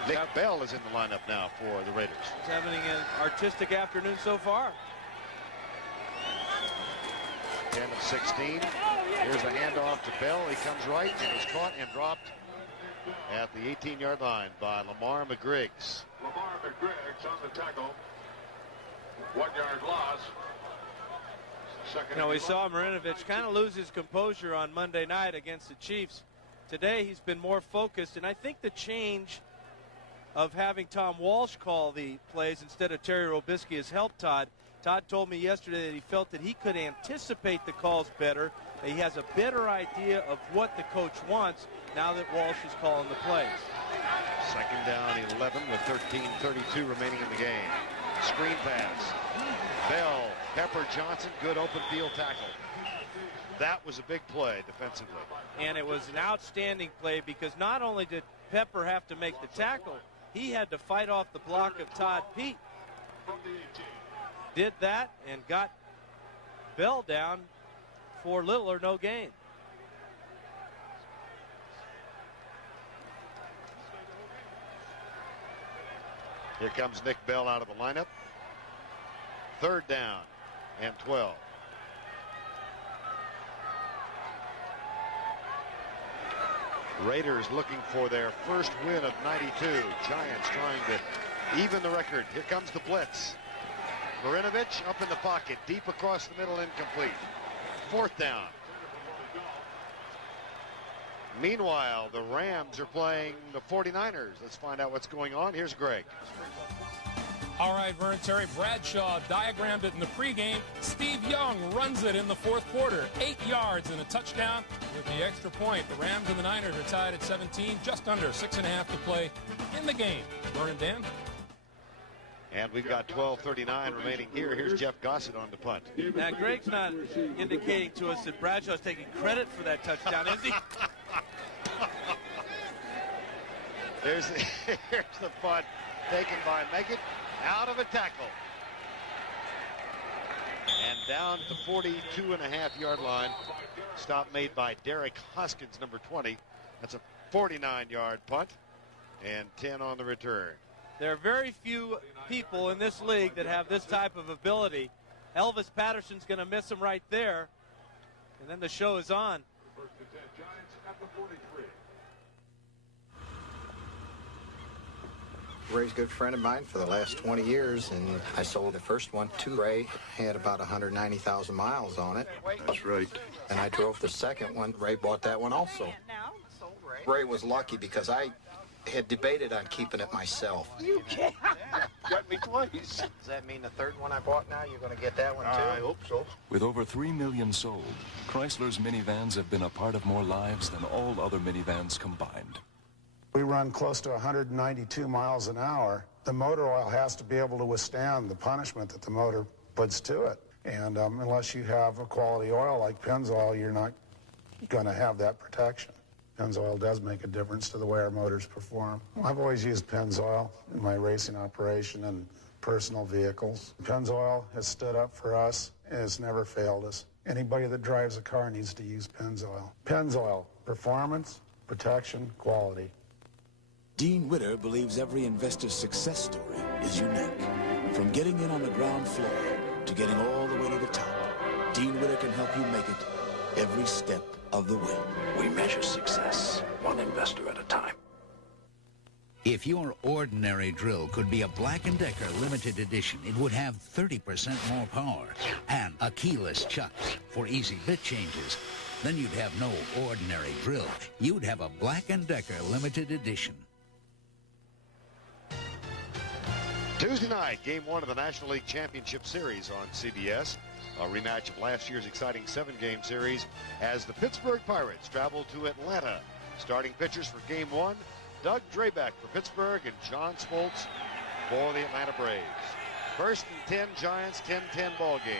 Nick Bell is in the lineup now for the Raiders. He's having an artistic afternoon so far. 10 of 16. Here's the handoff to Bell. He comes right and is caught and dropped at the 18-yard line by Lamar McGriggs. Lamar McGriggs on the tackle. 1-yard loss. You know, we saw Marinovich kind of lose his composure on Monday night against the Chiefs. Today he's been more focused, and I think the change of having Tom Walsh call the plays instead of Terry Robisky has helped Todd. Todd told me yesterday that he felt that he could anticipate the calls better, that he has a better idea of what the coach wants now that Walsh is calling the plays. Second down 11 with 13:32 remaining in the game. Screen pass. Bell, Pepper Johnson, good open field tackle. That was a big play defensively. And it was an outstanding play because not only did Pepper have to make the tackle, he had to fight off the block of Todd Pete. Did that and got Bell down for little or no gain. Here comes Nick Bell out of the lineup. 3rd down and 12. Raiders looking for their first win of 92. Giants trying to even the record. Here comes the blitz. Marinovich up in the pocket, deep across the middle, incomplete. 4th down. Meanwhile, the Rams are playing the 49ers. Let's find out what's going on. Here's Greg. All right, Vern, Terry Bradshaw diagrammed it in the pregame. Steve Young runs it in the 4th quarter. 8 yards and a touchdown with the extra point. The Rams and the Niners are tied at 17, just under 6.5 to play in the game. Vern and Dan. And we've got 12:39 remaining here. Here's Jeff Gossett on the punt. Now, Greg's not indicating to us that Bradshaw's taking credit for that touchdown, is he? Here's the punt taken by Meggett out of a tackle. And down to the 42.5-yard line. Stop made by Derek Hoskins, number 20. That's a 49-yard punt and 10 on the return. There are very few people in this league that have this type of ability. Elvis Patterson's going to miss him right there. And then the show is on. Ray's a good friend of mine for the last 20 years, and I sold the first one to Ray. Had about 190,000 miles on it. That's right. And I drove the second one. Ray bought that one also. Ray was lucky because I had debated on keeping it myself. You can't. Got me twice. Does that mean the third one I bought now, you're going to get that one too? I hope so. With over 3 million sold, Chrysler's minivans have been a part of more lives than all other minivans combined. We run close to 192 miles an hour. The motor oil has to be able to withstand the punishment that the motor puts to it. And unless you have a quality oil like Pennzoil, you're not going to have that protection. Pennzoil does make a difference to the way our motors perform. I've always used Pennzoil in my racing operation and personal vehicles. Pennzoil has stood up for us and has never failed us. Anybody that drives a car needs to use Pennzoil. Pennzoil, performance, protection, quality. Dean Witter believes every investor's success story is unique. From getting in on the ground floor to getting all the way to the top, Dean Witter can help you make it every step of the way. We measure success one investor at a time. If your ordinary drill could be a Black & Decker limited edition, it would have 30% more power and a keyless chuck for easy bit changes. Then you'd have no ordinary drill. You'd have a Black & Decker limited edition. Tuesday night, Game 1 of the National League Championship Series on CBS. A rematch of last year's exciting 7-game series as the Pittsburgh Pirates travel to Atlanta. Starting pitchers for Game 1, Doug Drabek for Pittsburgh and John Smoltz for the Atlanta Braves. First and 10 Giants, 10-10 ball game.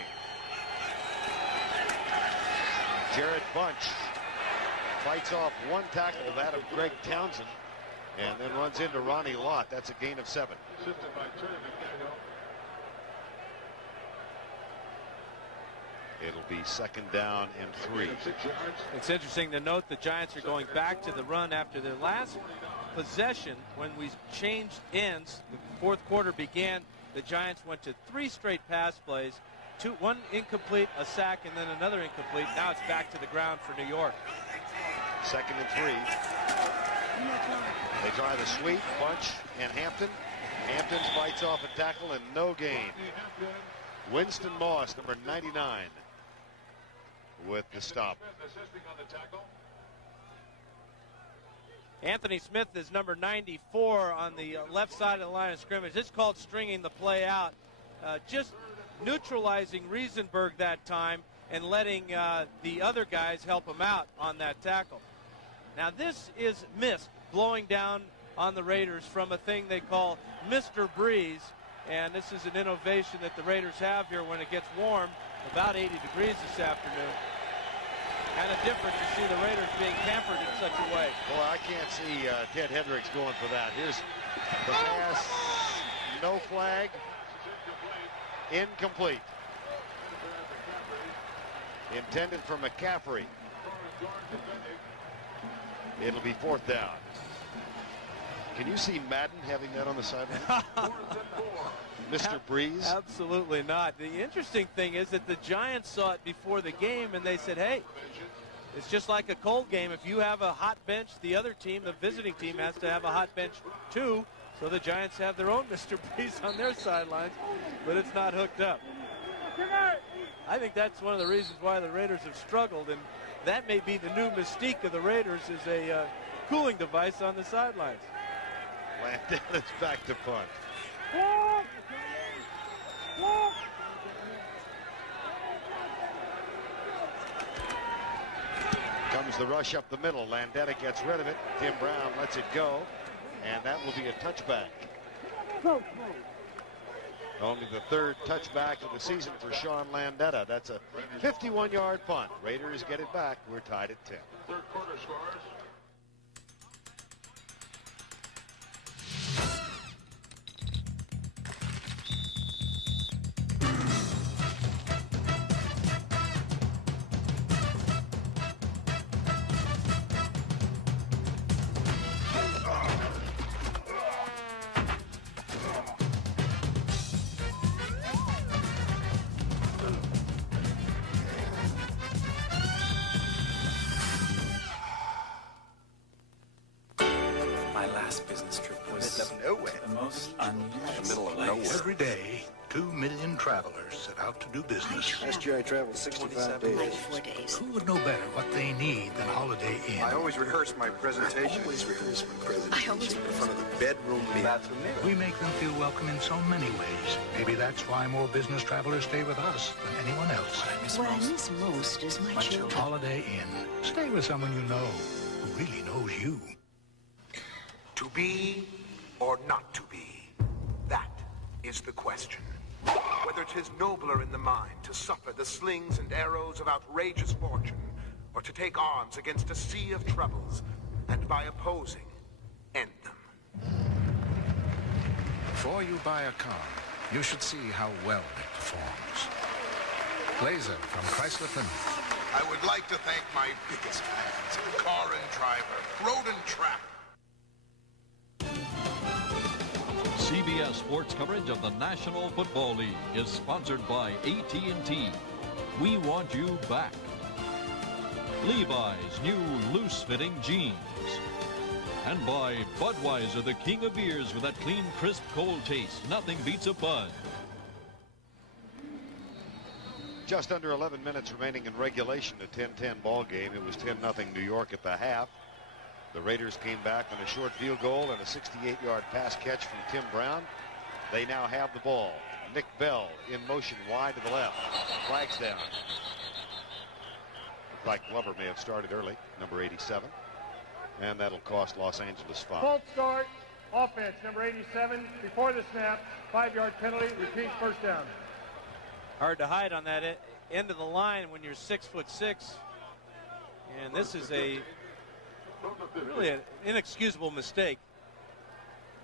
Jared Bunch fights off one tackle, that of Greg Townsend, and then runs into Ronnie Lott. That's a gain of 7. It'll be second down and 3. It's interesting to note the Giants are going back to the run after their last possession. When we changed ends, the fourth quarter began, the Giants went to 3 straight pass plays, 1 incomplete, a sack, and then another incomplete. Now it's back to the ground for New York. Second and 3. They try the sweep, Bunch and Hampton. Hampton fights off a tackle and no gain. Winston Moss, number 99, with the stop. Anthony Smith is number 94 on the left side of the line of scrimmage. It's called stringing the play out. Just neutralizing Riesenberg that time and letting the other guys help him out on that tackle. Now this is mist blowing down on the Raiders from a thing they call Mr. Breeze. And this is an innovation that the Raiders have here when it gets warm, about 80 degrees this afternoon. Kind of different to see the Raiders being pampered in such a way. Boy, I can't see Ted Hendricks going for that. Here's the pass. No flag. Incomplete. Intended for McCaffrey. It'll be 4th down. Can you see Madden having that on the sideline? Mr. Breeze? Absolutely not. The interesting thing is that the Giants saw it before the game, and they said, hey, it's just like a cold game. If you have a hot bench, the other team, the visiting team, has to have a hot bench too. So the Giants have their own Mr. Breeze on their sidelines, but it's not hooked up. I think that's one of the reasons why the Raiders have struggled, and that may be the new mystique of the Raiders, is a cooling device on the sidelines. Landeta's back to punt. Comes the rush up the middle. Landeta gets rid of it. Tim Brown lets it go, and that will be a touchback. Only the 3rd touchback of the season for Sean Landeta. That's a 51-yard punt. Raiders get it back. We're tied at 10. Third quarter scores. day, 2 million travelers set out to do business. Last year I traveled 65 days. 94 days. Who would know better what they need than Holiday Inn? I always rehearse my presentation. I always rehearse my presentation in front of the bedroom mirror. We make them feel welcome in so many ways. Maybe that's why more business travelers stay with us than anyone else. What I miss most is my children. Holiday Inn. Stay with someone you know who really knows you. To be or not to be? That is the question. Whether 'tis nobler in the mind to suffer the slings and arrows of outrageous fortune, or to take arms against a sea of troubles, and by opposing, end them. Before you buy a car, you should see how well it performs. Blazer from Chrysler Plymouth. I would like to thank my biggest fans, Car and Driver, Road and Track. CBS sports coverage of the National Football League is sponsored by AT&T. We want you back. Levi's new loose-fitting jeans. And by Budweiser, the king of beers with that clean, crisp, cold taste. Nothing beats a Bud. Just under 11 minutes remaining in regulation, a 10-10 ball game. It was 10-0 New York at the half. The Raiders came back on a short field goal and a 68-yard pass catch from Tim Brown. They now have the ball. Nick Bell in motion wide to the left. Flags down. Looked like Glover may have started early, number 87. And that'll cost Los Angeles 5. False start, offense, number 87. Before the snap, 5-yard penalty, repeat first down. Hard to hide on that end of the line when you're 6'6". And this is really an inexcusable mistake.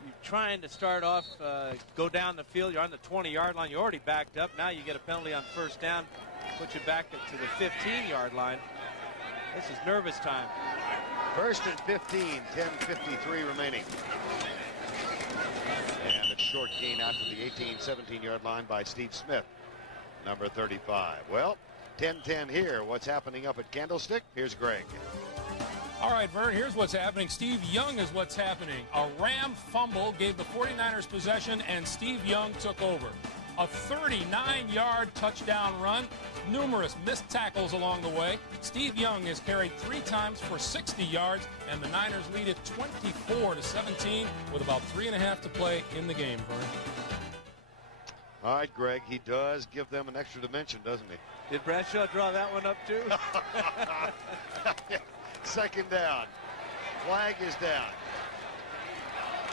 You're trying to start off, go down the field. You're on the 20-yard line. You're already backed up. Now you get a penalty on first down, put you back to the 15-yard line. This is nervous time. First and 15, 10:53 remaining. And a short gain out to the 17-yard line by Steve Smith, number 35. Well, 10-10 here. What's happening up at Candlestick? Here's Greg. All right, Vern, here's what's happening. Steve Young is what's happening. A Ram fumble gave the 49ers possession, and Steve Young took over. A 39-yard touchdown run, numerous missed tackles along the way. Steve Young is carried 3 times for 60 yards, and the Niners lead it 24-17 with about 3.5 to play in the game, Vern. All right, Greg, he does give them an extra dimension, doesn't he? Did Bradshaw draw that one up, too? Second down. Flag is down.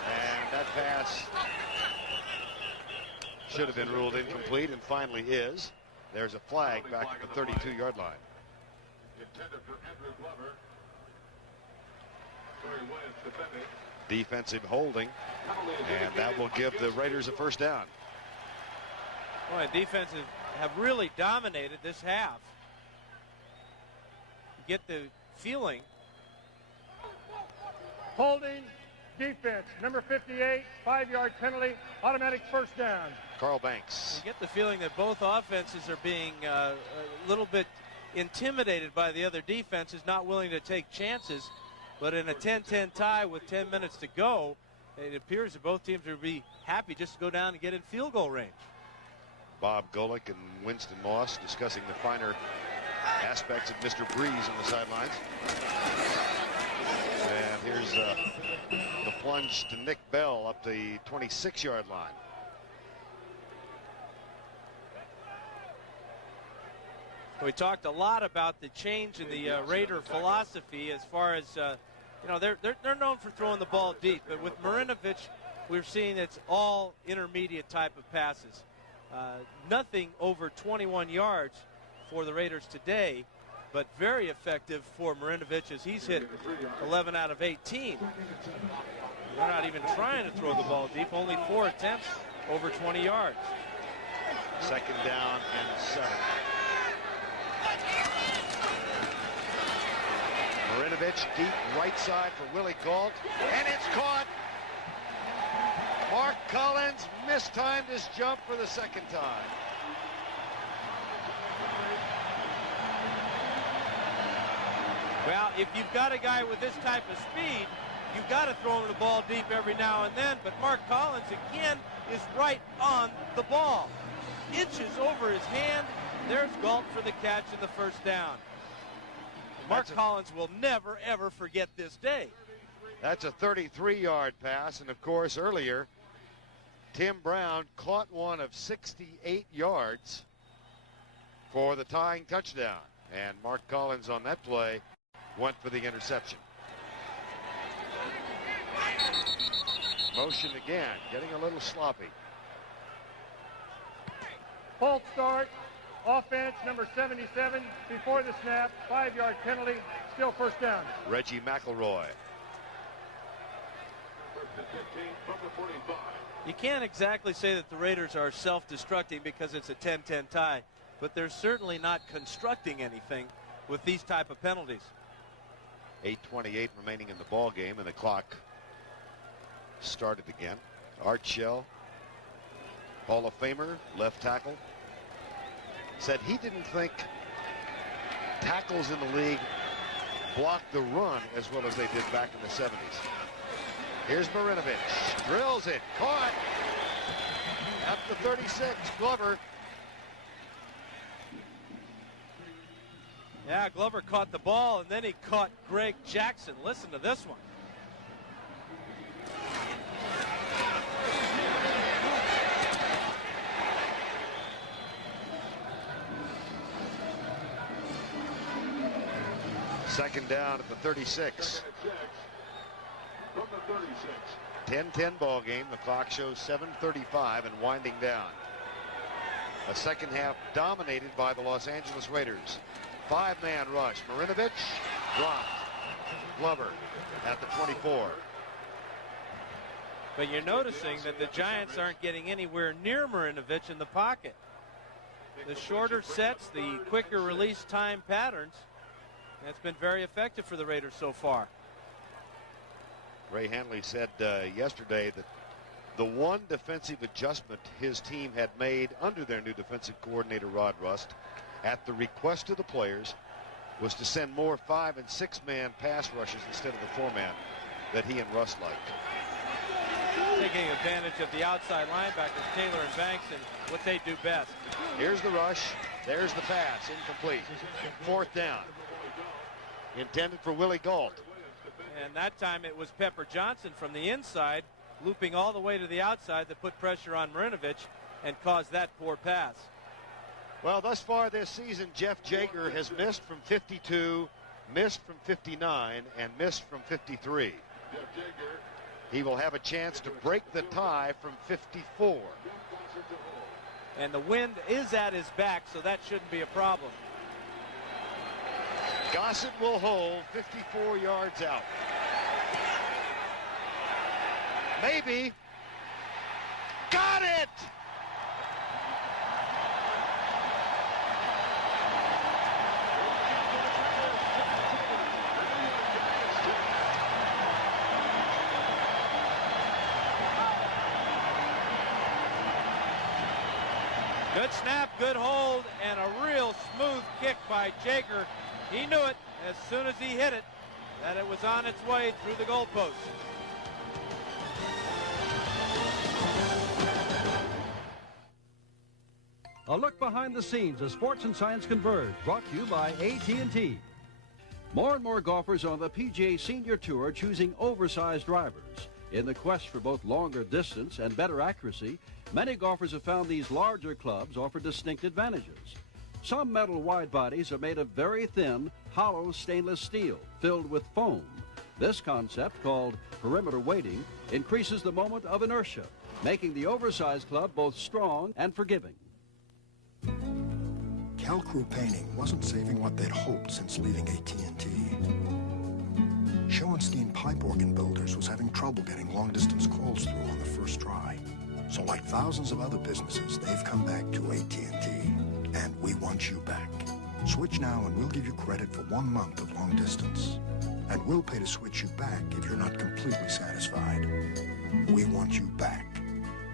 And that pass should have been ruled incomplete and finally is. There's a flag back at the 32-yard line. Defensive holding, and that will give the Raiders a first down. Boy, defenses have really dominated this half. You get the feeling. Holding, defense, number 58, 5-yard penalty, automatic first down. Carl Banks. You get the feeling that both offenses are being a little bit intimidated by the other defenses, not willing to take chances. But in a 10-10 tie with 10 minutes to go, it appears that both teams would be happy just to go down and get in field goal range. Bob Golick and Winston Moss discussing the finer aspects of Mr. Breeze on the sidelines. And here's the plunge to Nick Bell up the 26-yard line. We talked a lot about the change in the Raider philosophy as far as, they're known for throwing the ball deep. But with Marinovich, we're seeing it's all intermediate type of passes. Nothing over 21 yards for the Raiders today, but very effective for Marinovich as he's hit 11 out of 18. They're not even trying to throw the ball deep, only 4 attempts over 20 yards. Second down and 7. Marinovich deep right side for Willie Gault, and it's caught. Mark Collins mistimed his jump for the second time. Well, if you've got a guy with this type of speed, you've got to throw him the ball deep every now and then. But Mark Collins, again, is right on the ball. Inches over his hand. There's Galt for the catch and the first down. Mark Collins will never, ever forget this day. That's a 33-yard pass, and of course earlier Tim Brown caught one of 68 yards for the tying touchdown, and Mark Collins on that play went for the interception. Motion again, getting a little sloppy. False start. Offense number 77 before the snap. 5-yard penalty. Still first down. Reggie McElroy. You can't exactly say that the Raiders are self-destructing because it's a 10-10 tie, but they're certainly not constructing anything with these type of penalties. 8:28 remaining in the ball game, and the clock started again. Art Shell, Hall of Famer, left tackle, said he didn't think tackles in the league blocked the run as well as they did back in the 70s. Here's Marinovich, drills it, caught at the 36. Glover. Yeah, Glover caught the ball, and then he caught Greg Jackson. Listen to this one. Second down at the 36. 10-10 ball game. The clock shows 7:35 and winding down. A second half dominated by the Los Angeles Raiders. 5-man rush. Marinovich dropped. Glover at the 24. But you're noticing that the Giants aren't getting anywhere near Marinovich in the pocket. The shorter sets, the quicker release time patterns, that's been very effective for the Raiders so far. Ray Hanley said yesterday that the one defensive adjustment his team had made under their new defensive coordinator Rod Rust at the request of the players was to send more 5- and 6-man pass rushes instead of the 4-man that he and Rust liked. Taking advantage of the outside linebackers, Taylor and Banks, and what they do best. Here's the rush. There's the pass. Incomplete. 4th down. Intended for Willie Galt. And that time it was Pepper Johnson from the inside, looping all the way to the outside that put pressure on Marinovich and caused that poor pass. Well, thus far this season, Jeff Jager has missed from 52, missed from 59, and missed from 53. He will have a chance to break the tie from 54. And the wind is at his back, so that shouldn't be a problem. Gossett will hold 54 yards out. Maybe. Got it! Good snap, good hold, and a real smooth kick by Jager. He knew it as soon as he hit it, that it was on its way through the goalpost. A look behind the scenes as sports and science converge, brought to you by AT&T. More and more golfers on the PGA Senior Tour are choosing oversized drivers. In the quest for both longer distance and better accuracy, many golfers have found these larger clubs offer distinct advantages. Some metal wide bodies are made of very thin, hollow stainless steel filled with foam. This concept, called perimeter weighting, increases the moment of inertia, making the oversized club both strong and forgiving. Calcrew Painting wasn't saving what they'd hoped since leaving AT&T. Schoenstein Pipe Organ Builders was having trouble getting long-distance calls through on the first try. So like thousands of other businesses, they've come back to AT&T. And we want you back. Switch now and we'll give you credit for 1 month of long distance. And we'll pay to switch you back if you're not completely satisfied. We want you back.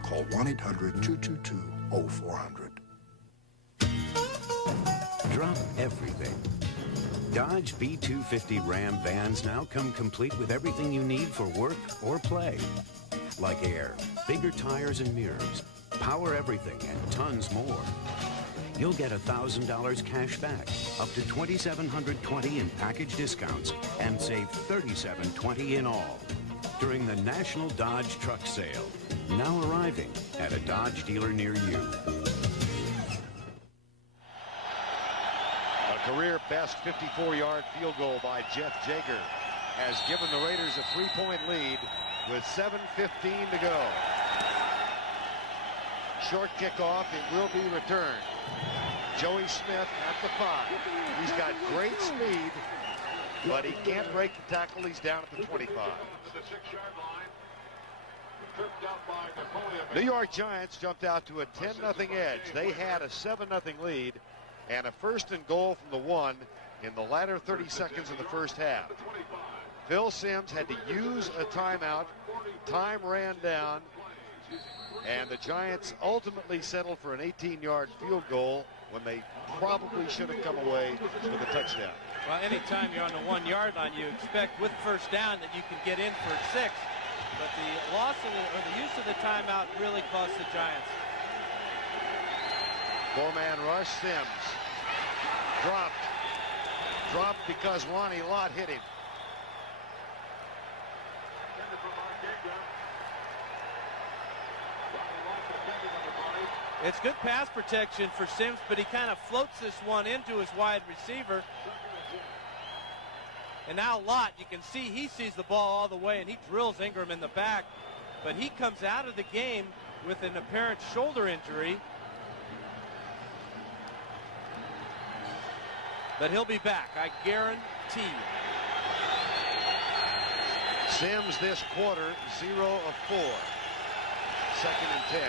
Call 1-800-222-0400. Drop everything. Dodge B250 Ram vans now come complete with everything you need for work or play. Like air, bigger tires and mirrors, power everything, and tons more. You'll get $1,000 cash back, up to $2,720 in package discounts, and save $3,720 in all during the National Dodge Truck Sale, now arriving at a Dodge dealer near you. A career best 54-yard field goal by Jeff Jager has given the Raiders a 3-point lead with 7:15 to go. Short kickoff, it will be returned. Joey Smith at the 5. He's got great speed, but he can't break the tackle. He's down at the 25. New York Giants jumped out to a 10-0 edge. They had a 7-0 lead and a 1st and goal from the 1 in the latter 30 seconds of the first half. Phil Simms had to use a timeout. Time ran down, and the Giants ultimately settled for an 18-yard field goal when they probably should have come away with a touchdown. Well, anytime you're on the 1-yard line, you expect with first down that you can get in for 6. But the loss of the use of the timeout really cost the Giants. 4-man rush. Simms dropped because Ronnie Lott hit him. It's good pass protection for Simms, but he kind of floats this one into his wide receiver. And now Lott, you can see he sees the ball all the way, and he drills Ingram in the back. But he comes out of the game with an apparent shoulder injury. But he'll be back, I guarantee you. Simms this quarter, 0 of 4. 2nd and 10.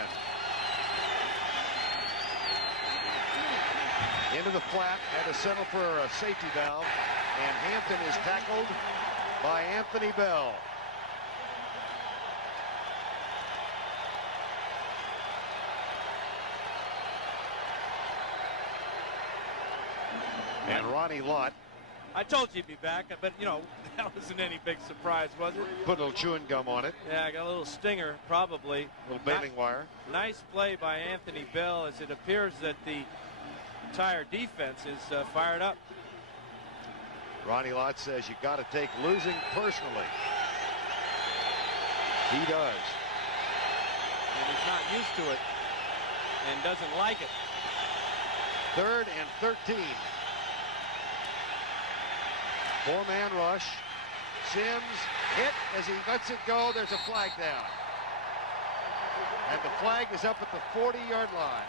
Into the flat, had to settle for a safety valve, and Hampton is tackled by Anthony Bell. And Ronnie Lott. I told you he'd be back, but, you know, that wasn't any big surprise, was it? Put a little chewing gum on it. Yeah, I got a little stinger, probably. A little baling wire. Nice play by Anthony Bell, as it appears that the entire defense is fired up. Ronnie Lott says you got to take losing personally. He does. And he's not used to it and doesn't like it. 3rd and 13. 4-man rush. Simms hit as he lets it go. There's a flag down. And the flag is up at the 40-yard line.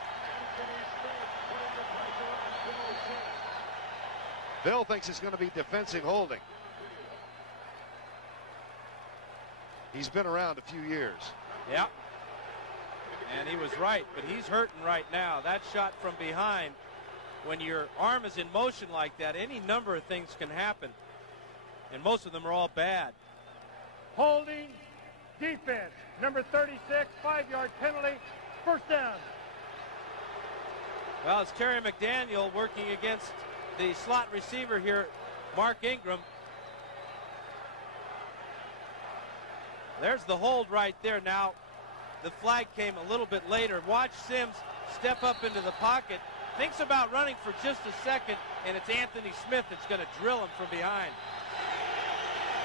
Bill thinks it's going to be defensive holding. He's been around a few years. Yeah. And he was right, but he's hurting right now. That shot from behind, when your arm is in motion like that, any number of things can happen. And most of them are all bad. Holding defense. Number 36, 5-yard penalty. 1st down. Well, it's Terry McDaniel working against the slot receiver here, Mark Ingram. There's the hold right there. Now, the flag came a little bit later. Watch Simms step up into the pocket. Thinks about running for just a second, and it's Anthony Smith that's going to drill him from behind.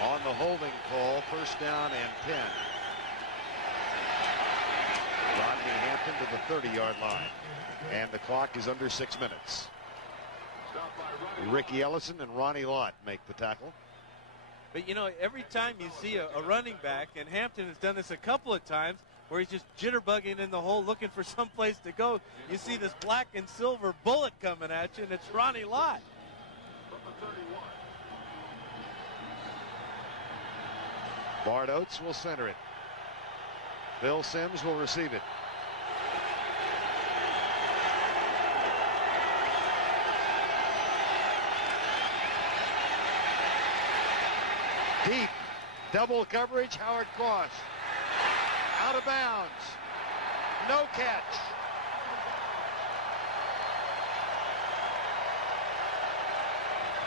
On the holding call, 1st down and 10. Rodney Hampton to the 30-yard line. And the clock is under 6 minutes. Ricky Ellison and Ronnie Lott make the tackle. But, you know, every time you see a running back, and Hampton has done this a couple of times, where he's just jitterbugging in the hole looking for some place to go, you see this black and silver bullet coming at you, and it's Ronnie Lott. Bart Oates will center it. Phil Simms will receive it. Deep, double coverage, Howard Cross. Out of bounds. No catch.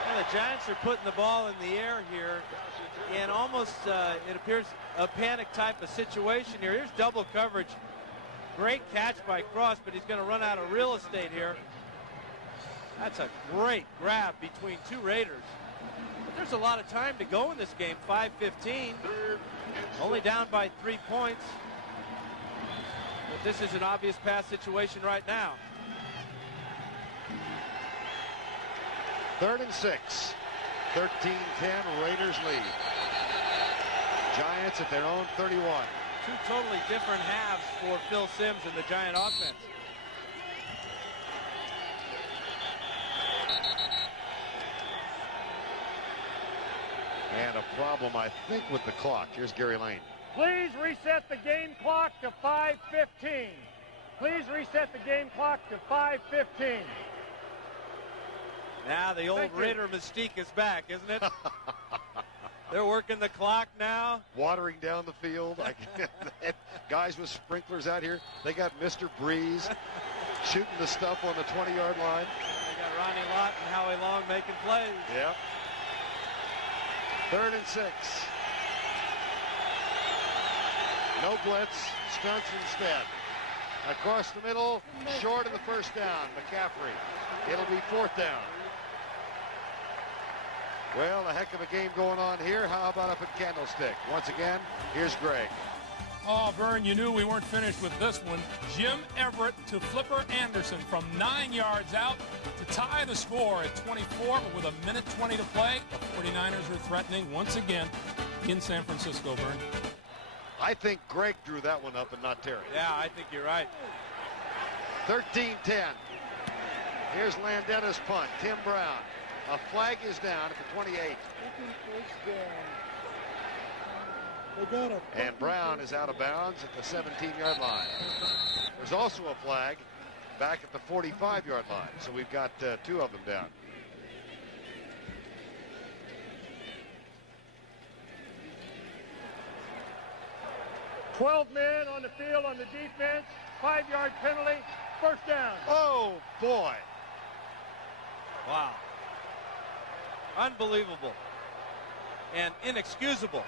Well, Giants are putting the ball in the air here, and almost it appears a panic type of situation here. Here's double coverage. Great catch by Cross, but he's going to run out of real estate here. That's a great grab between two Raiders. But there's a lot of time to go in this game. 5:15, only down by 3 points. But this is an obvious pass situation right now. 3rd and 6. 13-10, Raiders lead. Giants at their own 31. Two totally different halves for Phil Simms and the Giant offense. And a problem, I think, with the clock. Here's Gary Lane. Please reset the game clock to 5:15. Please reset the game clock to 5:15. Now the old Raider mystique is back, isn't it? They're working the clock now. Watering down the field. Guys with sprinklers out here. They got Mr. Breeze shooting the stuff on the 20-yard line. They got Ronnie Lott and Howie Long making plays. Yep. 3rd and 6. No blitz. Stunts instead. Across the middle, short of the first down. McCaffrey. It'll be 4th down. Well, a heck of a game going on here. How about up at Candlestick? Once again, here's Greg. Oh, Vern, you knew we weren't finished with this one. Jim Everett to Flipper Anderson from 9 yards out to tie the score at 24, but with a minute 20 to play, the 49ers are threatening once again in San Francisco, Vern. I think Greg drew that one up and not Terry. Yeah, I think you're right. 13-10. Here's Landetta's punt. Tim Brown. A flag is down at the 28. And Brown is out of bounds at the 17-yard line. There's also a flag back at the 45-yard line. So we've got 2 of them down. $12 men on the field on the defense. 5-yard penalty. First down. Oh, boy. Wow. Unbelievable and inexcusable.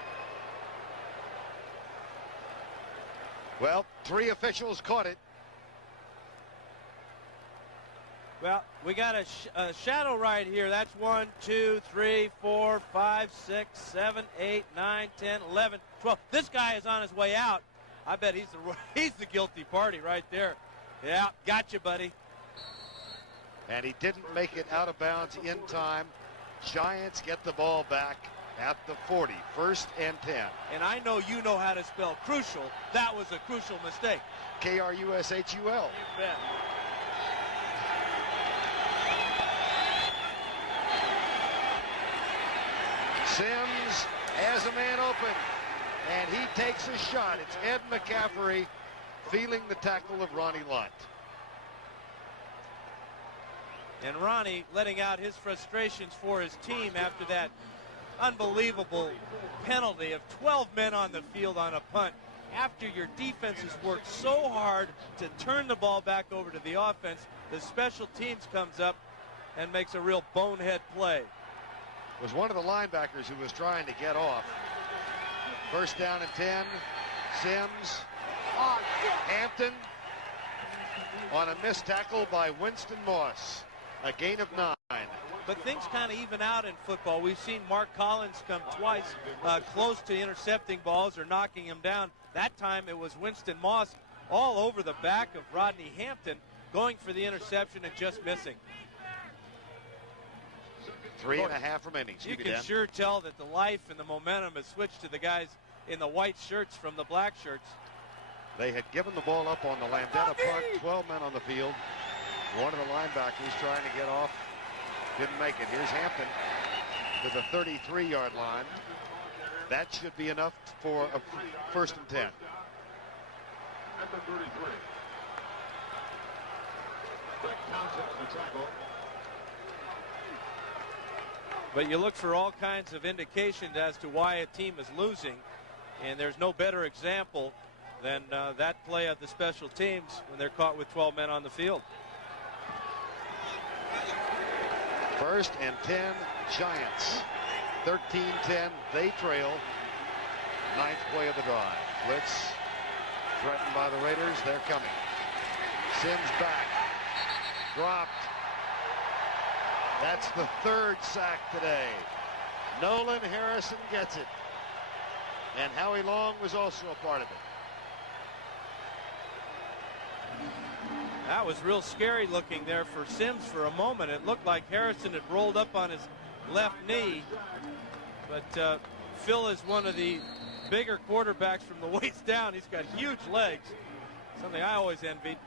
Well, 3 officials caught it. Well, we got a shadow right here. That's 1, 2, 3, 4, 5, 6, 7, 8, 9, 10, 11, 12. This guy is on his way out. I bet he's the guilty party right there. Yeah, gotcha, buddy. And he didn't make it out of bounds in time. Giants get the ball back at the 40. 1st and 10. And I know you know how to spell crucial. That was a crucial mistake. K-R-U-S-H-U-L. You bet. Simms has a man open, and he takes a shot. It's Ed McCaffrey feeling the tackle of Ronnie Lott. And Ronnie letting out his frustrations for his team after that unbelievable penalty of 12 men on the field on a punt. After your defense has worked so hard to turn the ball back over to the offense, the special teams comes up and makes a real bonehead play. It was one of the linebackers who was trying to get off. 1st down and 10. Simms. Hampton on a missed tackle by Winston Moss. A gain of 9. But things kind of even out in football. We've seen Mark Collins come twice close to intercepting balls or knocking him down. That time it was Winston Moss all over the back of Rodney Hampton, going for the interception and just missing. 3.5 remaining. You can sure tell that the life and the momentum has switched to the guys in the white shirts from the black shirts. They had given the ball up on the Landetta punt. 12 men on the field. One of the linebackers trying to get off. Didn't make it. Here's Hampton to the 33-yard line. That should be enough for a 1st and 10. At the 33. Greg Townsend on the tackle. But you look for all kinds of indications as to why a team is losing, and there's no better example than that play of the special teams when they're caught with 12 men on the field. 1st and 10, Giants. 13-10, they trail. 9th play of the drive. Blitz threatened by the Raiders. They're coming. Sims back. Dropped. That's the 3rd sack today. Nolan Harrison gets it. And Howie Long was also a part of it. That was real scary looking there for Sims for a moment. It looked like Harrison had rolled up on his left knee. But Phil is one of the bigger quarterbacks from the waist down. He's got huge legs. Something I always envied.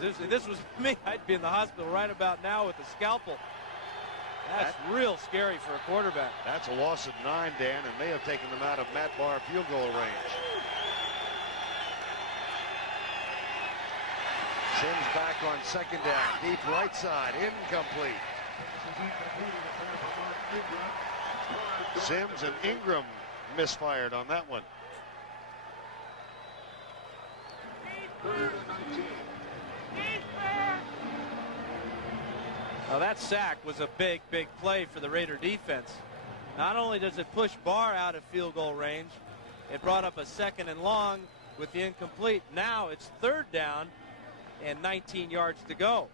If this was me, I'd be in the hospital right about now with a scalpel. That's real scary for a quarterback. That's a loss of 9, Dan, and may have taken them out of Matt Barr field goal range. Sims back on 2nd down. Deep right side. Incomplete. Sims and Ingram misfired on that one. Now that sack was a big play for the Raider defense. Not only does it push Barr out of field goal range, it brought up a 2nd and long with the incomplete. Now it's 3rd down and 19 yards to go.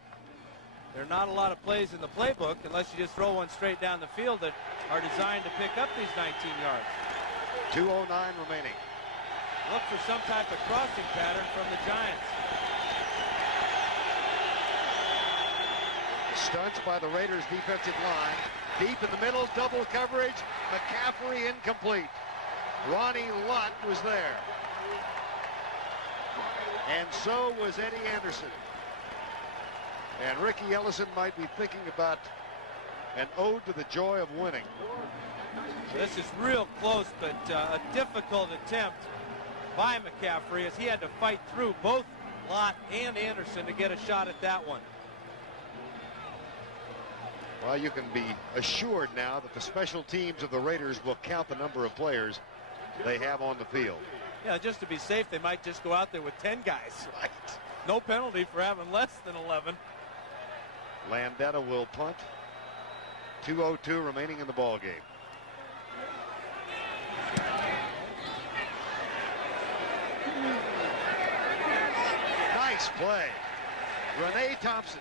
There are not a lot of plays in the playbook unless you just throw one straight down the field that are designed to pick up these 19 yards. 2:09 remaining. Look for some type of crossing pattern from the Giants. Stunts by the Raiders defensive line. Deep in the middle, double coverage. McCaffrey incomplete. Ronnie Lott was there. And so was Eddie Anderson. And Ricky Ellison might be thinking about an ode to the joy of winning. This is real close, but a difficult attempt by McCaffrey as he had to fight through both Lott and Anderson to get a shot at that one. Well, you can be assured now that the special teams of the Raiders will count the number of players they have on the field. Yeah, just to be safe, they might just go out there with 10 guys. Right. No penalty for having less than 11. Landetta will punt. 2:02 remaining in the ball game. Nice play. Renee Thompson,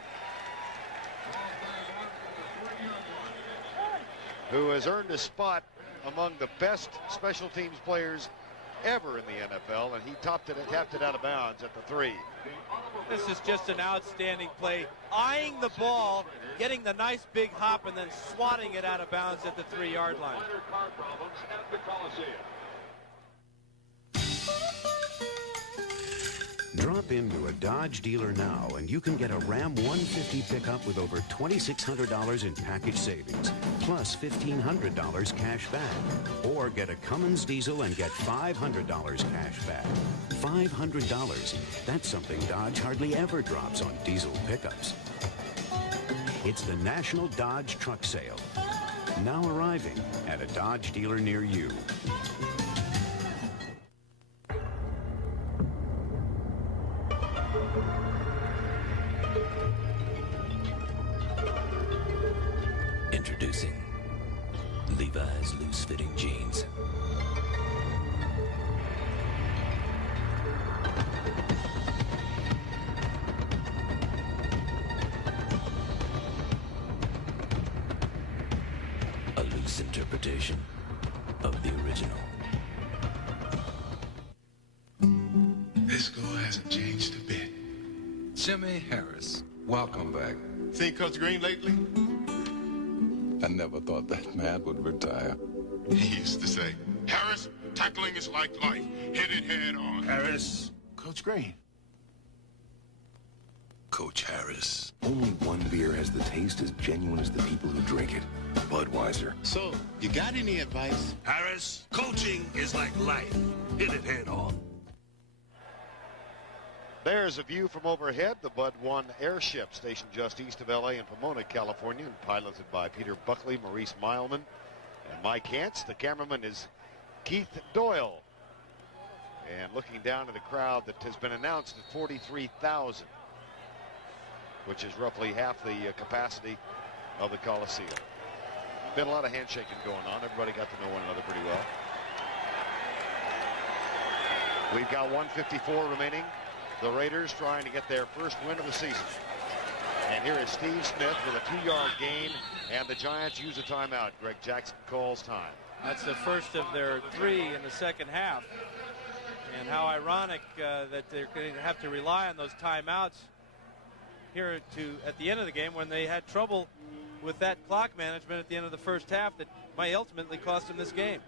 who has earned a spot among the best special teams players ever in the NFL, and he tapped it out of bounds at the 3. This is just an outstanding play. Eyeing the ball, getting the nice big hop, and then swatting it out of bounds at the 3-yard line. Drop into a Dodge dealer now and you can get a Ram 150 pickup with over $2,600 in package savings, plus $1,500 cash back. Or get a Cummins diesel and get $500 cash back. $500. That's something Dodge hardly ever drops on diesel pickups. It's the National Dodge Truck Sale. Now arriving at a Dodge dealer near you. Introducing Levi's loose-fitting jeans. A loose interpretation of the original. This score hasn't changed a bit. Jimmy Harris, welcome back. Seen Coach Green lately? I never thought that man would retire. He used to say, Harris, tackling is like life. Hit it head on. Harris. Coach Green. Coach Harris. Only one beer has the taste as genuine as the people who drink it. Budweiser. So, you got any advice? Harris, coaching is like life. Hit it head on. There's a view from overhead. The Bud 1 airship stationed just east of L.A. in Pomona, California, and piloted by Peter Buckley, Maurice Mileman, and Mike Hance. The cameraman is Keith Doyle. And looking down at a crowd that has been announced at 43,000, which is roughly half the capacity of the Coliseum. been a lot of handshaking going on. Everybody got to know one another pretty well. We've got 1:54 remaining. The Raiders trying to get their first win of the season. And here is Steve Smith with a 2-yard gain, and the Giants use a timeout. Greg Jackson calls time. That's the first of their 3 in the second half. And how ironic that they're going to have to rely on those timeouts here at the end of the game when they had trouble with that clock management at the end of the first half that might ultimately cost them this game.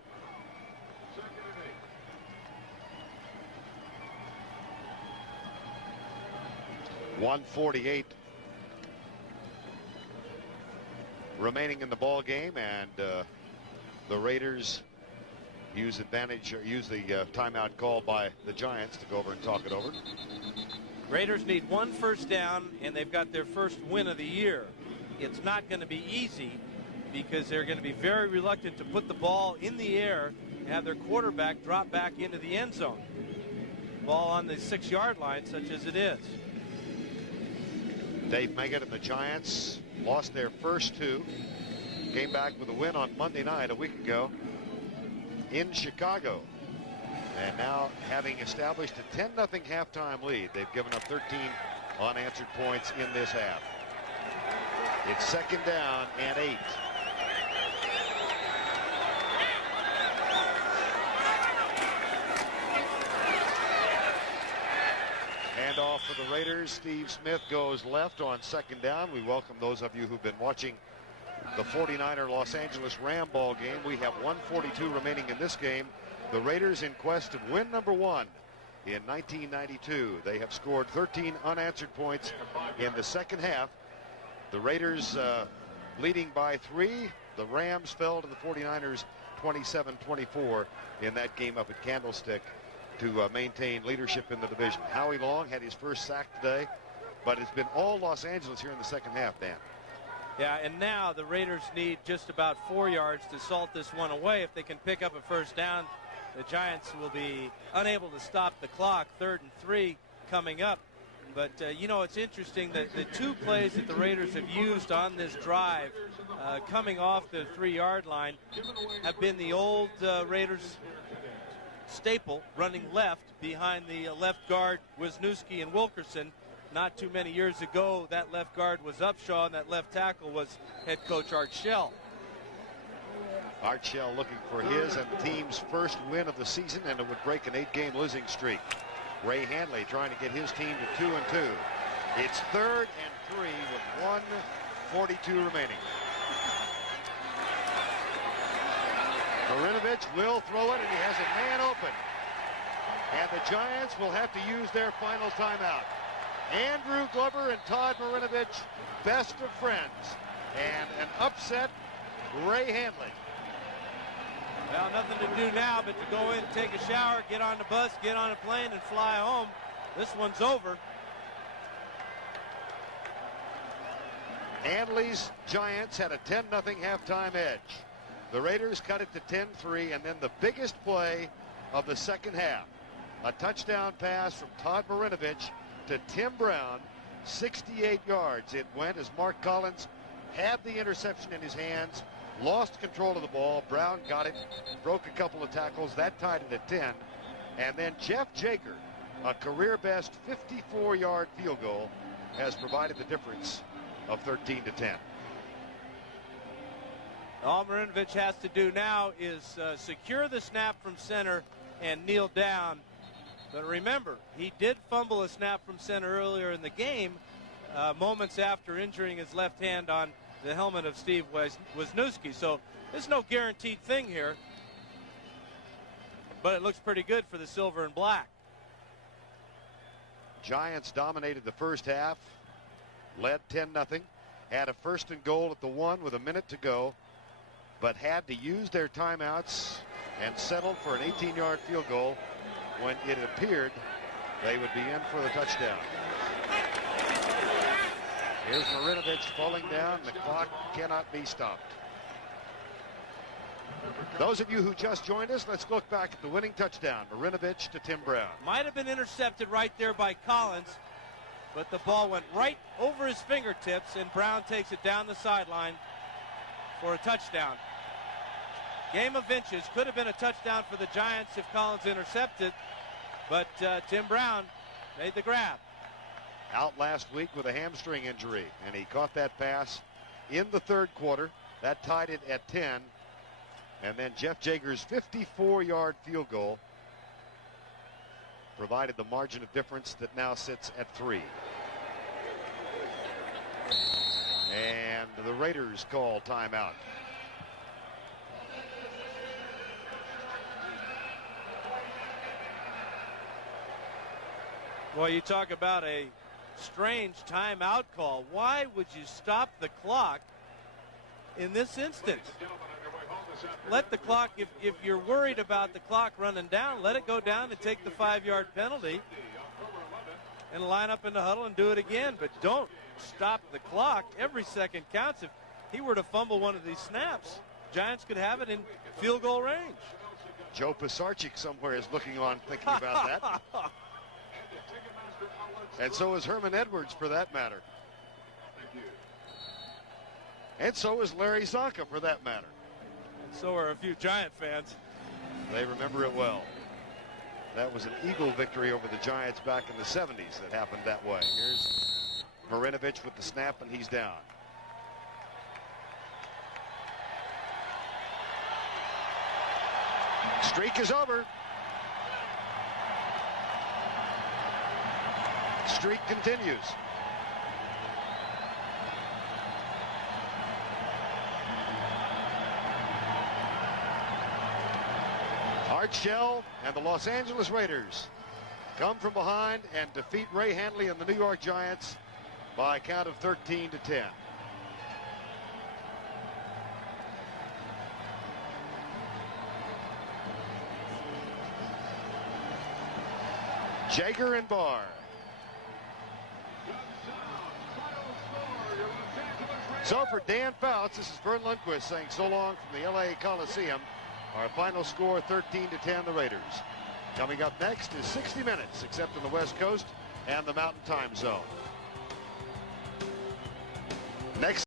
.148 remaining in the ball game, and the Raiders use the timeout called by the Giants to go over and talk it over. Raiders need 1 first down, and they've got their first win of the year. It's not going to be easy because they're going to be very reluctant to put the ball in the air and have their quarterback drop back into the end zone. Ball on the 6-yard line, such as it is. Dave Meggett and the Giants lost their first 2. Came back with a win on Monday night a week ago in Chicago. And now, having established a 10-0 halftime lead, they've given up 13 unanswered points in this half. It's 2nd down and 8. Handoff for the Raiders. Steve Smith goes left on 2nd down. We welcome those of you who've been watching the 49er Los Angeles Ram ball game. We have 1:42 remaining in this game. The Raiders in quest of win number 1 in 1992. They have scored 13 unanswered points in the second half. The Raiders leading by 3. The Rams fell to the 49ers 27-24 in that game up at Candlestick to maintain leadership in the division. Howie Long had his first sack today, but it's been all Los Angeles here in the second half, Dan. Yeah, and now the Raiders need just about 4 yards to salt this one away. If they can pick up a first down, the Giants will be unable to stop the clock. 3rd and 3 coming up. But, you know, it's interesting that the 2 plays that the Raiders have used on this drive coming off the 3-yard line have been the old Raiders staple, running left behind the left guard Wisniewski and Wilkerson. Not too many years ago, that left guard was Upshaw, and that left tackle was head coach Art Shell. Art Shell looking for his and the team's first win of the season, and it would break an 8-game losing streak. Ray Handley trying to get his team to 2-2. It's 3rd and 3 with 1:42 remaining. Marinovich will throw it, and he has a man open. And the Giants will have to use their final timeout. Andrew Glover and Todd Marinovich, best of friends. And an upset, Ray Handley. Well, nothing to do now but to go in, take a shower, get on the bus, get on a plane, and fly home. This one's over. Handley's Giants had a 10-0 halftime edge. The Raiders cut it to 10-3, and then the biggest play of the second half. A touchdown pass from Todd Marinovich to Tim Brown, 68 yards. It went as Mark Collins had the interception in his hands, lost control of the ball. Brown got it, broke a couple of tackles. That tied it at 10. And then Jeff Jaker, a career-best 54-yard field goal, has provided the difference of 13-10. All Marinovich has to do now is secure the snap from center and kneel down. But remember, he did fumble a snap from center earlier in the game, moments after injuring his left hand on the helmet of Steve Wisniewski. So there's no guaranteed thing here. But it looks pretty good for the silver and black. Giants dominated the first half, led 10-0, had a 1st and goal at the 1 with a minute to go, but had to use their timeouts and settled for an 18-yard field goal when it appeared they would be in for the touchdown. Here's Marinovich falling down. The clock cannot be stopped. Those of you who just joined us, let's look back at the winning touchdown. Marinovich to Tim Brown. Might have been intercepted right there by Collins, but the ball went right over his fingertips, and Brown takes it down the sideline for a touchdown. Game of inches. Could have been a touchdown for the Giants if Collins intercepted, but Tim Brown made the grab. Out last week with a hamstring injury, and he caught that pass in the third quarter. That tied it at 10. And then Jeff Jager's 54-yard field goal provided the margin of difference that now sits at 3. And the Raiders call timeout. Well, you talk about a strange timeout call. Why would you stop the clock in this instance? Let the clock, if you're worried about the clock running down, let it go down and take the 5-yard penalty and line up in the huddle and do it again. But don't stop the clock. Every second counts. If he were to fumble one of these snaps, Giants could have it in field goal range. Joe Pisarcik somewhere is looking on thinking about that. And so is Herman Edwards, for that matter. And so is Larry Zonka, for that matter. And so are a few Giant fans. They remember it well. That was an Eagle victory over the Giants back in the 70s that happened that way. Here's Marinovich with the snap, and he's down. Streak is over. Streak continues. Art Shell and the Los Angeles Raiders come from behind and defeat Ray Handley and the New York Giants by a count of 13-10. Jager and Barr. So for Dan Fouts, this is Vern Lundquist saying so long from the LA Coliseum. Our final score 13-10, the Raiders. Coming up next is 60 Minutes, except on the West Coast and the Mountain Time Zone. Next.